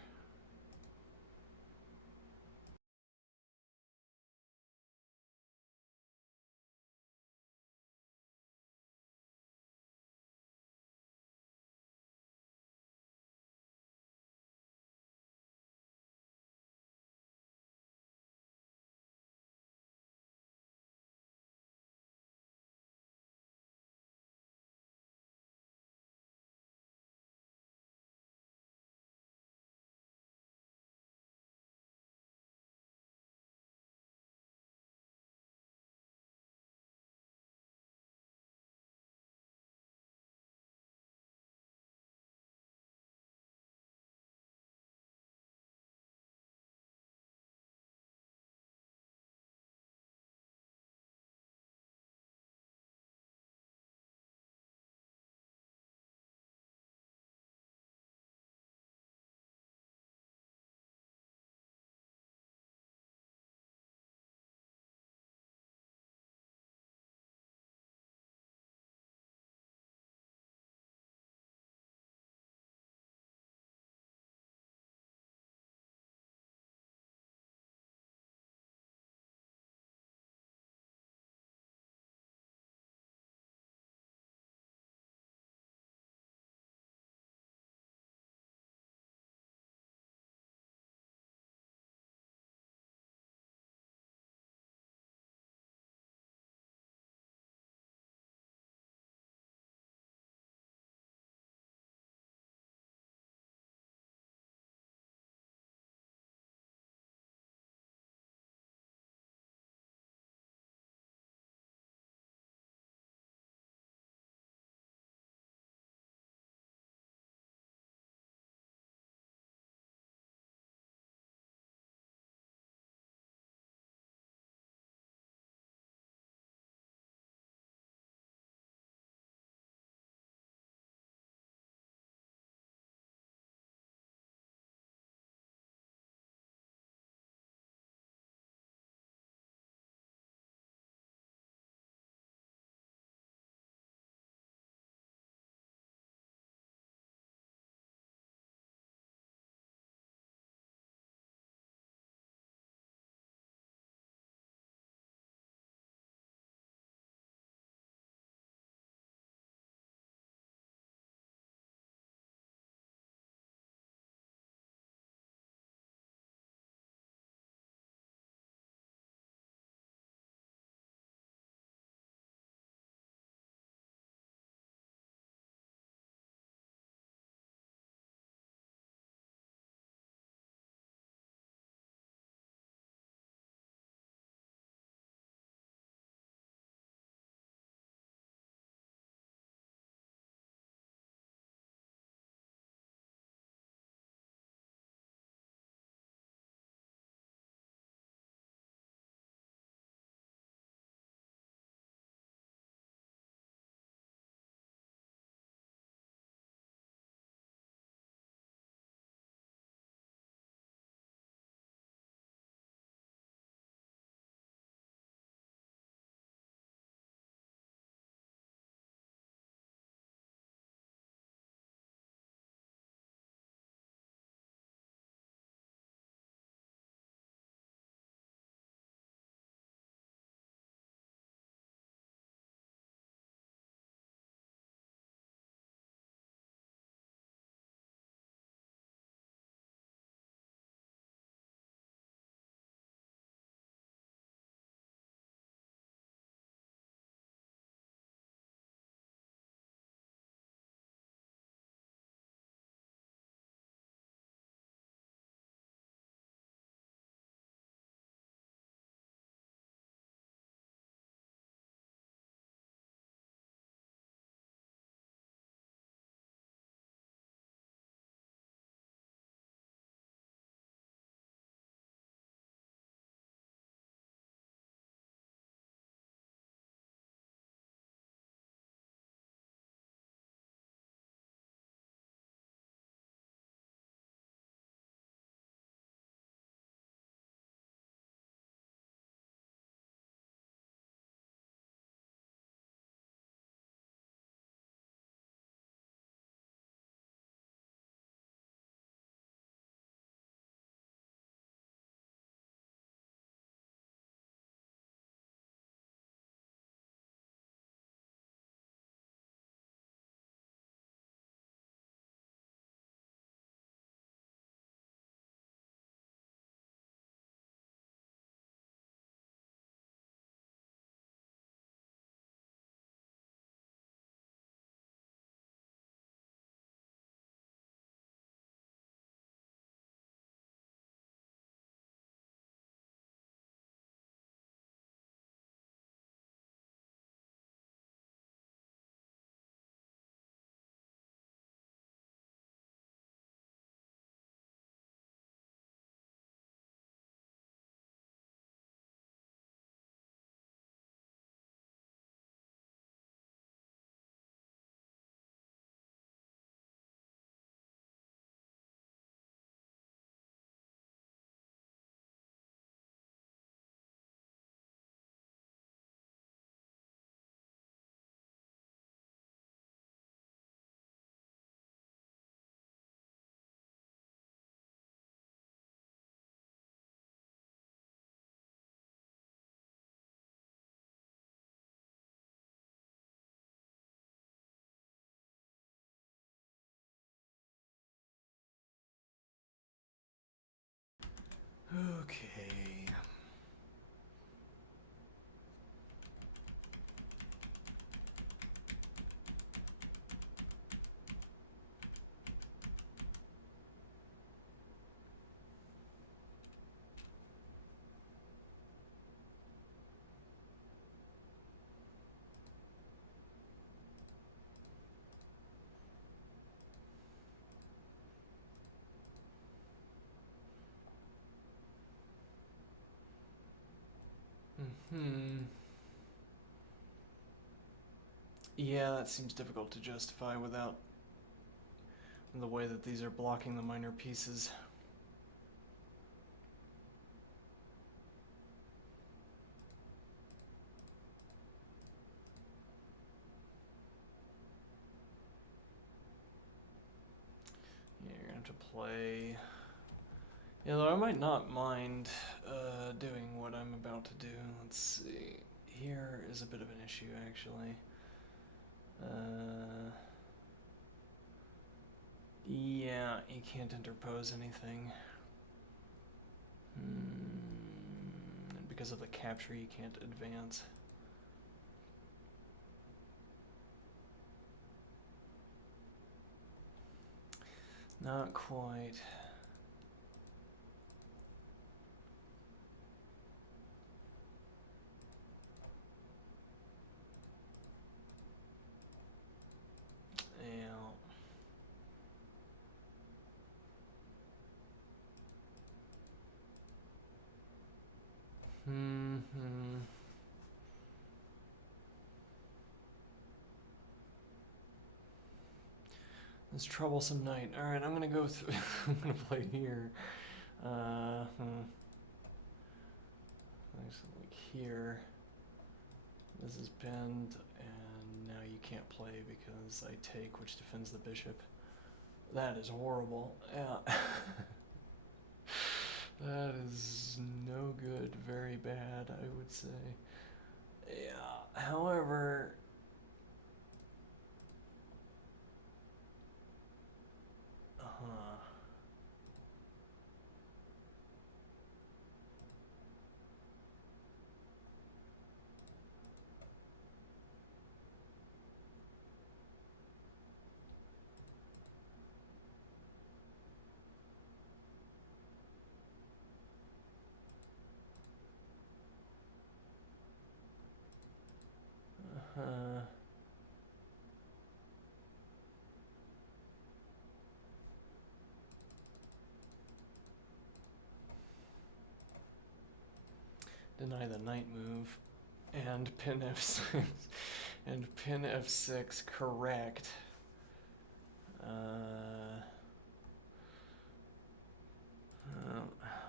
Okay. Yeah, that seems difficult to justify without the way that these are blocking the minor pieces. Yeah, you're gonna have to play. Yeah, though I might not mind doing what I'm about to do. Let's see. Here is a bit of an issue, actually. Yeah, you can't interpose anything. And because of the capture, you can't advance. Not quite. Yeah. This troublesome night. Alright, I'm gonna go through. I'm gonna play here. Like here. This is pinned, and now you can't play because I take, which defends the bishop. That is horrible. Yeah. That is no good. Very bad, I would say. Yeah. However, deny the knight move, and pin f6, and pin f6, correct.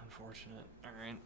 Unfortunate. All right.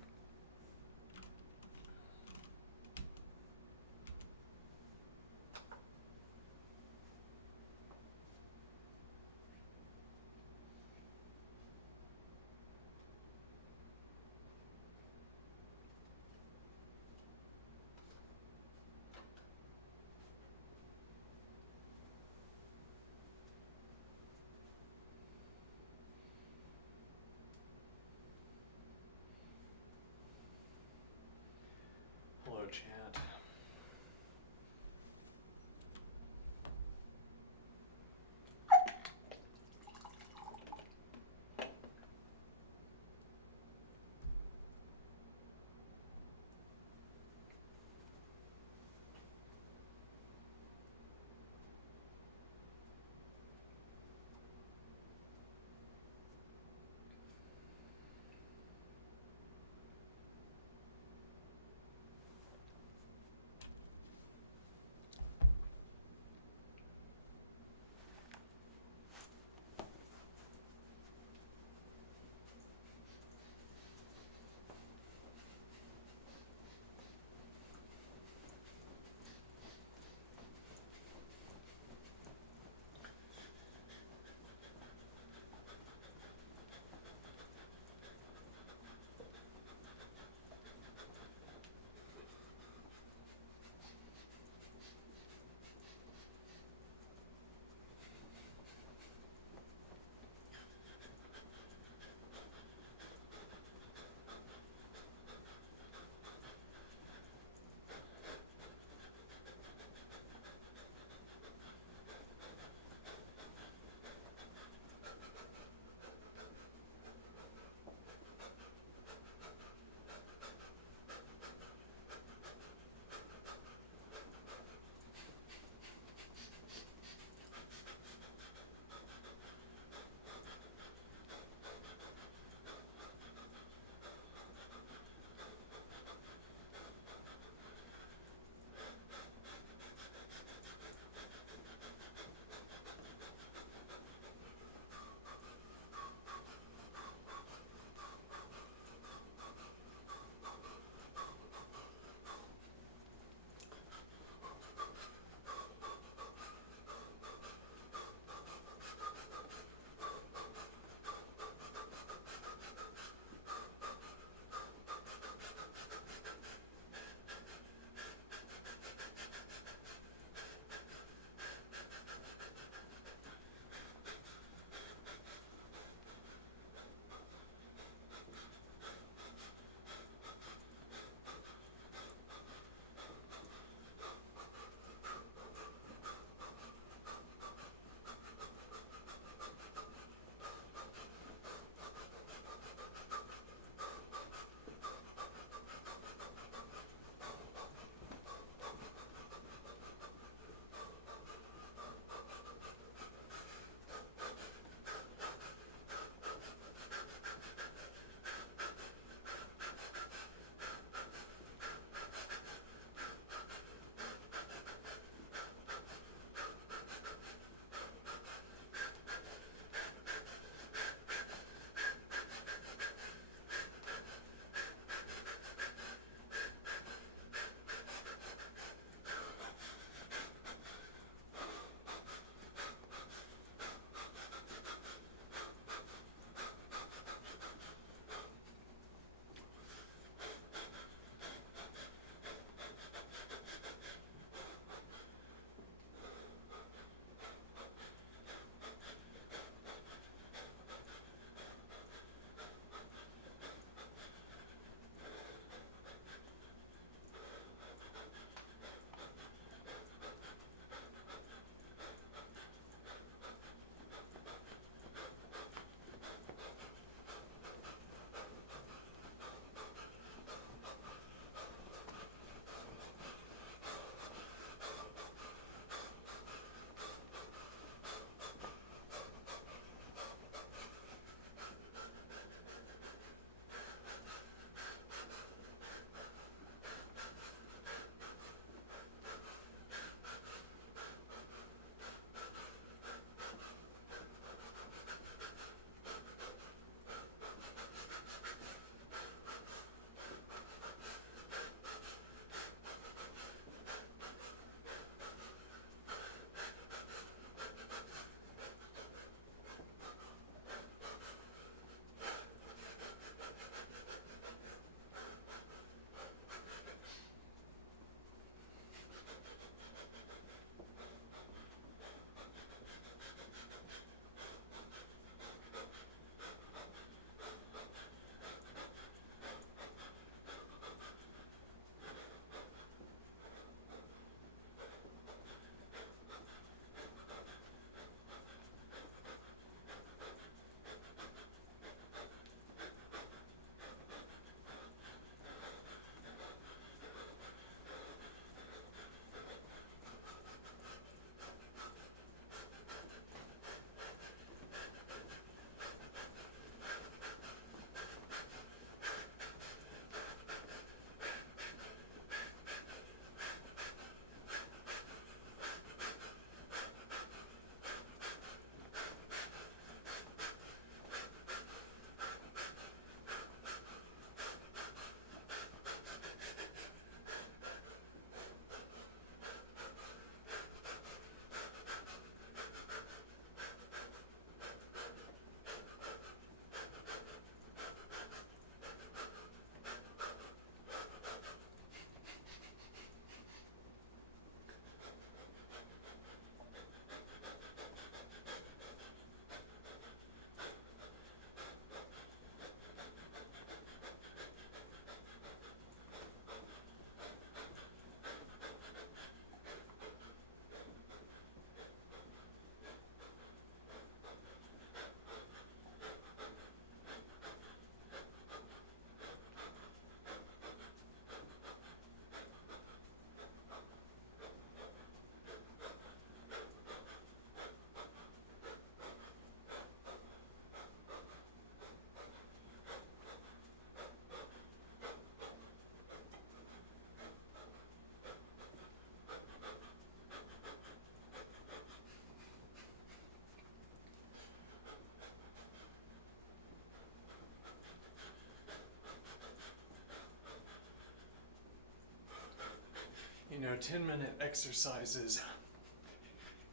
10-minute exercises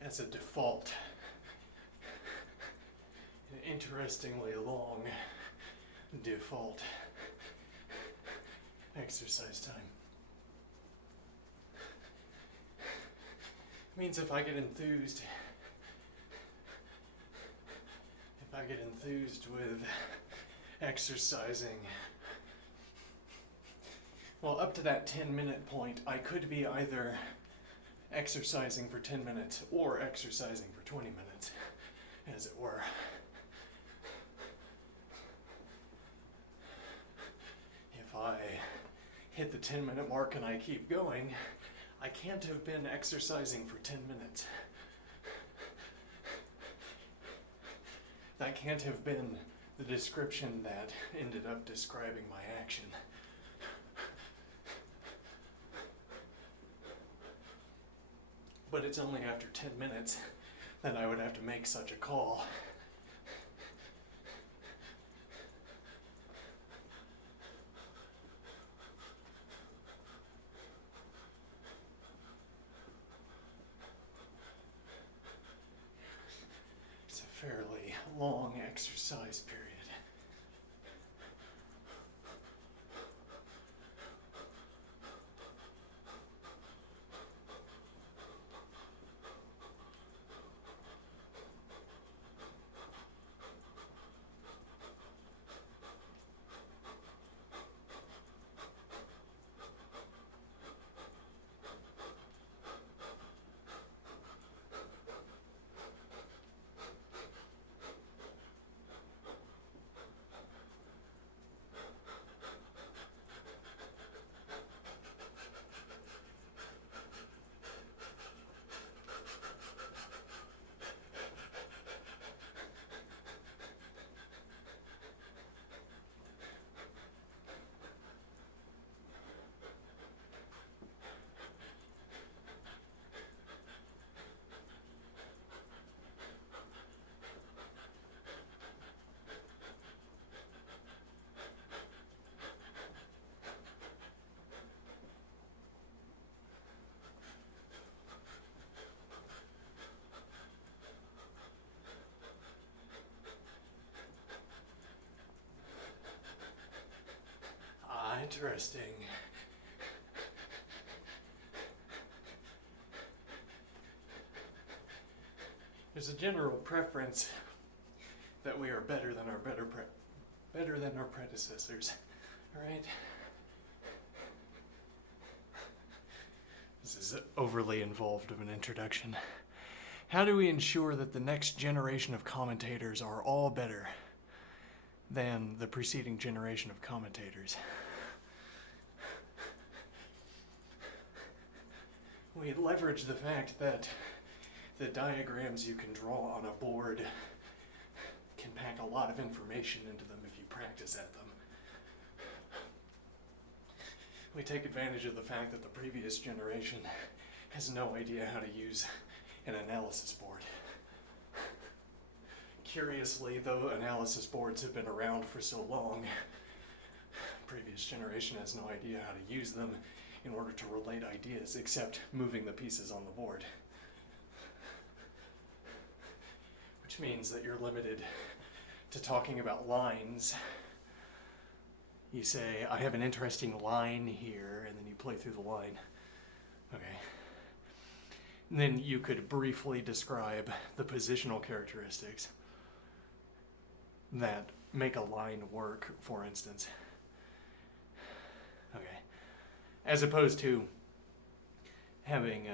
as a default. An interestingly long default exercise time. Means if I get enthused with exercising, well, up to that 10-minute point, I could be either exercising for 10 minutes or exercising for 20 minutes, as it were. If I hit the 10-minute mark and I keep going, I can't have been exercising for 10 minutes. That can't have been the description that ended up describing my action. But it's only after 10 minutes that I would have to make such a call. It's a fairly long exercise period. Interesting. There's a general preference that we are better than our predecessors, right? This is overly involved of an introduction. How do we ensure that the next generation of commentators are all better than the preceding generation of commentators? We leverage the fact that the diagrams you can draw on a board can pack a lot of information into them if you practice at them. We take advantage of the fact that the previous generation has no idea how to use an analysis board. Curiously, though analysis boards have been around for so long, previous generation has no idea how to use them in order to relate ideas, except moving the pieces on the board. Which means that you're limited to talking about lines. You say, I have an interesting line here, and then you play through the line. Okay. And then you could briefly describe the positional characteristics that make a line work, for instance. Okay. As opposed to having,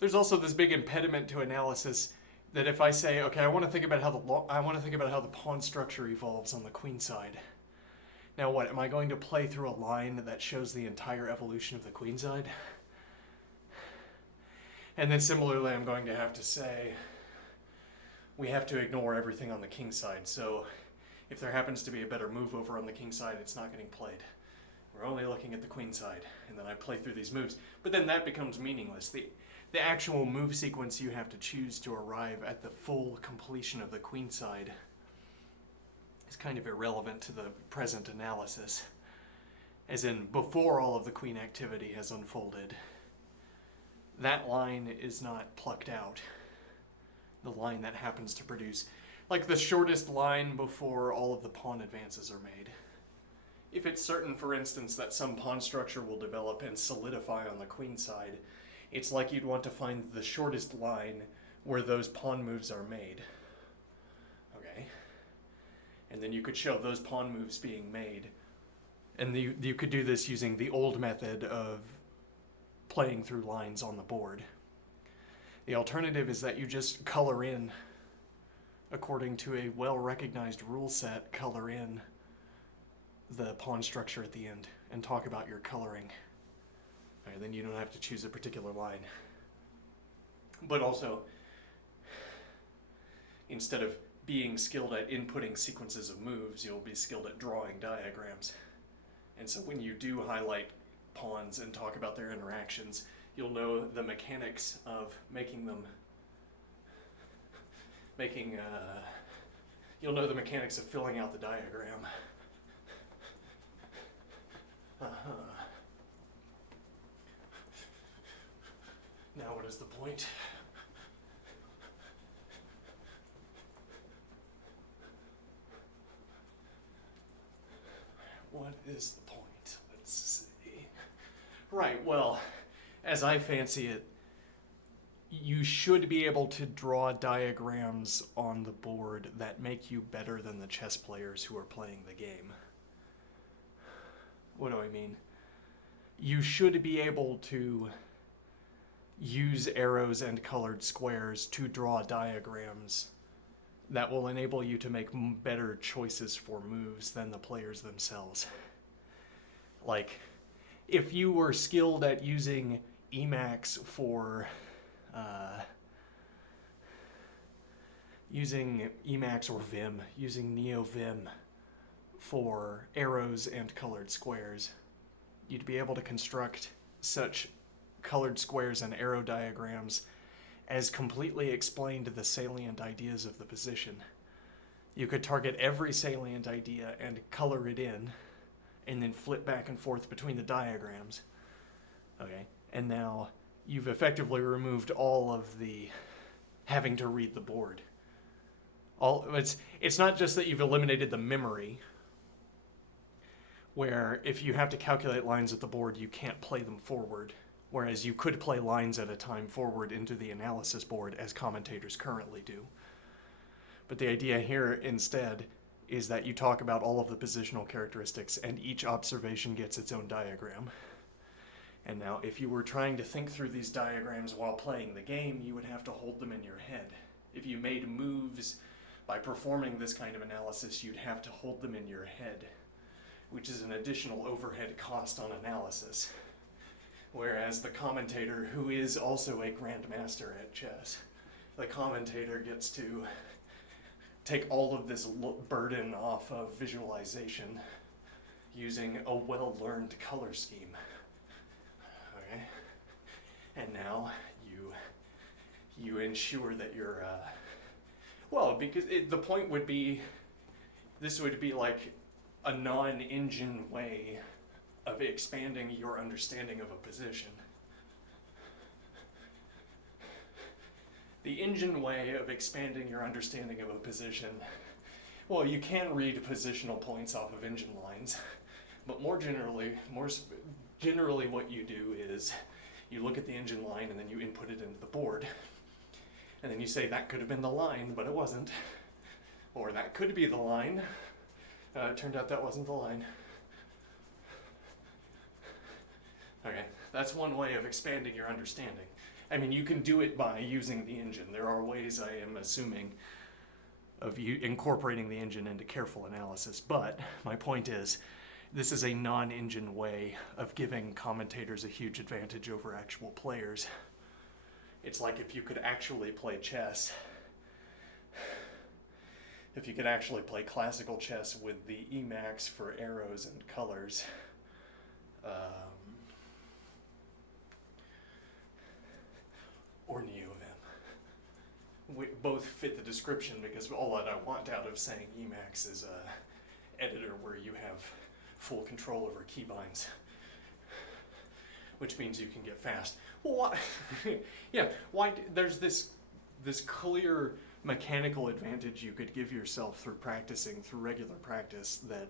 there's also this big impediment to analysis that if I say, okay, I want to think about how the pawn structure evolves on the queen side. Now what, am I going to play through a line that shows the entire evolution of the queen side? And then similarly, I'm going to have to say, we have to ignore everything on the king side. So if there happens to be a better move over on the king side, it's not getting played. We're only looking at the queen side, and then I play through these moves. But then that becomes meaningless. The actual move sequence you have to choose to arrive at the full completion of the queen side is kind of irrelevant to the present analysis. as in before all of the queen activity has unfolded, that line is not plucked out. The line that happens to produce, like the shortest line before all of the pawn advances are made. If it's certain, for instance, that some pawn structure will develop and solidify on the queen side, it's like you'd want to find the shortest line where those pawn moves are made. Okay? And then you could show those pawn moves being made. And you could do this using the old method of playing through lines on the board. The alternative is that you just color in, according to a well-recognized rule set, color in the pawn structure at the end and talk about your coloring. Right, then you don't have to choose a particular line. But also, instead of being skilled at inputting sequences of moves, you'll be skilled at drawing diagrams. And so when you do highlight pawns and talk about their interactions, you'll know the mechanics of you'll know the mechanics of filling out the diagram. Now what is the point? What is the point? Let's see. Right, well, as I fancy it, you should be able to draw diagrams on the board that make you better than the chess players who are playing the game. What do I mean? You should be able to use arrows and colored squares to draw diagrams that will enable you to make better choices for moves than the players themselves. Like, if you were skilled at using Emacs for using Emacs or Vim, using NeoVim for arrows and colored squares, you'd be able to construct such colored squares and arrow diagrams as completely explained the salient ideas of the position. You could target every salient idea and color it in, and then flip back and forth between the diagrams. Okay, and now you've effectively removed all of the having to read the board. It's not just that you've eliminated the memory, where if you have to calculate lines at the board, you can't play them forward, whereas you could play lines at a time forward into the analysis board as commentators currently do. But the idea here instead is that you talk about all of the positional characteristics and each observation gets its own diagram. And now if you were trying to think through these diagrams while playing the game, you would have to hold them in your head. If you made moves by performing this kind of analysis, you'd have to hold them in your head, which is an additional overhead cost on analysis. Whereas the commentator, who is also a grandmaster at chess, the commentator gets to take all of this burden off of visualization using a well-learned color scheme. Okay? And now you ensure that you're, because the point would be, this would be like a non-engine way of expanding your understanding of a position. The engine way of expanding your understanding of a position, well, you can read positional points off of engine lines, but more generally what you do is you look at the engine line and then you input it into the board. And then you say that could have been the line, but it wasn't. Or that could be the line. It turned out that wasn't the line. Okay, that's one way of expanding your understanding. I mean, you can do it by using the engine. There are ways, I am assuming, of you incorporating the engine into careful analysis. But my point is, this is a non-engine way of giving commentators a huge advantage over actual players. It's like if you could actually play chess, if you could actually play classical chess with the Emacs for arrows and colors, or NeoVim. We both fit the description because all that I want out of saying Emacs is a editor where you have full control over keybinds, which means you can get fast. Well, why? Yeah, why? There's this clear mechanical advantage you could give yourself through practicing, through regular practice, that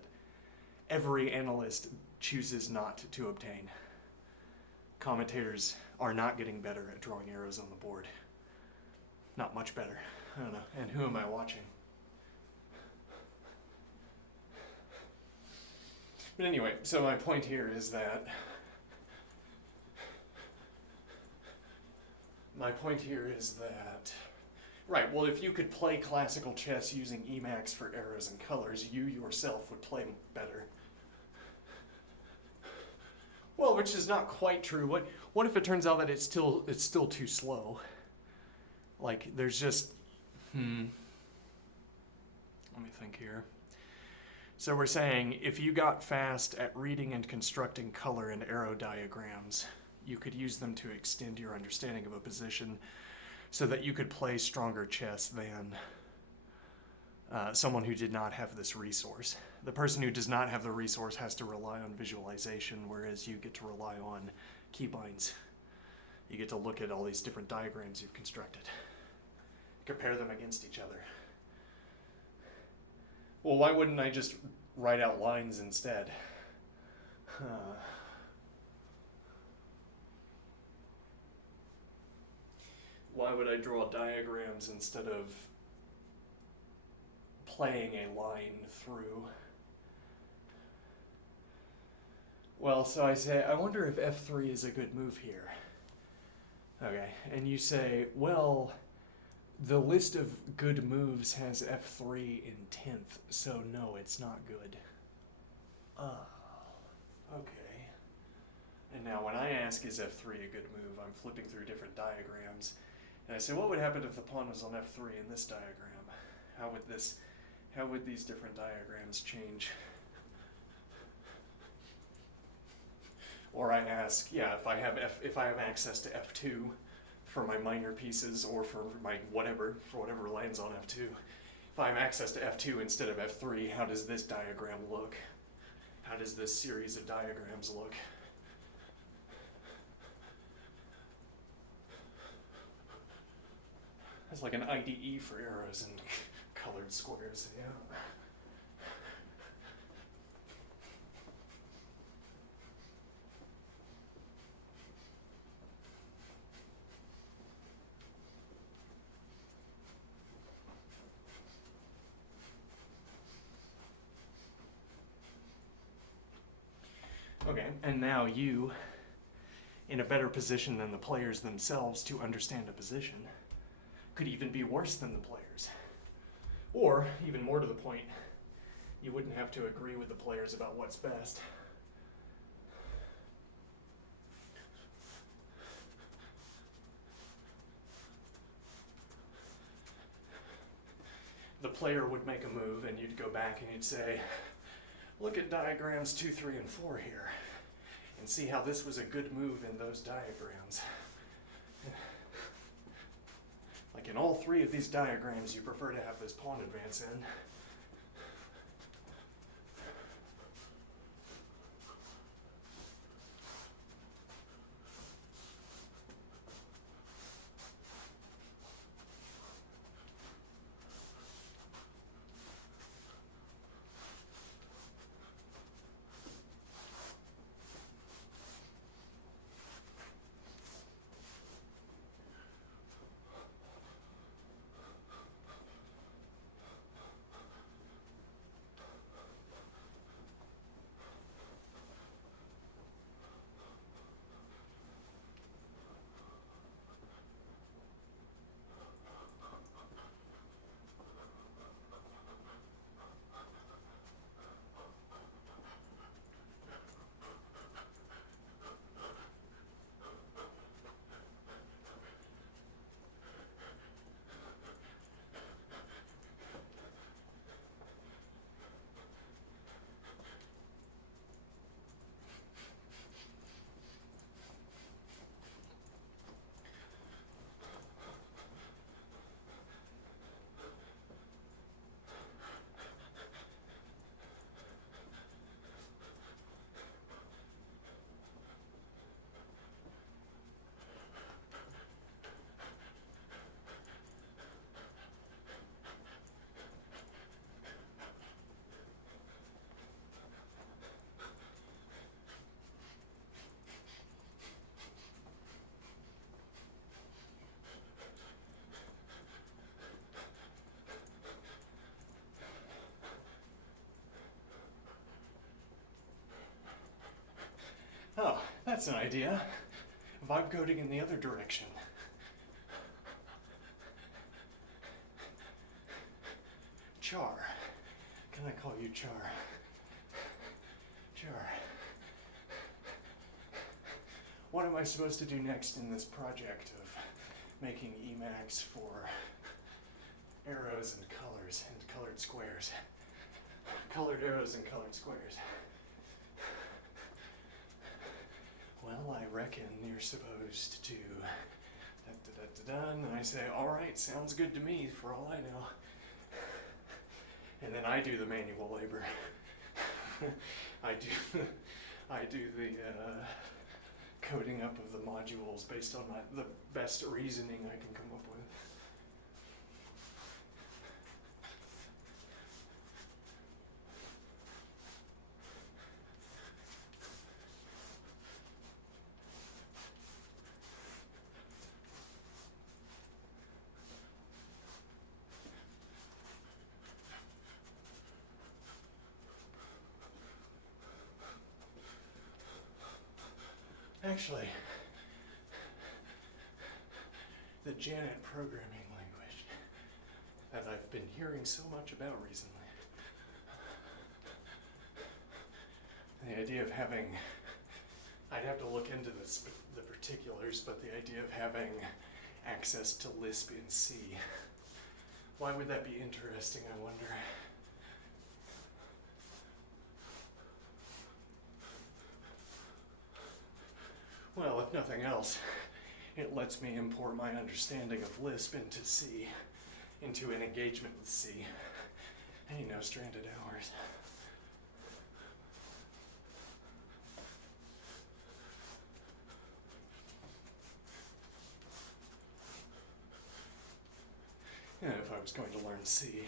every analyst chooses not to obtain. Commentators are not getting better at drawing arrows on the board. Not much better. I don't know. And who am I watching? But anyway, so my point here is that right, well, if you could play classical chess using Emacs for arrows and colors, you yourself would play better. Well, which is not quite true. What if it turns out that it's still too slow? Like, there's just, let me think here. So we're saying if you got fast at reading and constructing color and arrow diagrams, you could use them to extend your understanding of a position so that you could play stronger chess than someone who did not have this resource. The person who does not have the resource has to rely on visualization, whereas you get to rely on keybinds. You get to look at all these different diagrams you've constructed, compare them against each other. Well, why wouldn't I just write out lines instead? Why would I draw diagrams instead of playing a line through? Well, so I say, I wonder if f3 is a good move here. Okay, and you say, well, the list of good moves has f3 in 10th, so no, it's not good. Oh, okay. And now when I ask, is f3 a good move, I'm flipping through different diagrams, and I say, what would happen if the pawn was on f3 in this diagram? How would these different diagrams change? Or I ask, yeah, if I have access to f2 for my minor pieces, or for whatever lands on f2, if I have access to f2 instead of f3, how does this diagram look? How does this series of diagrams look? It's like an IDE for arrows and colored squares, yeah. Okay, and now you, in a better position than the players themselves to understand a position, could even be worse than the players. Or, even more to the point, you wouldn't have to agree with the players about what's best. The player would make a move and you'd go back and you'd say, look at diagrams 2, 3, and 4 here, and see how this was a good move in those diagrams. Like in all 3 of these diagrams, you prefer to have this pawn advance in. That's an idea. Vibe coding in the other direction. Char. Can I call you Char? Char. What am I supposed to do next in this project of making Emacs for arrows and colors and colored squares? Colored arrows and colored squares. Well, I reckon you're supposed to and I say, all right, sounds good to me for all I know. And then I do the manual labor. I do the coding up of the modules based on the best reasoning I can come up with. Actually, the Janet programming language that I've been hearing so much about recently. The idea of having, I'd have to look into the particulars, but the idea of having access to Lisp in C. Why would that be interesting, I wonder? Well, if nothing else, it lets me import my understanding of Lisp into C, into an engagement with C. Hey, no stranded hours. Yeah, if I was going to learn C.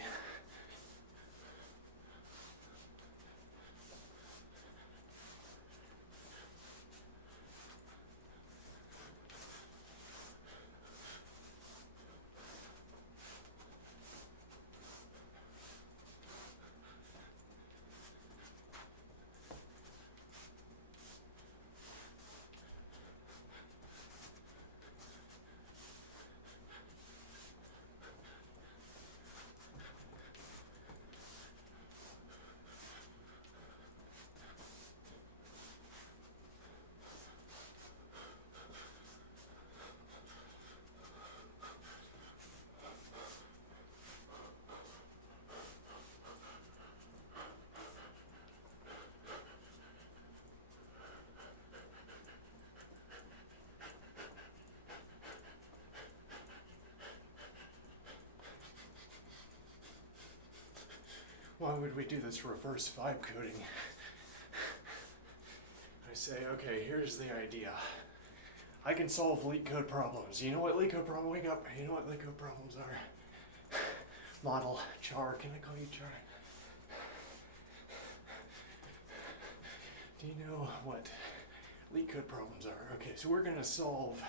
Why would we do this reverse vibe coding? I say, okay, here's the idea. I can solve LeetCode problems. You know what LeetCode problem we got? You know what LeetCode problems are? Model, char, can I call you char? Do you know what LeetCode problems are? Okay, so we're gonna solve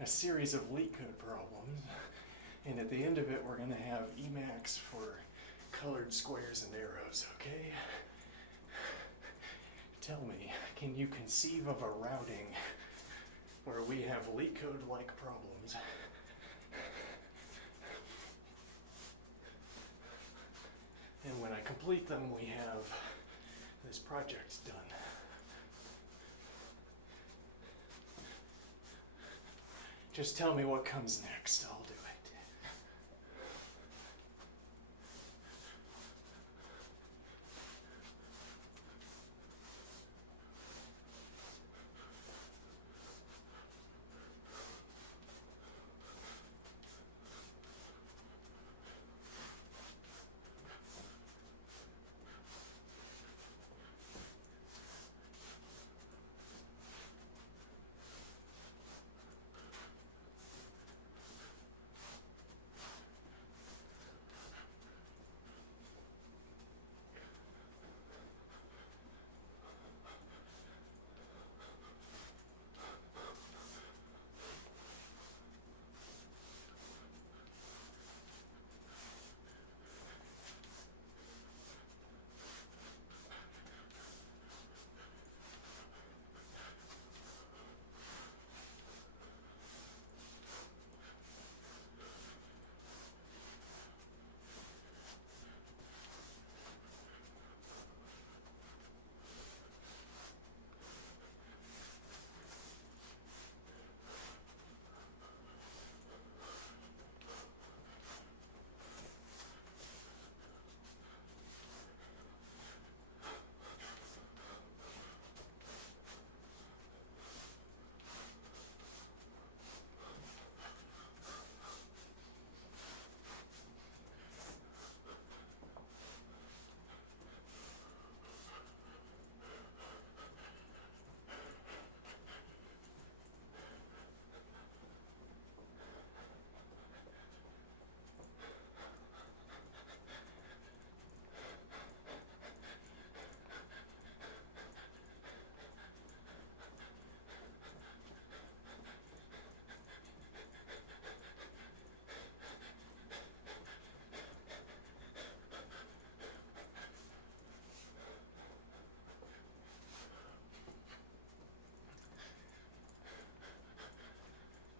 a series of LeetCode problems, and at the end of it, we're gonna have Emacs for colored squares and arrows, okay? Tell me, can you conceive of a routing where we have LeetCode-like problems and when I complete them, we have this project done? Just tell me what comes next, I'll do it.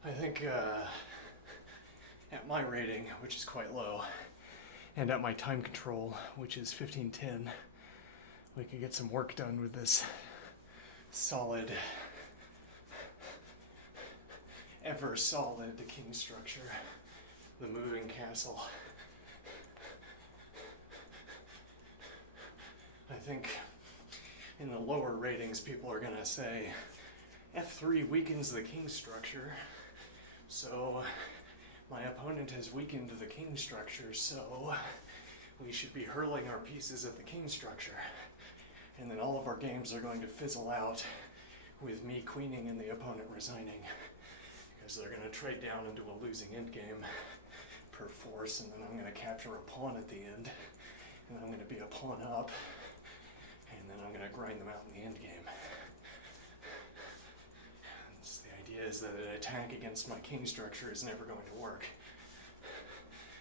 I think at my rating, which is quite low, and at my time control, which is 1510, we can get some work done with this solid, ever solid king structure, the moving castle. I think in the lower ratings, people are gonna say F3 weakens the king structure, so my opponent has weakened the king structure, so we should be hurling our pieces at the king structure. And then all of our games are going to fizzle out with me queening and the opponent resigning, because they're gonna trade down into a losing endgame per force, and then I'm gonna capture a pawn at the end, and I'm gonna be a pawn up, and then I'm gonna grind them out in the endgame. The idea is that an attack against my king structure is never going to work,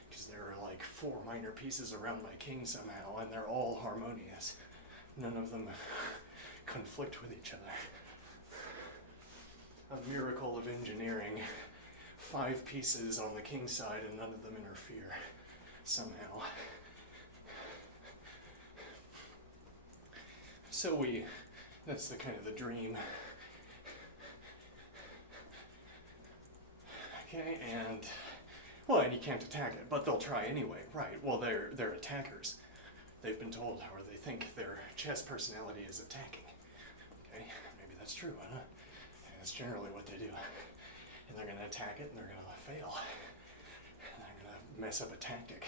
because there are like 4 minor pieces around my king somehow, and they're all harmonious. None of them conflict with each other. A miracle of engineering. 5 pieces on the king side and none of them interfere somehow. So that's the kind of the dream. Okay, and you can't attack it, but they'll try anyway, right? Well, they're attackers. They've been told, or they think their chess personality is attacking. Okay, maybe that's true, huh? That's generally what they do. And they're gonna attack it, and they're gonna fail. And they're gonna mess up a tactic.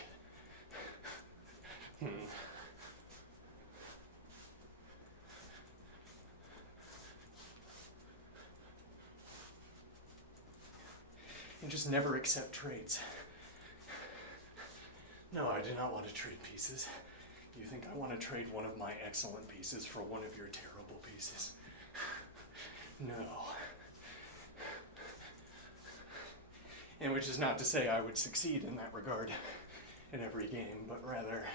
And just never accept trades. No, I do not want to trade pieces. You think I want to trade one of my excellent pieces for one of your terrible pieces? No. And which is not to say I would succeed in that regard in every game, but rather,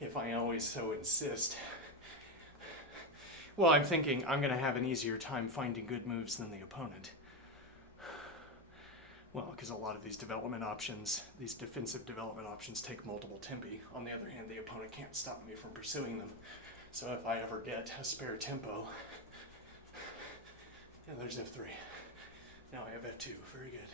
if I always so insist, well, I'm thinking I'm going to have an easier time finding good moves than the opponent. Well, because a lot of these development options, these defensive development options, take multiple tempi. On the other hand, the opponent can't stop me from pursuing them. So if I ever get a spare tempo, and there's F3. Now I have F2, very good.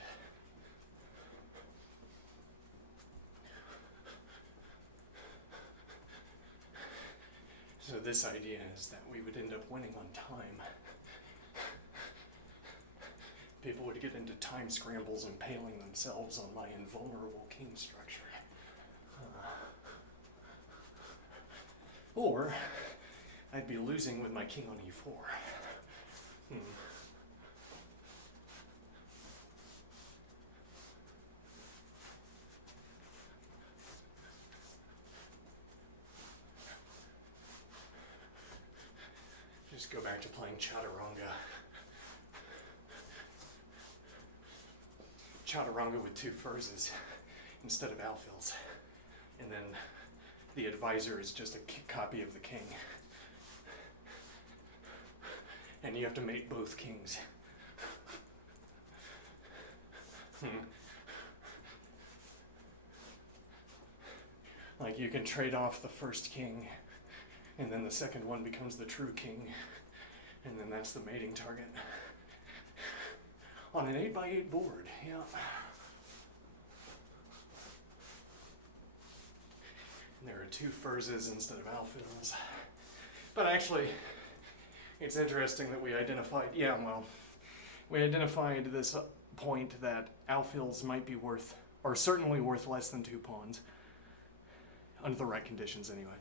So this idea is that we would end up winning on time. People would get into time scrambles impaling themselves on my invulnerable king structure. Or I'd be losing with my king on e4. Just go back to playing Chaturanga. Chaturanga with 2 furzes instead of alphils. And then the advisor is just a copy of the king. And you have to mate both kings. Like you can trade off the first king, and then the second one becomes the true king, and then that's the mating target. On an 8x8 board, yeah. And there are 2 furzes instead of alphils. But actually, it's interesting that we identified, we identified this point that alphils might be worth, or certainly worth less than 2 pawns, under the right conditions anyway.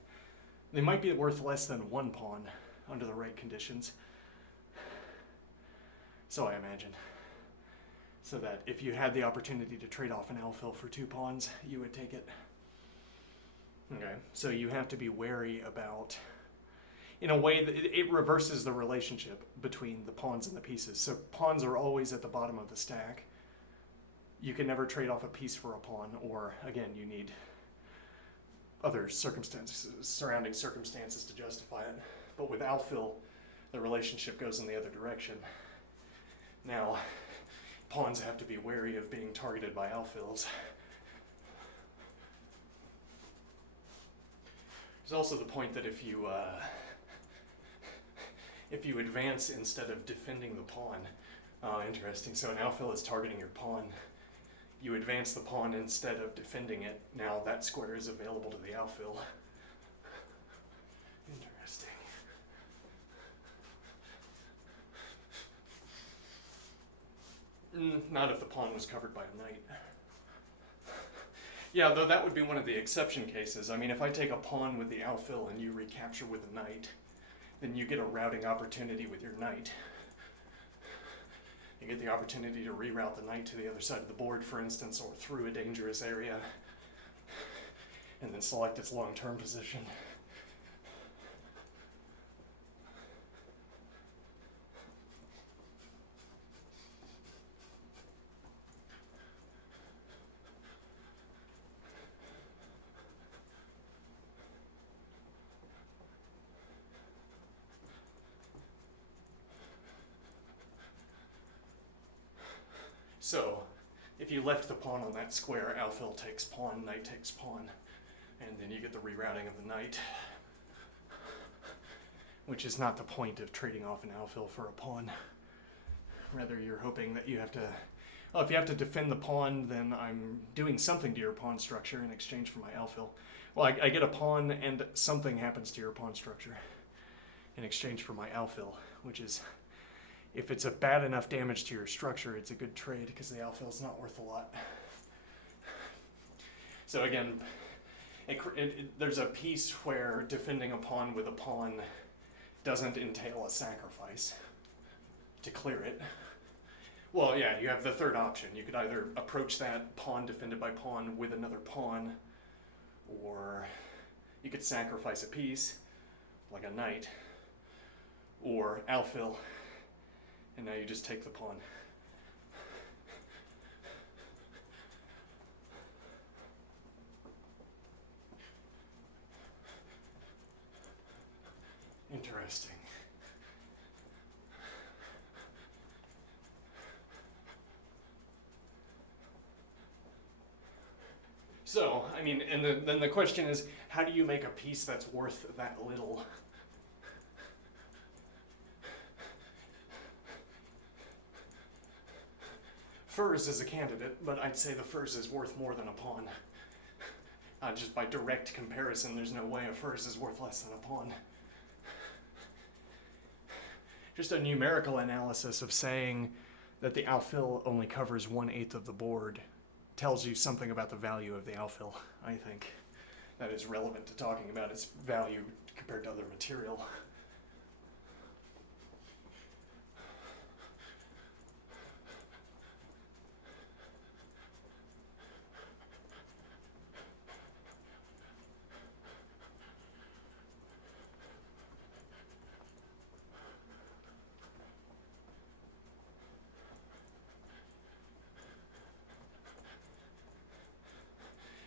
They might be worth less than 1 pawn under the right conditions. So I imagine. So that if you had the opportunity to trade off an alphil for 2 pawns, you would take it. Okay, so you have to be wary about, in a way that it reverses the relationship between the pawns and the pieces. So pawns are always at the bottom of the stack. You can never trade off a piece for a pawn, or again, you need other circumstances, surrounding circumstances to justify it. But with alphil, the relationship goes in the other direction. Now, pawns have to be wary of being targeted by alphils. There's also the point that if you advance instead of defending the pawn, interesting. So an alphil is targeting your pawn. You advance the pawn instead of defending it. Now that square is available to the alphil. Interesting. Not if the pawn was covered by a knight. Yeah, though that would be one of the exception cases. I mean, if I take a pawn with the alphil and you recapture with a knight, then you get a routing opportunity with your knight. You get the opportunity to reroute the knight to the other side of the board, for instance, or through a dangerous area, and then select its long-term position. So, if you left the pawn on that square, alphil takes pawn, knight takes pawn, and then you get the rerouting of the knight, which is not the point of trading off an alphil for a pawn. Rather, you're hoping that you have to, well, if you have to defend the pawn, then I'm doing something to your pawn structure in exchange for my alphil. Well, I get a pawn and something happens to your pawn structure in exchange for my alphil, which is, if it's a bad enough damage to your structure, it's a good trade because the alphil is not worth a lot. So again, there's a piece where defending a pawn with a pawn doesn't entail a sacrifice to clear it. Well, yeah, you have the third option. You could either approach that pawn defended by pawn with another pawn, or you could sacrifice a piece, like a knight, or alphil, and now you just take the pawn. Interesting. So, I mean, and then the question is, how do you make a piece that's worth that little? Furs is a candidate, but I'd say the furs is worth more than a pawn. Just by direct comparison, there's no way a furs is worth less than a pawn. Just a numerical analysis of saying that the alphil only covers 1/8 of the board tells you something about the value of the alphil, I think. That is relevant to talking about its value compared to other material.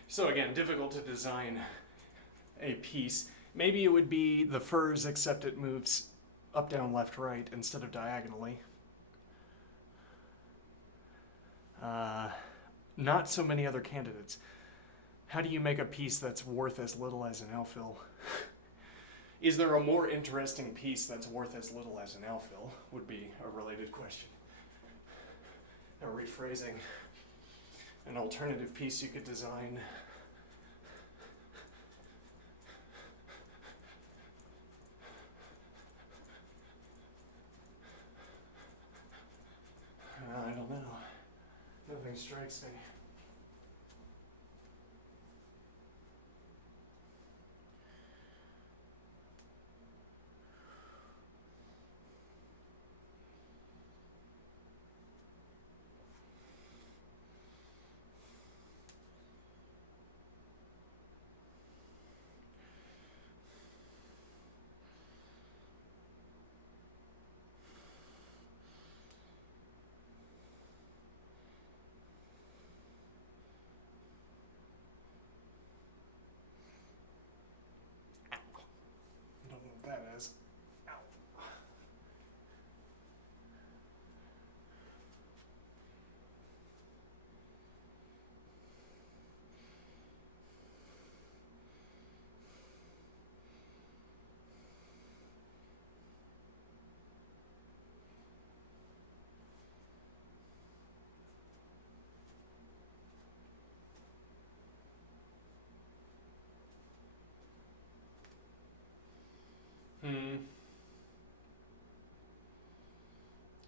So again, difficult to design a piece. Maybe it would be the furs, except it moves up, down, left, right instead of diagonally. Not so many other candidates. How do you make a piece that's worth as little as an alphil? Is there a more interesting piece that's worth as little as an alphil? Would be a related question. Now rephrasing, an alternative piece you could design. I don't know. Nothing strikes me.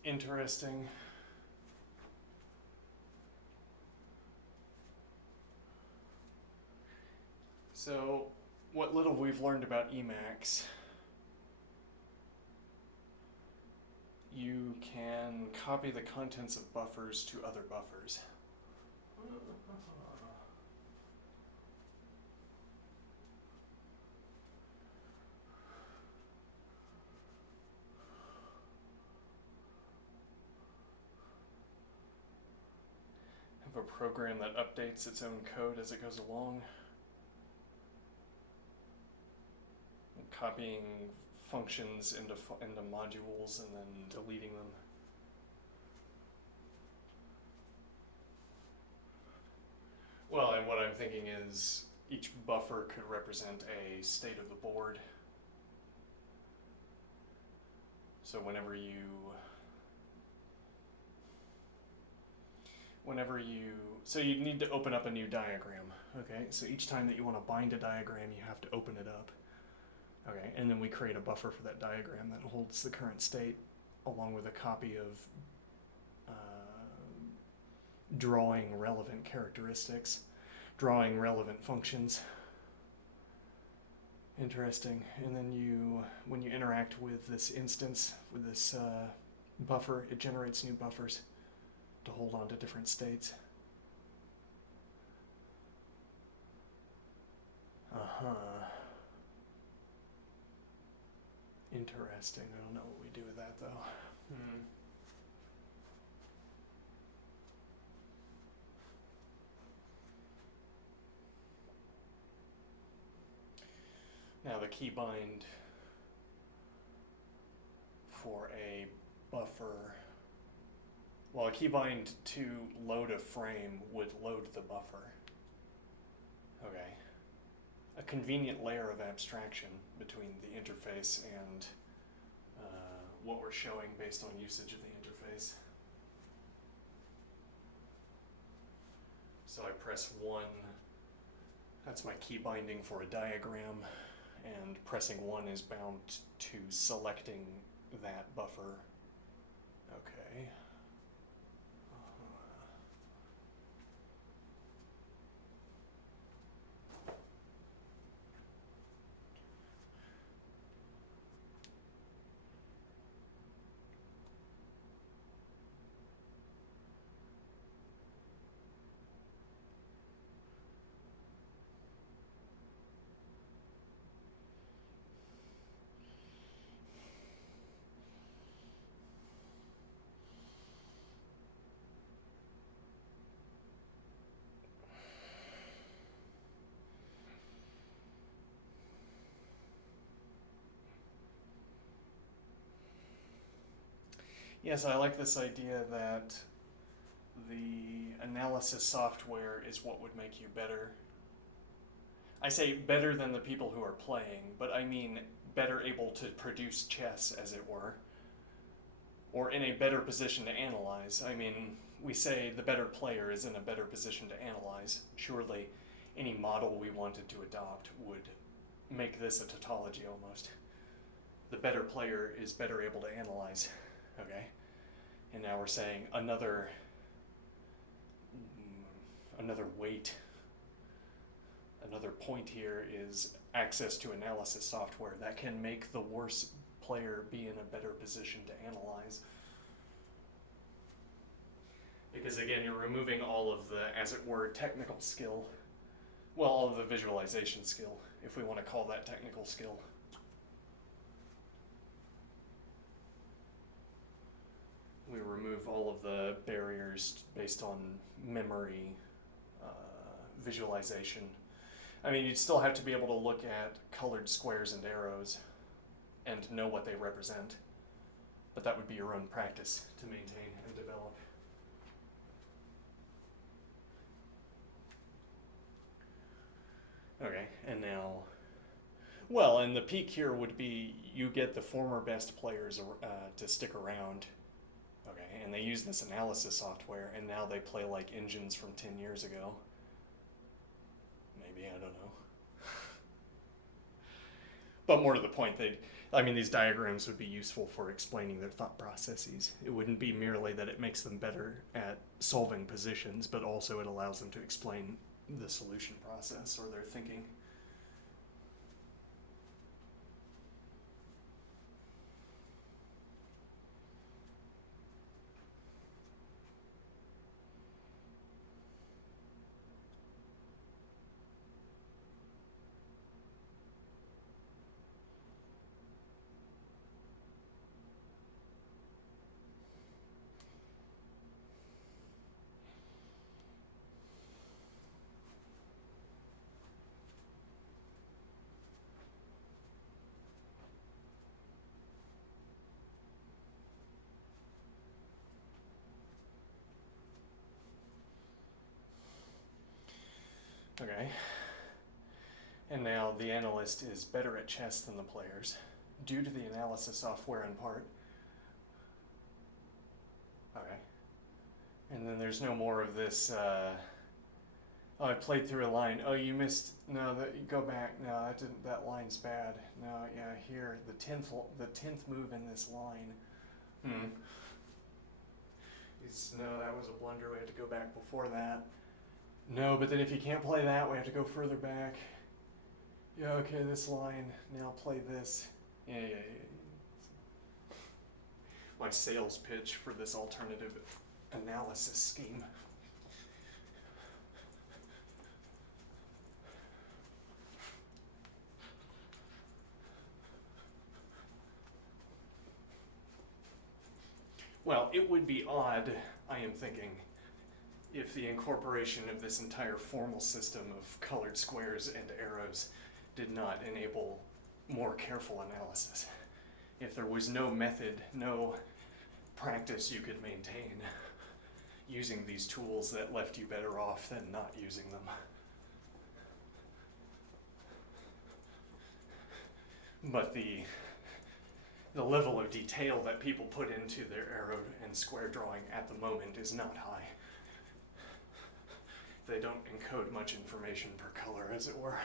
Interesting. So, what little we've learned about Emacs, you can copy the contents of buffers to other buffers. Have a program that updates its own code as it goes along. Copying functions into modules and then deleting them. Well, and what I'm thinking is each buffer could represent a state of the board. So whenever you, so you'd need to open up a new diagram, okay? So each time that you want to bind a diagram, you have to open it up. Okay, and then we create a buffer for that diagram that holds the current state along with a copy of drawing relevant characteristics, drawing relevant functions. Interesting. And then when you interact with this instance, with this buffer, it generates new buffers to hold on to different states. Interesting. I don't know what we do with that though. Now the keybind for a buffer, well, a keybind to load a frame would load the buffer. Okay. A convenient layer of abstraction between the interface and what we're showing based on usage of the interface. So I press 1, that's my key binding for a diagram, and pressing 1 is bound to selecting that buffer. Okay. Yes, I like this idea that the analysis software is what would make you better. I say better than the people who are playing, but I mean better able to produce chess, as it were, or in a better position to analyze. I mean, we say the better player is in a better position to analyze. Surely any model we wanted to adopt would make this a tautology almost. The better player is better able to analyze, okay? And now we're saying another weight, another point here is access to analysis software that can make the worse player be in a better position to analyze. Because again, you're removing all of the, as it were, technical skill. Well, all of the visualization skill, if we want to call that technical skill. We remove all of the barriers based on memory, visualization. I mean, you'd still have to be able to look at colored squares and arrows and know what they represent, but that would be your own practice to maintain and develop. Okay, and now, well, and the peak here would be you get the former best players to stick around. Okay, and they use this analysis software, and now they play like engines from 10 years ago. Maybe, I don't know. But more to the point, I mean, these diagrams would be useful for explaining their thought processes. It wouldn't be merely that it makes them better at solving positions, but also it allows them to explain the solution process or their thinking. Okay. And now the analyst is better at chess than the players, due to the analysis software in part. Okay. And then there's no more of this, oh, I played through a line. Oh, you missed, no, go back. No, that line's bad. No, yeah, here, the 10th move in this line. No, that was a blunder. We have to go back before that. No, but then if you can't play that, we have to go further back. Yeah, okay, this line, now play this. Yeah. My sales pitch for this alternative analysis scheme. Well, it would be odd, I am thinking, if the incorporation of this entire formal system of colored squares and arrows did not enable more careful analysis. If there was no method, no practice you could maintain using these tools that left you better off than not using them. But the level of detail that people put into their arrow and square drawing at the moment is not high. They don't encode much information per color, as it were.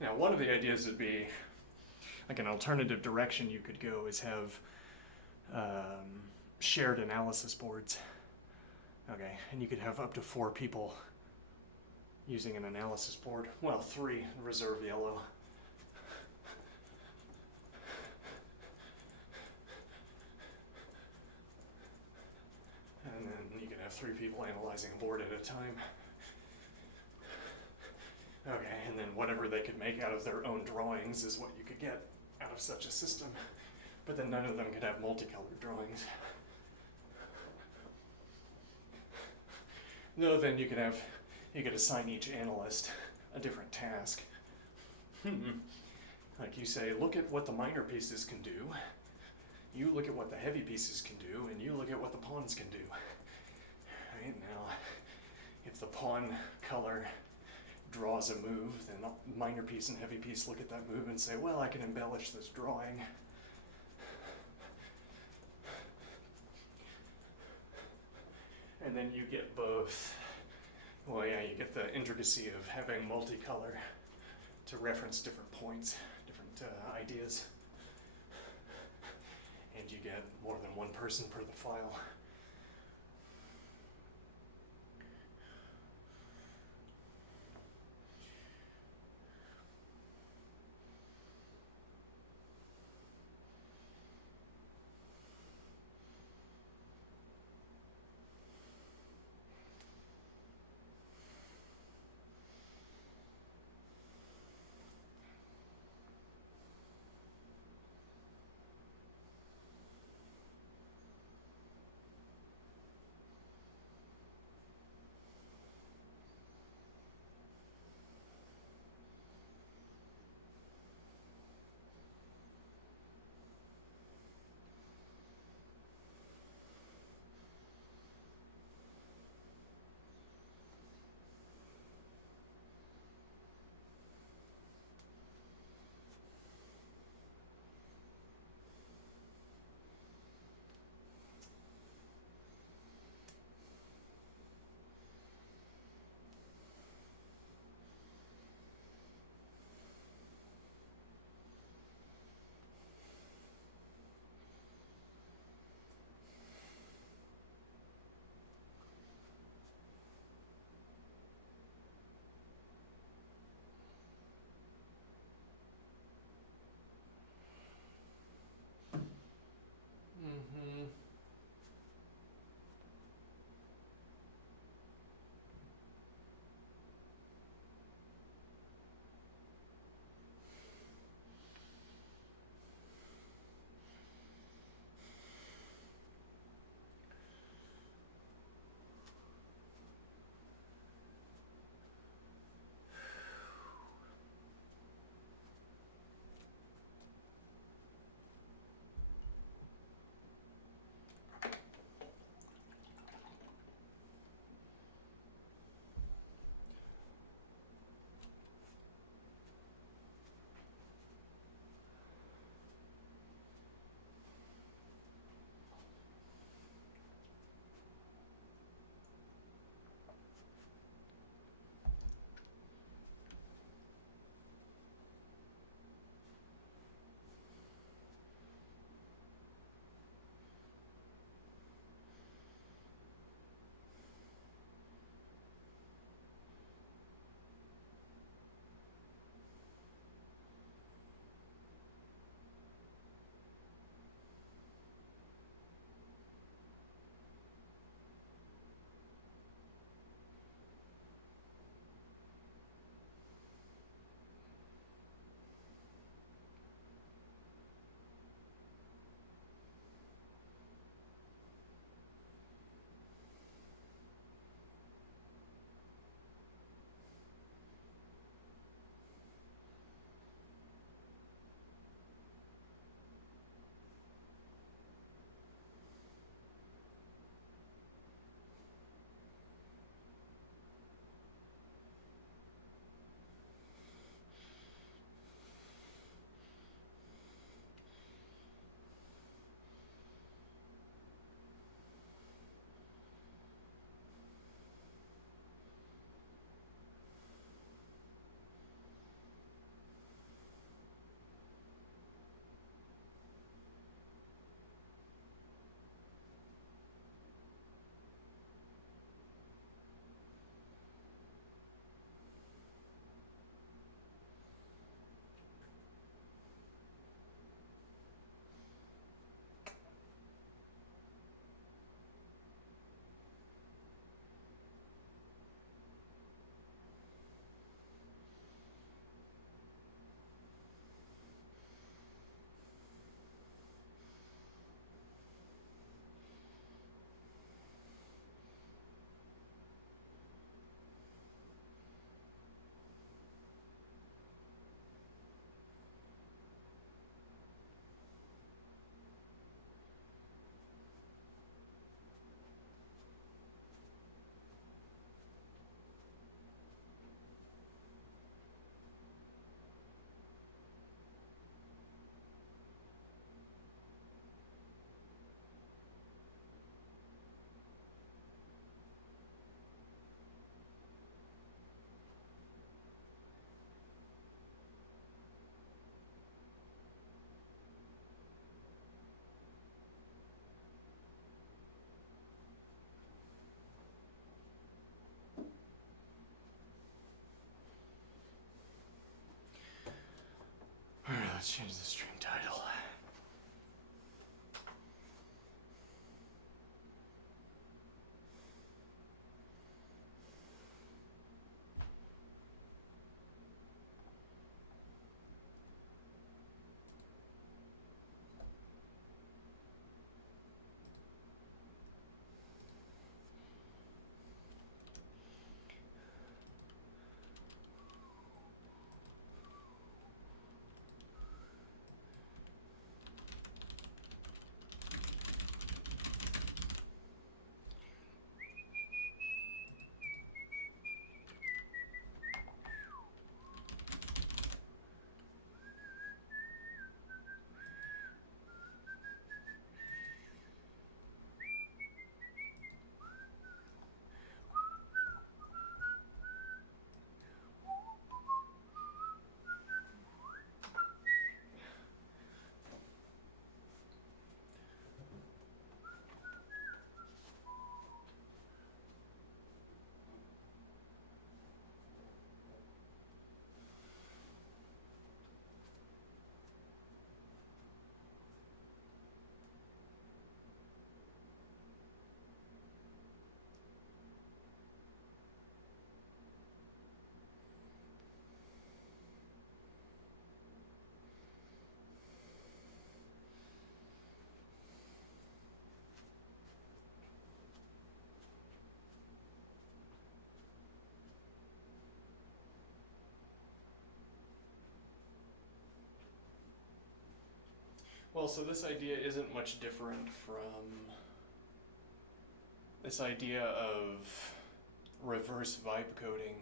Now, one of the ideas would be, like an alternative direction you could go is have shared analysis boards. Okay, and you could have up to 4 people using an analysis board. Well, 3, reserve yellow. And then you can have 3 people analyzing a board at a time. Okay, and then whatever they could make out of their own drawings is what you could get out of such a system. But then none of them could have multicolored drawings. No, then you could assign each analyst a different task. Like you say, look at what the minor pieces can do, you look at what the heavy pieces can do, and you look at what the pawns can do. Right now, if the pawn color draws a move, then the minor piece and heavy piece look at that move and say, well, I can embellish this drawing. And then you get both. Well, yeah, you get the intricacy of having multicolor to reference different points, different ideas. And you get more than one person per the file. let's change the stream title. Well, so this idea isn't much different from this idea of reverse vibe coding.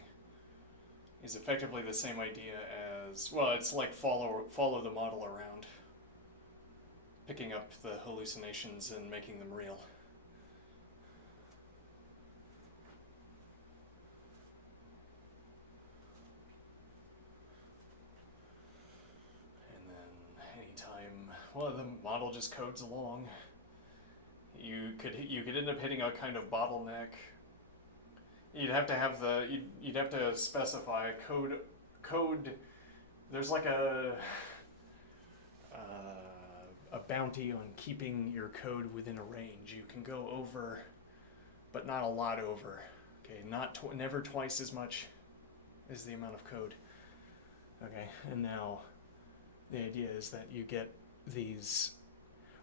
Is effectively the same idea as, well, it's like follow the model around, picking up the hallucinations and making them real. Well, the model just codes along. You could end up hitting a kind of bottleneck. You'd have to have you'd have to specify code. There's like a bounty on keeping your code within a range. You can go over, but not a lot over. Okay, never twice as much as the amount of code. Okay, and now the idea is that you get these,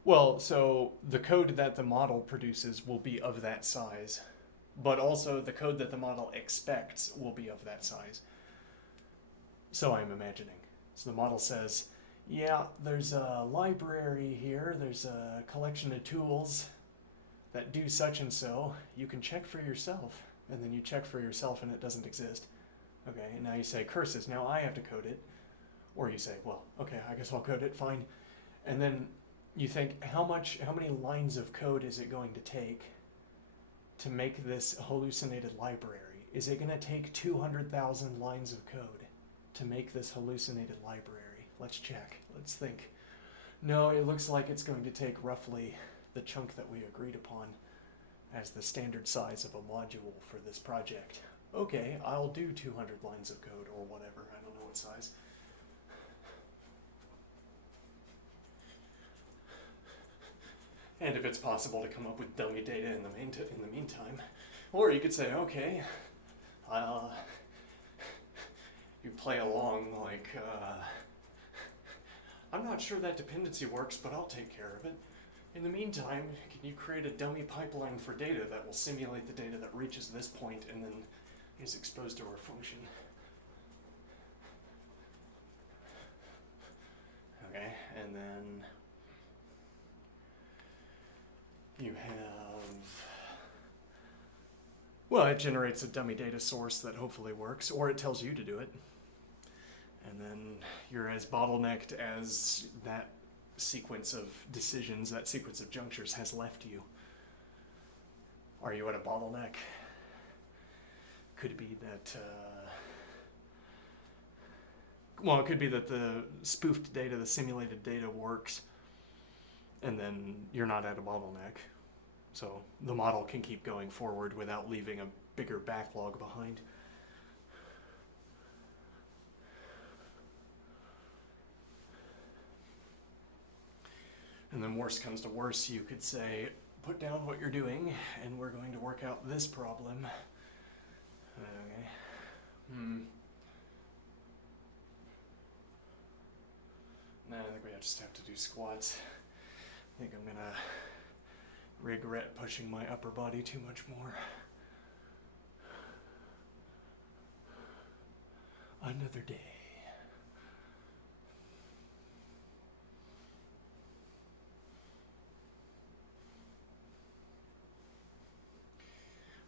well, so the code that the model produces will be of that size, but also the code that the model expects will be of that size. So I'm imagining. So the model says, yeah, there's a library here, there's a collection of tools that do such and so. You can check for yourself. And then you check for yourself and it doesn't exist. Okay, and now you say curses, now I have to code it. Or you say, well, okay, I guess I'll code it, fine. And then you think, how many lines of code is it going to take to make this hallucinated library? Is it going to take 200,000 lines of code to make this hallucinated library? Let's check. Let's think. No, it looks like it's going to take roughly the chunk that we agreed upon as the standard size of a module for this project. Okay, I'll do 200 lines of code or whatever. I don't know what size. And if it's possible to come up with dummy data in the meantime. Or you could say, okay, you play along like, I'm not sure that dependency works, but I'll take care of it. In the meantime, can you create a dummy pipeline for data that will simulate the data that reaches this point and then is exposed to our function? Okay, and then you have, well, it generates a dummy data source that hopefully works, or it tells you to do it. And then you're as bottlenecked as that sequence of decisions, that sequence of junctures has left you. Are you at a bottleneck? Could it be that, well, it could be that the spoofed data, the simulated data works, and then you're not at a bottleneck. So the model can keep going forward without leaving a bigger backlog behind. when worst comes to worst, you could say, put down what you're doing, and we're going to work out this problem. Okay. Nah, I think we just have to do squats. I think I'm gonna regret pushing my upper body too much more. Another day.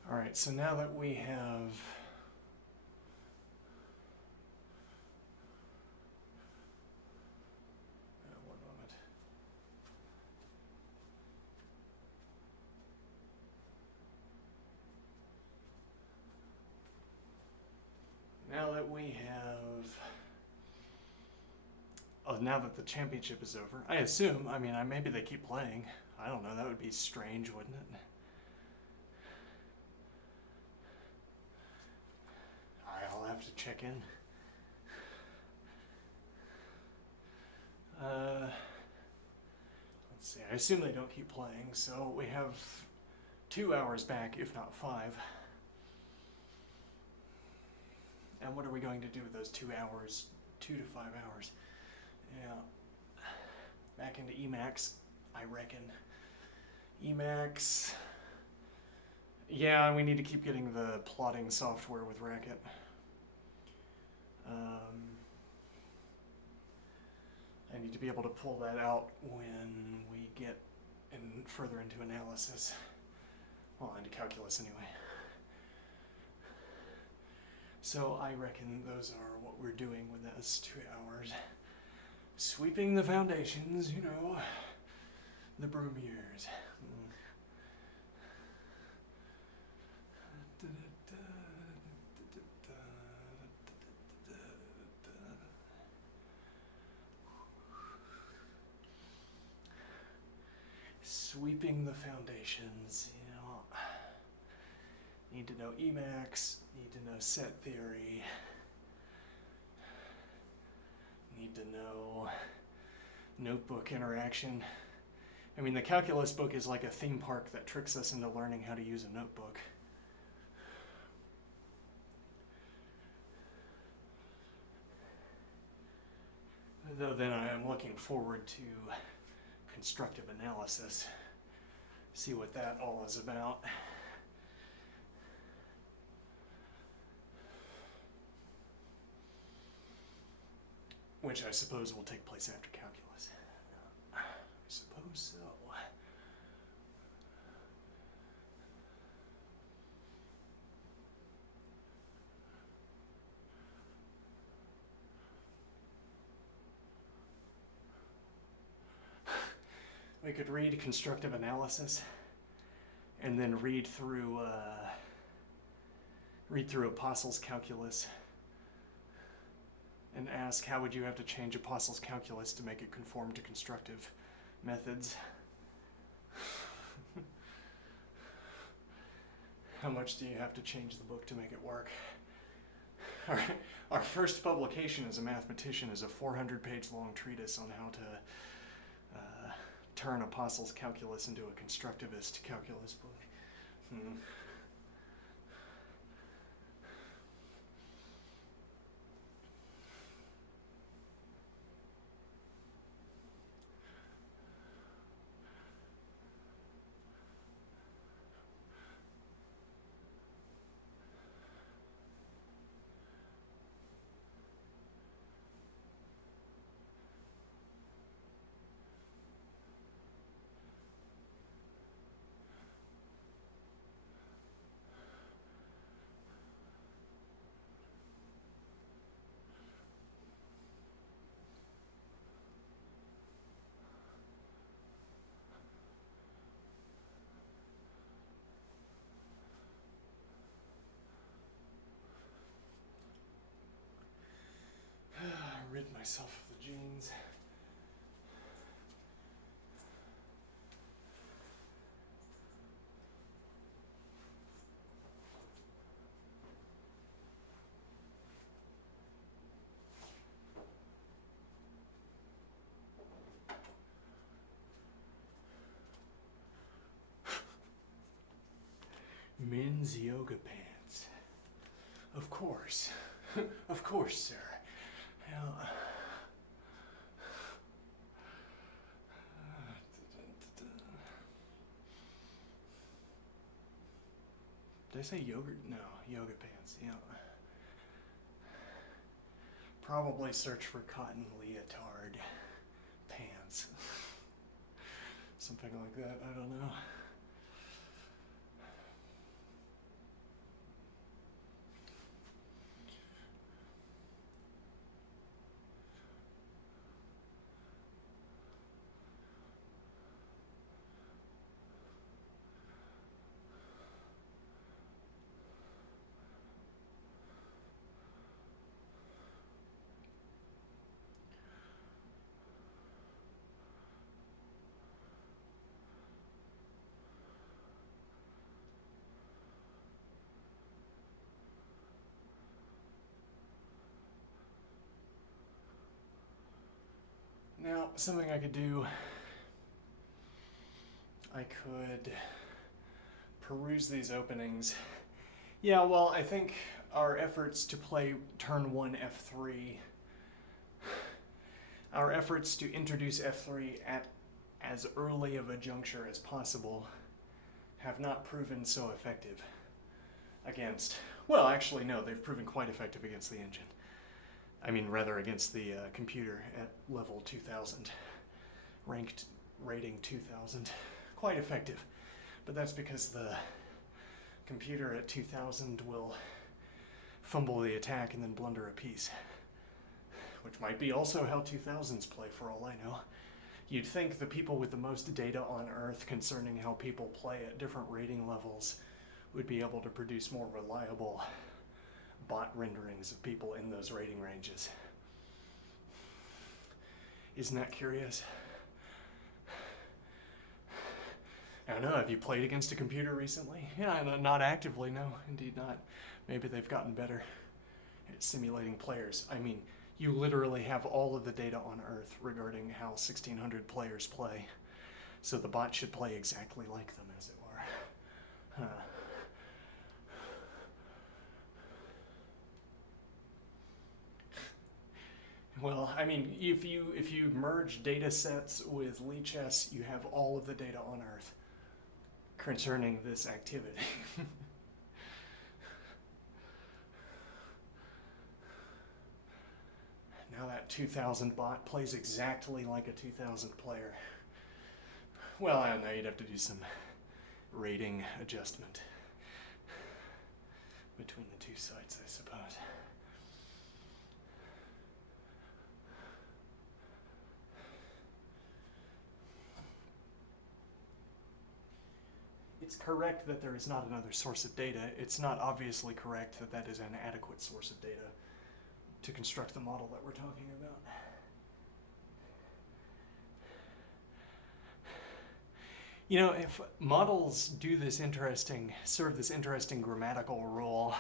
All right, so now that we have one moment. Now that we have now that the championship is over, I assume, I mean, maybe they keep playing. I don't know, that would be strange, wouldn't it? I'll have to check in. Let's see, I assume they don't keep playing, so we have 2 hours back, if not 5. And what are we going to do with those 2 hours, 2 to 5 hours? Yeah, back into Emacs, I reckon. Emacs, yeah, we need to keep getting the plotting software with Racket. I need to be able to pull that out when we get further into analysis. Well, into calculus anyway. So I reckon those are what we're doing with this 2 hours. Sweeping the foundations, you know, the broom years. Sweeping the foundations, you know. Need to know Emacs, need to know set theory, need to know notebook interaction. I mean, the calculus book is like a theme park that tricks us into learning how to use a notebook. Though then I am looking forward to constructive analysis, see what that all is about. Which I suppose will take place after calculus. I suppose so. We could read constructive analysis and then read through Apostles' calculus and ask how would you have to change Apostles' calculus to make it conform to constructive methods. How much do you have to change the book to make it work? Our first publication as a mathematician is a 400-page long treatise on how to turn Apostles' calculus into a constructivist calculus book. Rid myself of the jeans. Men's yoga pants. Of course. Of course, sir. Did I say yogurt? No, yoga pants, yeah. Probably search for cotton leotard pants. Something like that, I don't know. Now, something I could do, I could peruse these openings. Yeah, well, I think our efforts to play turn 1 F3, our efforts to introduce F3 at as early of a juncture as possible have not proven so effective against, well, actually, no, they've proven quite effective against the engine. I mean, rather against the computer at level 2000, ranked rating 2000. Quite effective. But that's because the computer at 2000 will fumble the attack and then blunder a piece. Which might be also how 2000s play, for all I know. You'd think the people with the most data on Earth concerning how people play at different rating levels would be able to produce more reliable bot renderings of people in those rating ranges. Isn't that curious? I don't know, have you played against a computer recently? Yeah, not actively, no, indeed not. Maybe they've gotten better at simulating players. I mean, you literally have all of the data on Earth regarding how 1600 players play. So the bot should play exactly like them, as it were. Well, I mean, if you merge data sets with Lichess, you have all of the data on Earth concerning this activity. Now that 2000 bot plays exactly like a 2000 player. Well, I don't know, you'd have to do some rating adjustment between the two sites, I suppose. It's correct that there is not another source of data. It's not obviously correct that that is an adequate source of data to construct the model that we're talking about. You know, if models do this serve this interesting grammatical role,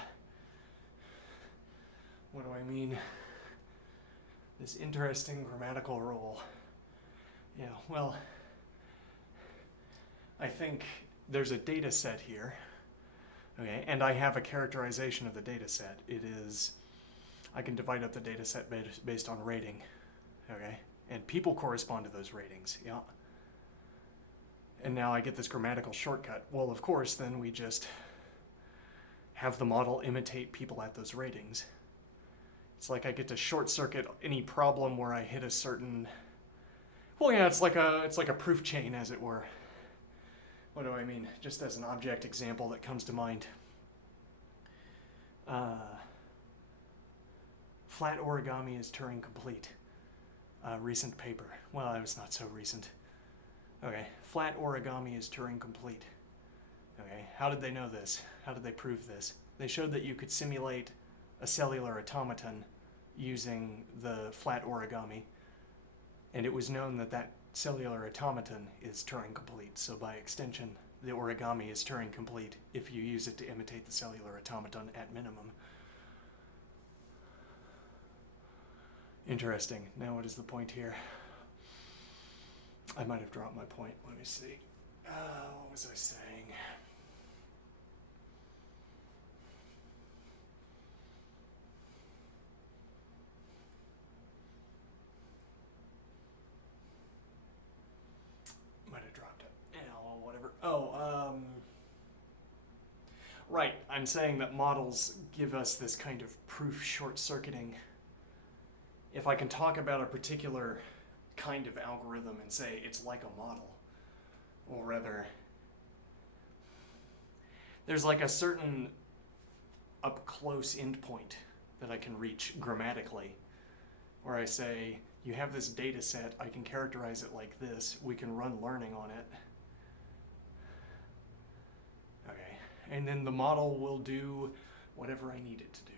what do I mean? This interesting grammatical role. Yeah, well, I think there's a data set here, okay, and I have a characterization of the data set. It is, I can divide up the data set based on rating, okay, and people correspond to those ratings, yeah. And now I get this grammatical shortcut. Well, of course, then we just have the model imitate people at those ratings. It's like I get to short circuit any problem where I hit a certain, well, yeah, it's like a proof chain, as it were. What do I mean? Just as an object example that comes to mind. Flat origami is Turing complete. Recent paper. Well, it was not so recent. Okay, flat origami is Turing complete. Okay, how did they know this? How did they prove this? They showed that you could simulate a cellular automaton using the flat origami, and it was known that that cellular automaton is Turing complete, so by extension, the origami is Turing complete if you use it to imitate the cellular automaton at minimum. Interesting. Now what is the point here? I might have dropped my point. Let me see. What was I saying? Right, I'm saying that models give us this kind of proof short-circuiting. If I can talk about a particular kind of algorithm and say it's like a model, or rather, there's like a certain up-close endpoint that I can reach grammatically, where I say, you have this data set, I can characterize it like this, we can run learning on it. Okay, and then the model will do whatever I need it to do.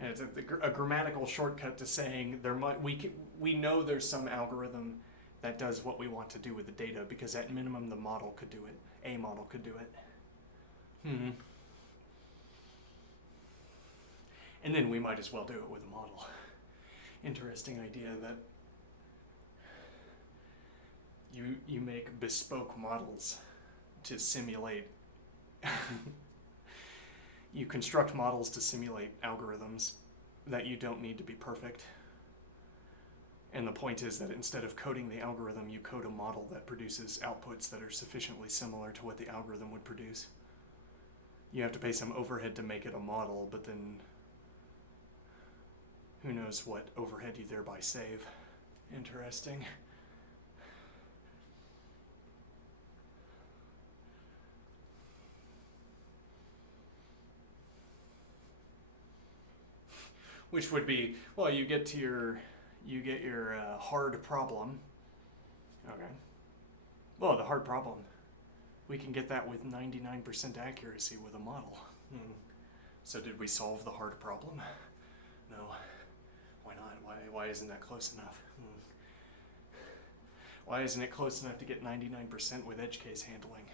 And it's a grammatical shortcut to saying we know there's some algorithm that does what we want to do with the data, because at minimum the model could do it. A model could do it. And then we might as well do it with a model. Interesting idea that you make bespoke models to simulate. You construct models to simulate algorithms that you don't need to be perfect. And the point is that instead of coding the algorithm, you code a model that produces outputs that are sufficiently similar to what the algorithm would produce. You have to pay some overhead to make it a model, but then who knows what overhead you thereby save. Interesting. Which would be, well, you get your hard problem. Okay. Well, the hard problem, we can get that with 99% accuracy with a model. So did we solve the hard problem? No. Why not? Why isn't that close enough? Why isn't it close enough to get 99% with edge case handling?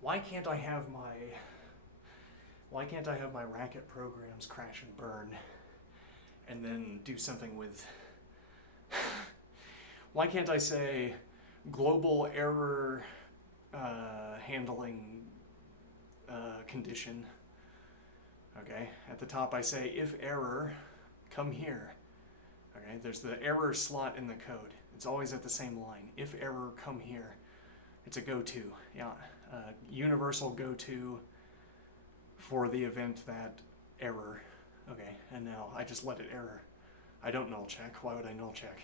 Why can't I have my Racket programs crash and burn and then do something with... Why can't I say global error handling condition? Okay, at the top I say if error, come here. Okay, there's the error slot in the code. It's always at the same line. If error, come here. It's a go-to, yeah. Universal go-to for the event that error. Okay, and now I just let it error. I don't null check. Why would I null check?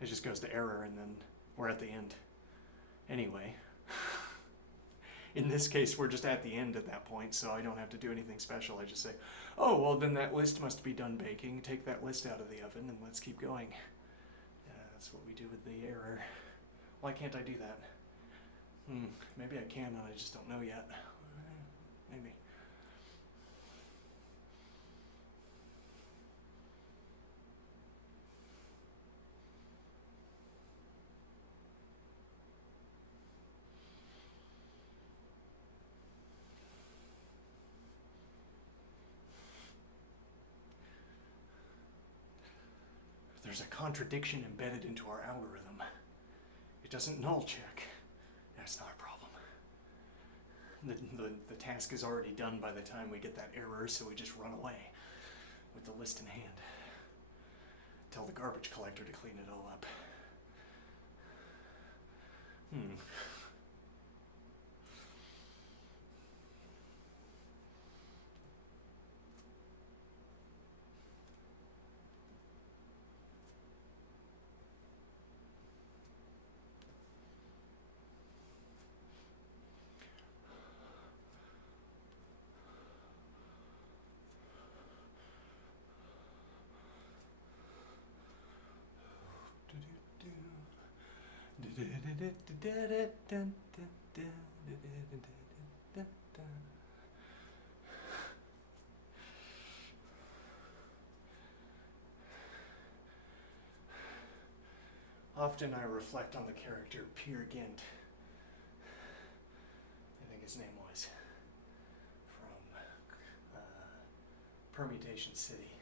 It just goes to error and then we're at the end. Anyway, in this case we're just at the end at that point, so I don't have to do anything special. I just say, oh, well then that list must be done baking. Take that list out of the oven and let's keep going. That's what we do with the error. Why can't I do that? Maybe I can and I just don't know yet. Maybe. There's a contradiction embedded into our algorithm. It doesn't null check. That's not a problem. The task is already done by the time we get that error, so we just run away with the list in hand. Tell the garbage collector to clean it all up. Often I reflect on the character Peer Gynt. I think his name was. From Permutation City.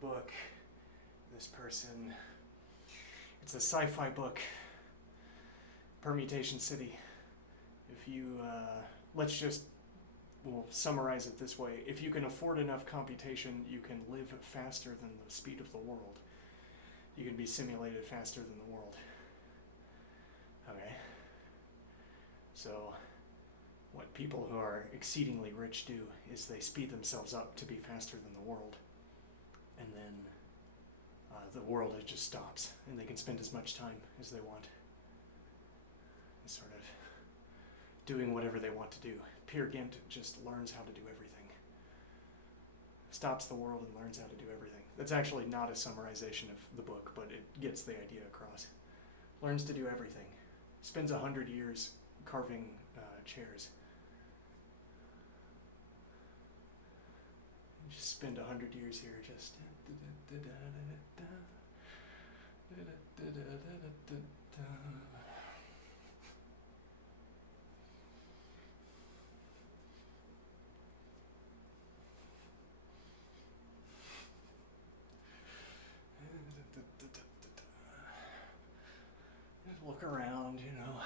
book. This person. It's a sci-fi book. Permutation City. If you, we'll summarize it this way. If you can afford enough computation, you can live faster than the speed of the world. You can be simulated faster than the world. Okay. So, what people who are exceedingly rich do is they speed themselves up to be faster than the world. And then the world just stops, and they can spend as much time as they want. Sort of doing whatever they want to do. Peer Gynt just learns how to do everything. Stops the world and learns how to do everything. That's actually not a summarization of the book, but it gets the idea across. Learns to do everything. Spends 100 years carving chairs. Just spend 100 years here just... Look around, you know.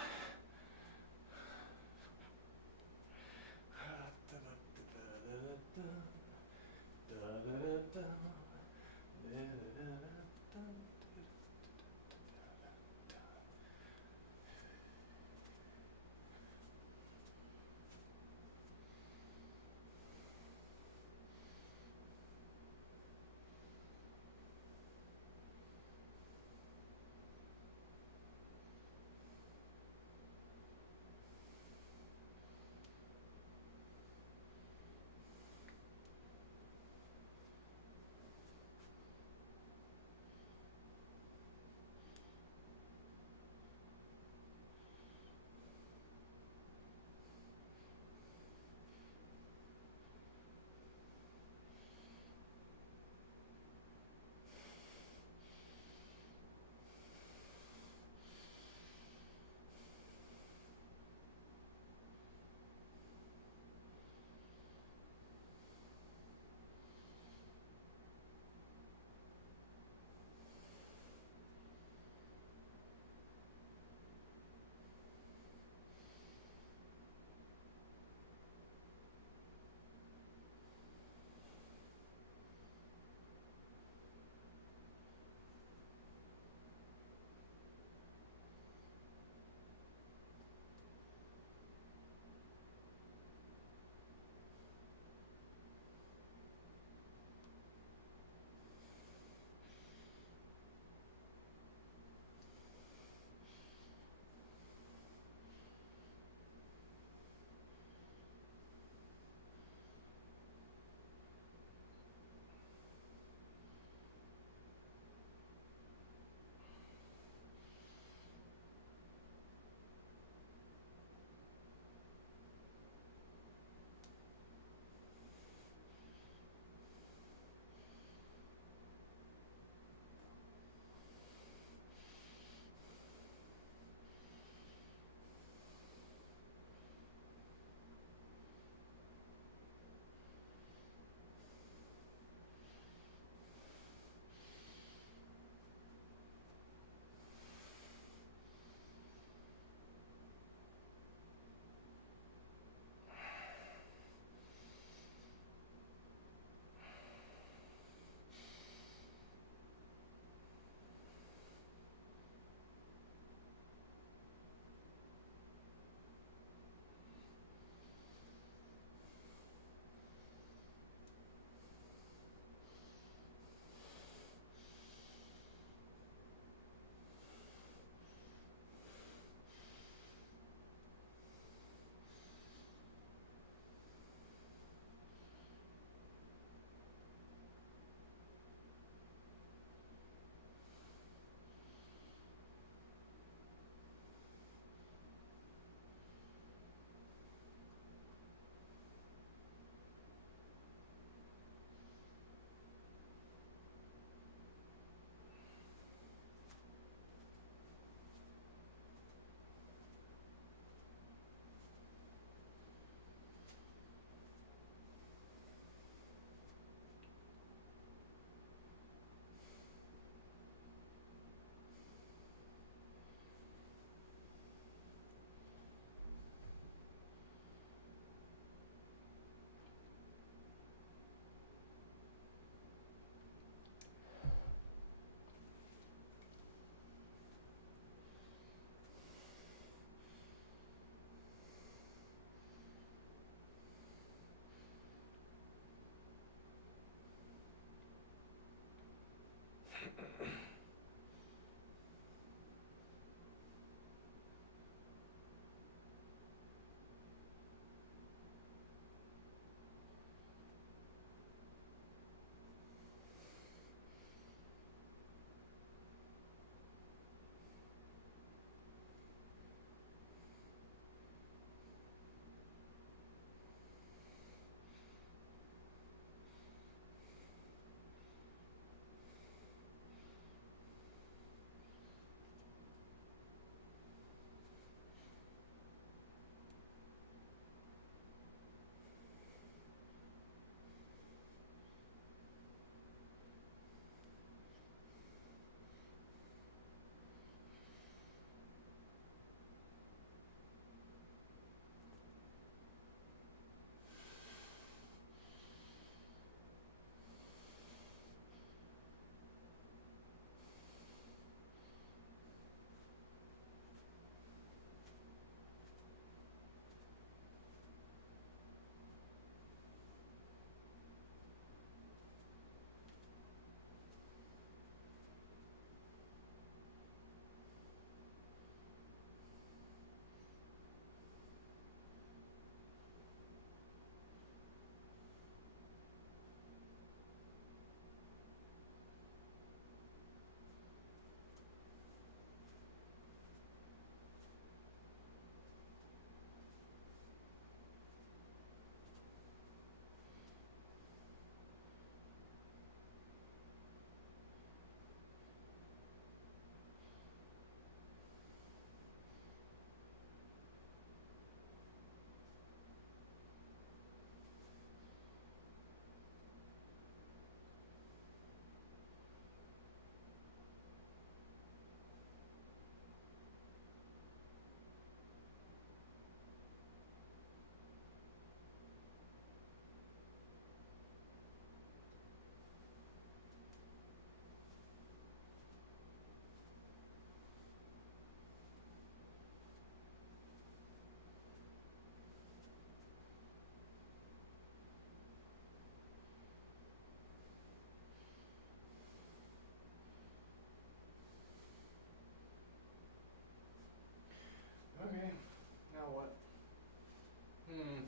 Hmm.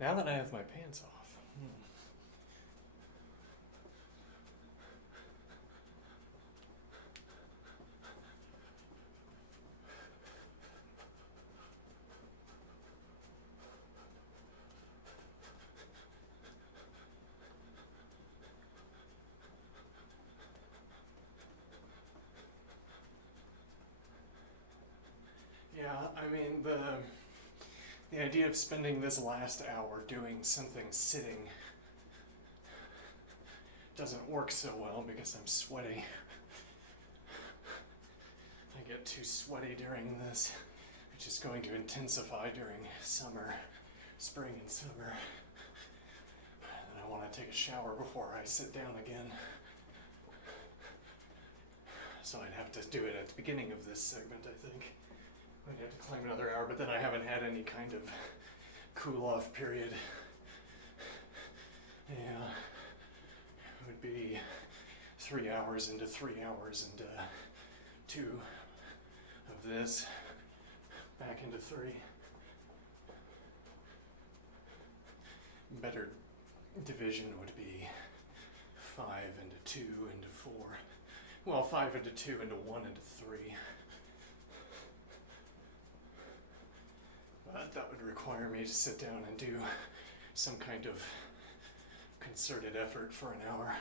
Now that I have my pants off. Yeah, I mean the idea of spending this last hour doing something sitting doesn't work so well because I'm sweaty. I get too sweaty during this, which is going to intensify during summer, spring and summer. And I want to take a shower before I sit down again. So I'd have to do it at the beginning of this segment, I think. I'd have to claim another hour, but then I haven't had any kind of cool off period. Yeah. It would be 3 hours into 3 hours into 2 of this, back into 3. Better division would be 5 into 2 into 4. Well, 5 into 2 into 1 into 3. But that would require me to sit down and do some kind of concerted effort for an hour.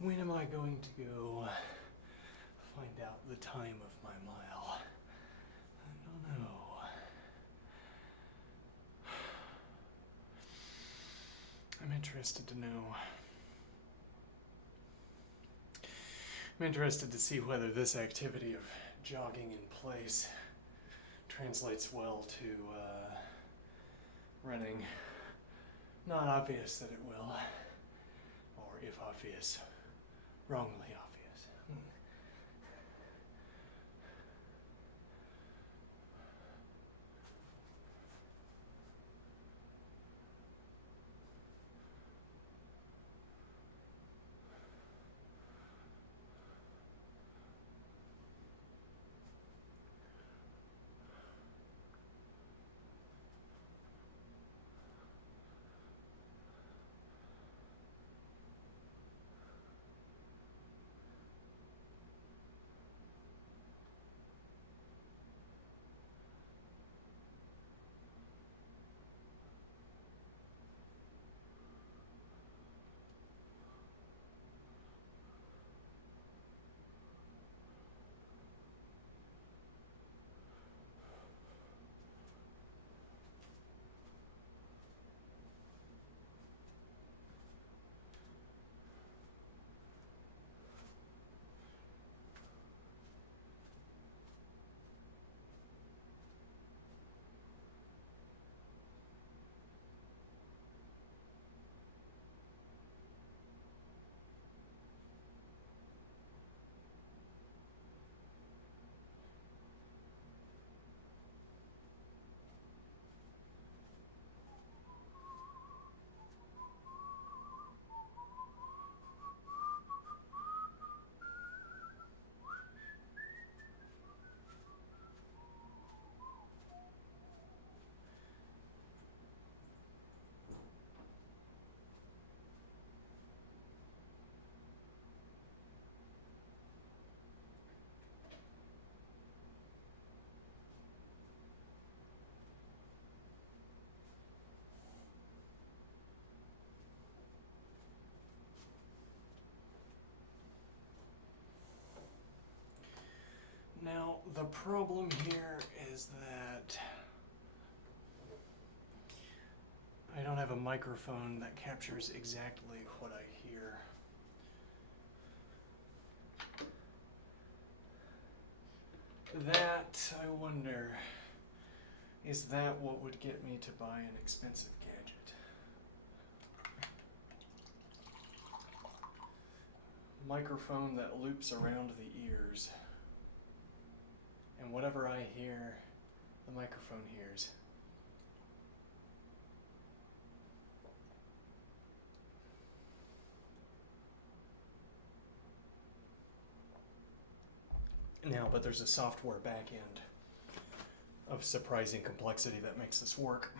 When am I going to go find out the time of my mile? I don't know. I'm interested to know. I'm interested to see whether this activity of jogging in place translates well to running. Not obvious that it will, or if obvious, wrongly obvious. Now, the problem here is that I don't have a microphone that captures exactly what I hear. That, I wonder, is that what would get me to buy an expensive gadget? Microphone that loops around the ears. And whatever I hear, the microphone hears. Now, but there's a software back end of surprising complexity that makes this work.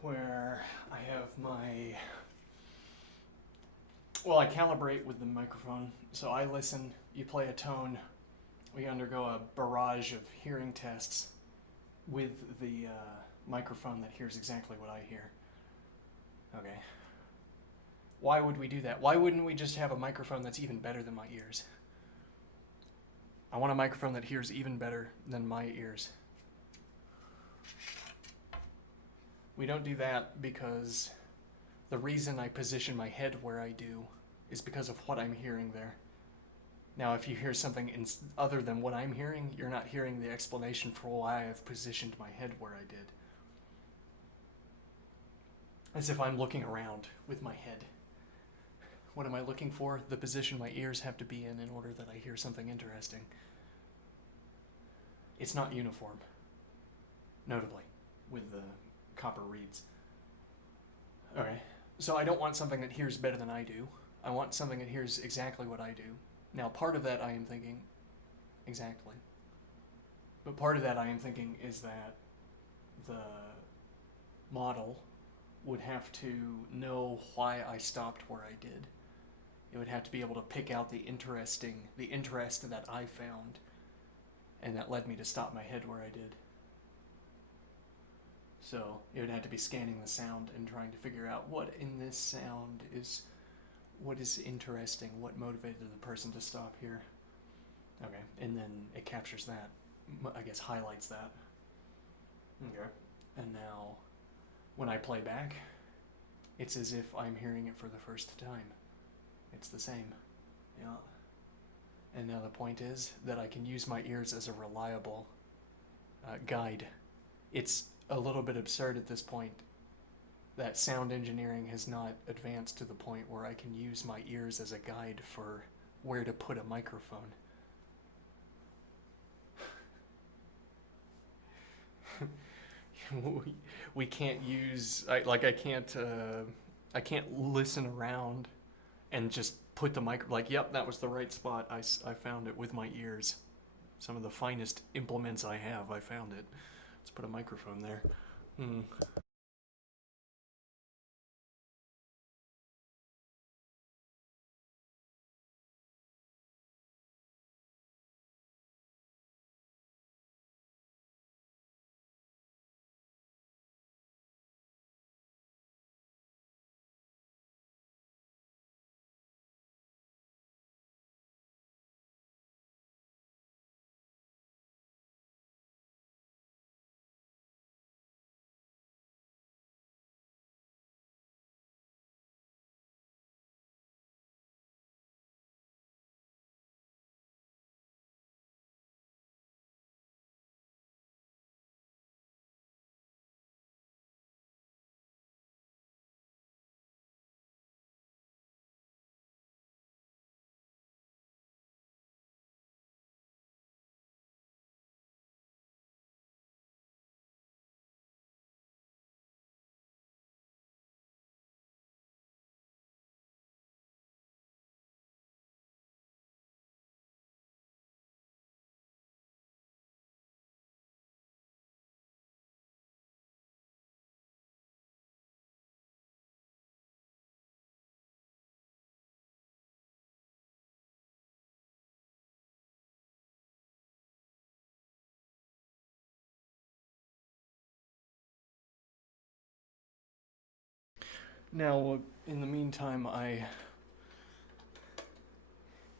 Where I have my, well, I calibrate with the microphone. So I listen, you play a tone, we undergo a barrage of hearing tests with the microphone that hears exactly what I hear. Okay. Why would we do that? Why wouldn't we just have a microphone that's even better than my ears? I want a microphone that hears even better than my ears. We don't do that because the reason I position my head where I do is because of what I'm hearing there. Now, if you hear something other than what I'm hearing, you're not hearing the explanation for why I've positioned my head where I did. As if I'm looking around with my head. What am I looking for? The position my ears have to be in order that I hear something interesting. It's not uniform, notably, with the copper reeds. Okay, so I don't want something that hears better than I do. I want something that hears exactly what I do. Now, part of that I am thinking, exactly. But part of that I am thinking is that the model would have to know why I stopped where I did. It would have to be able to pick out the interest that I found and that led me to stop my head where I did. So it would have to be scanning the sound and trying to figure out what in this sound is what is interesting, what motivated the person to stop here. Okay, and then it captures that, I guess highlights that. Okay. And now, when I play back, it's as if I'm hearing it for the first time. It's the same. Yeah. And now the point is that I can use my ears as a reliable guide. It's a little bit absurd at this point that sound engineering has not advanced to the point where I can use my ears as a guide for where to put a microphone. We can't use I can't listen around and just put the mic like, yep, that was the right spot. I found it with my ears. Some of the finest implements I have, I found it. Let's put a microphone there. Now, in the meantime, I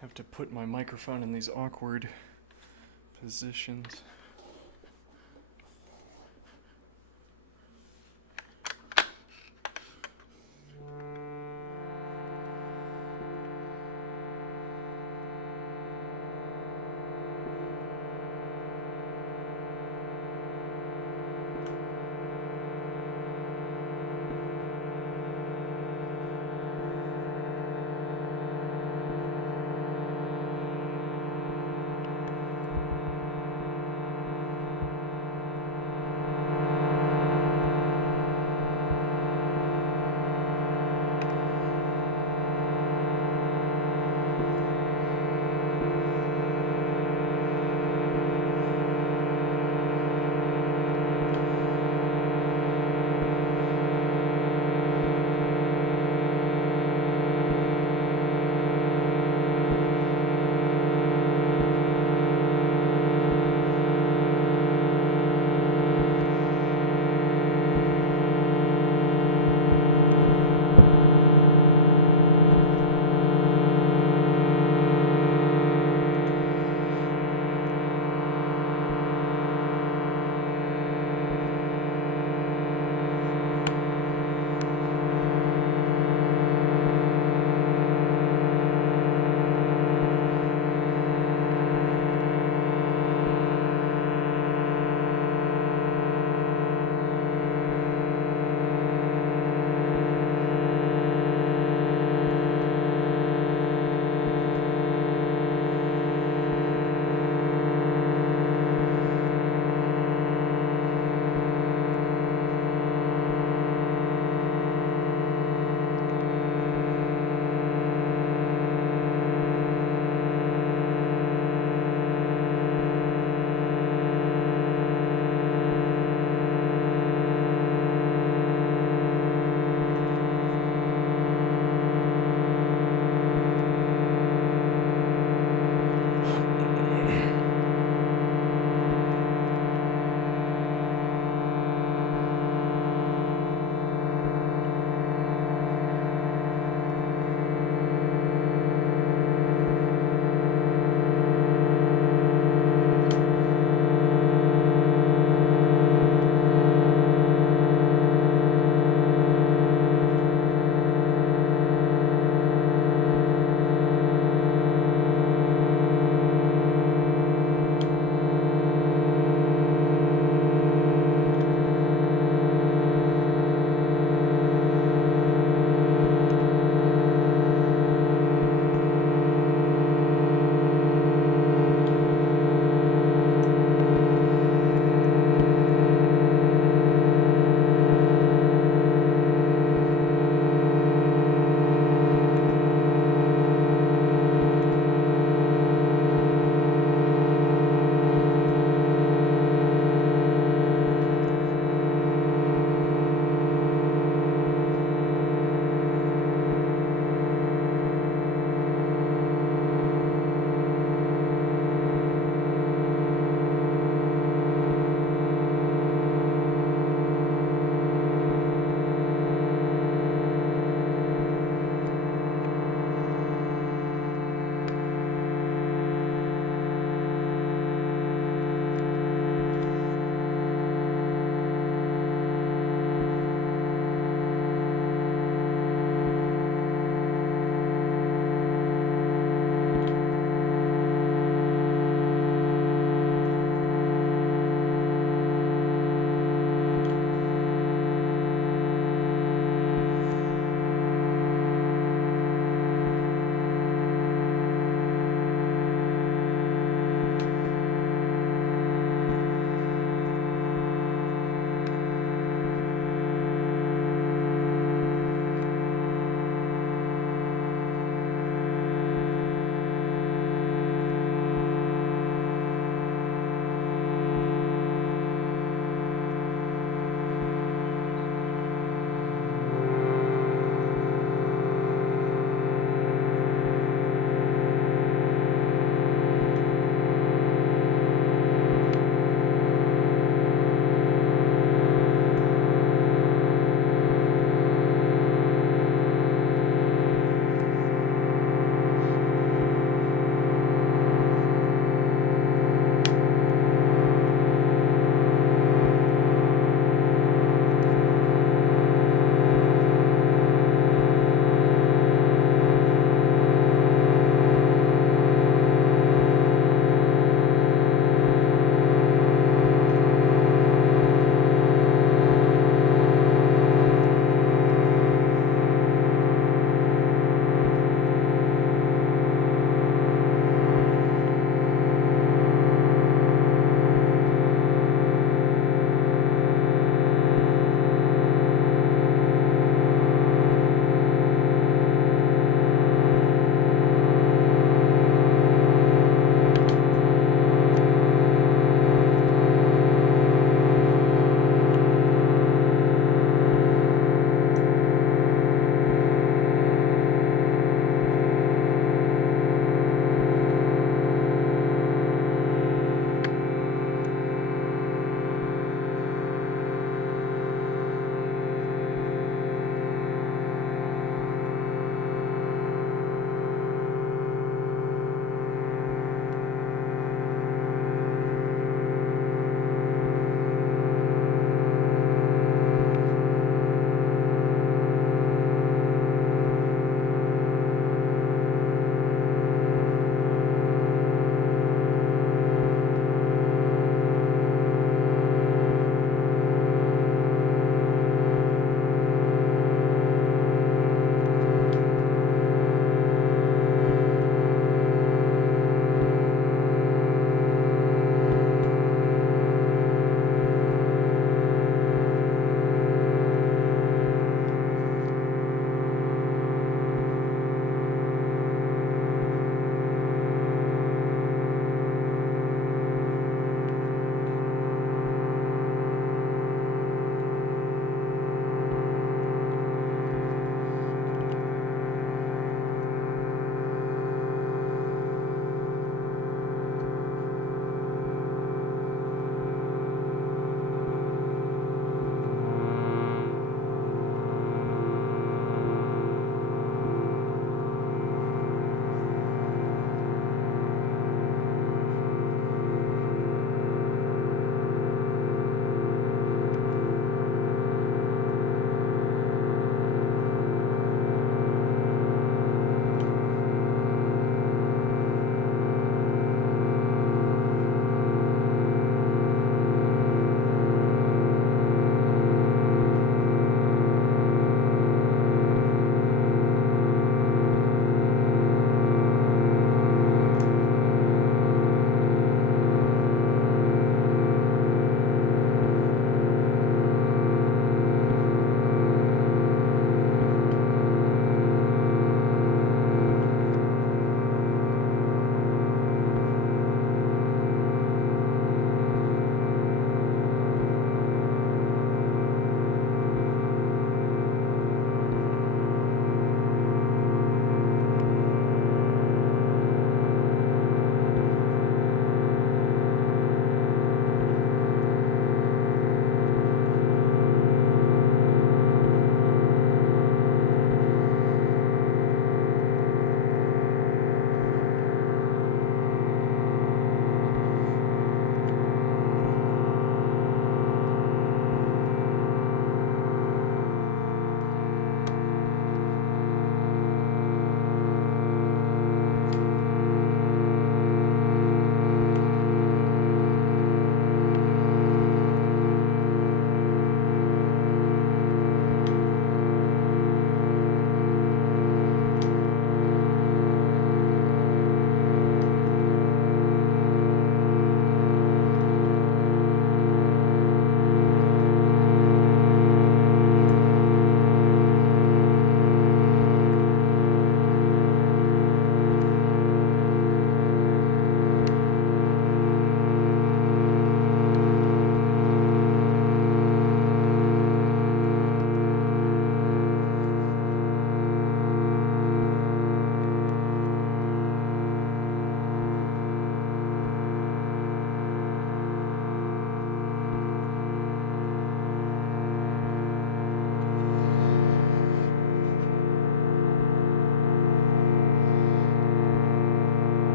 have to put my microphone in these awkward positions.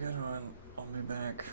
second. I'll be back.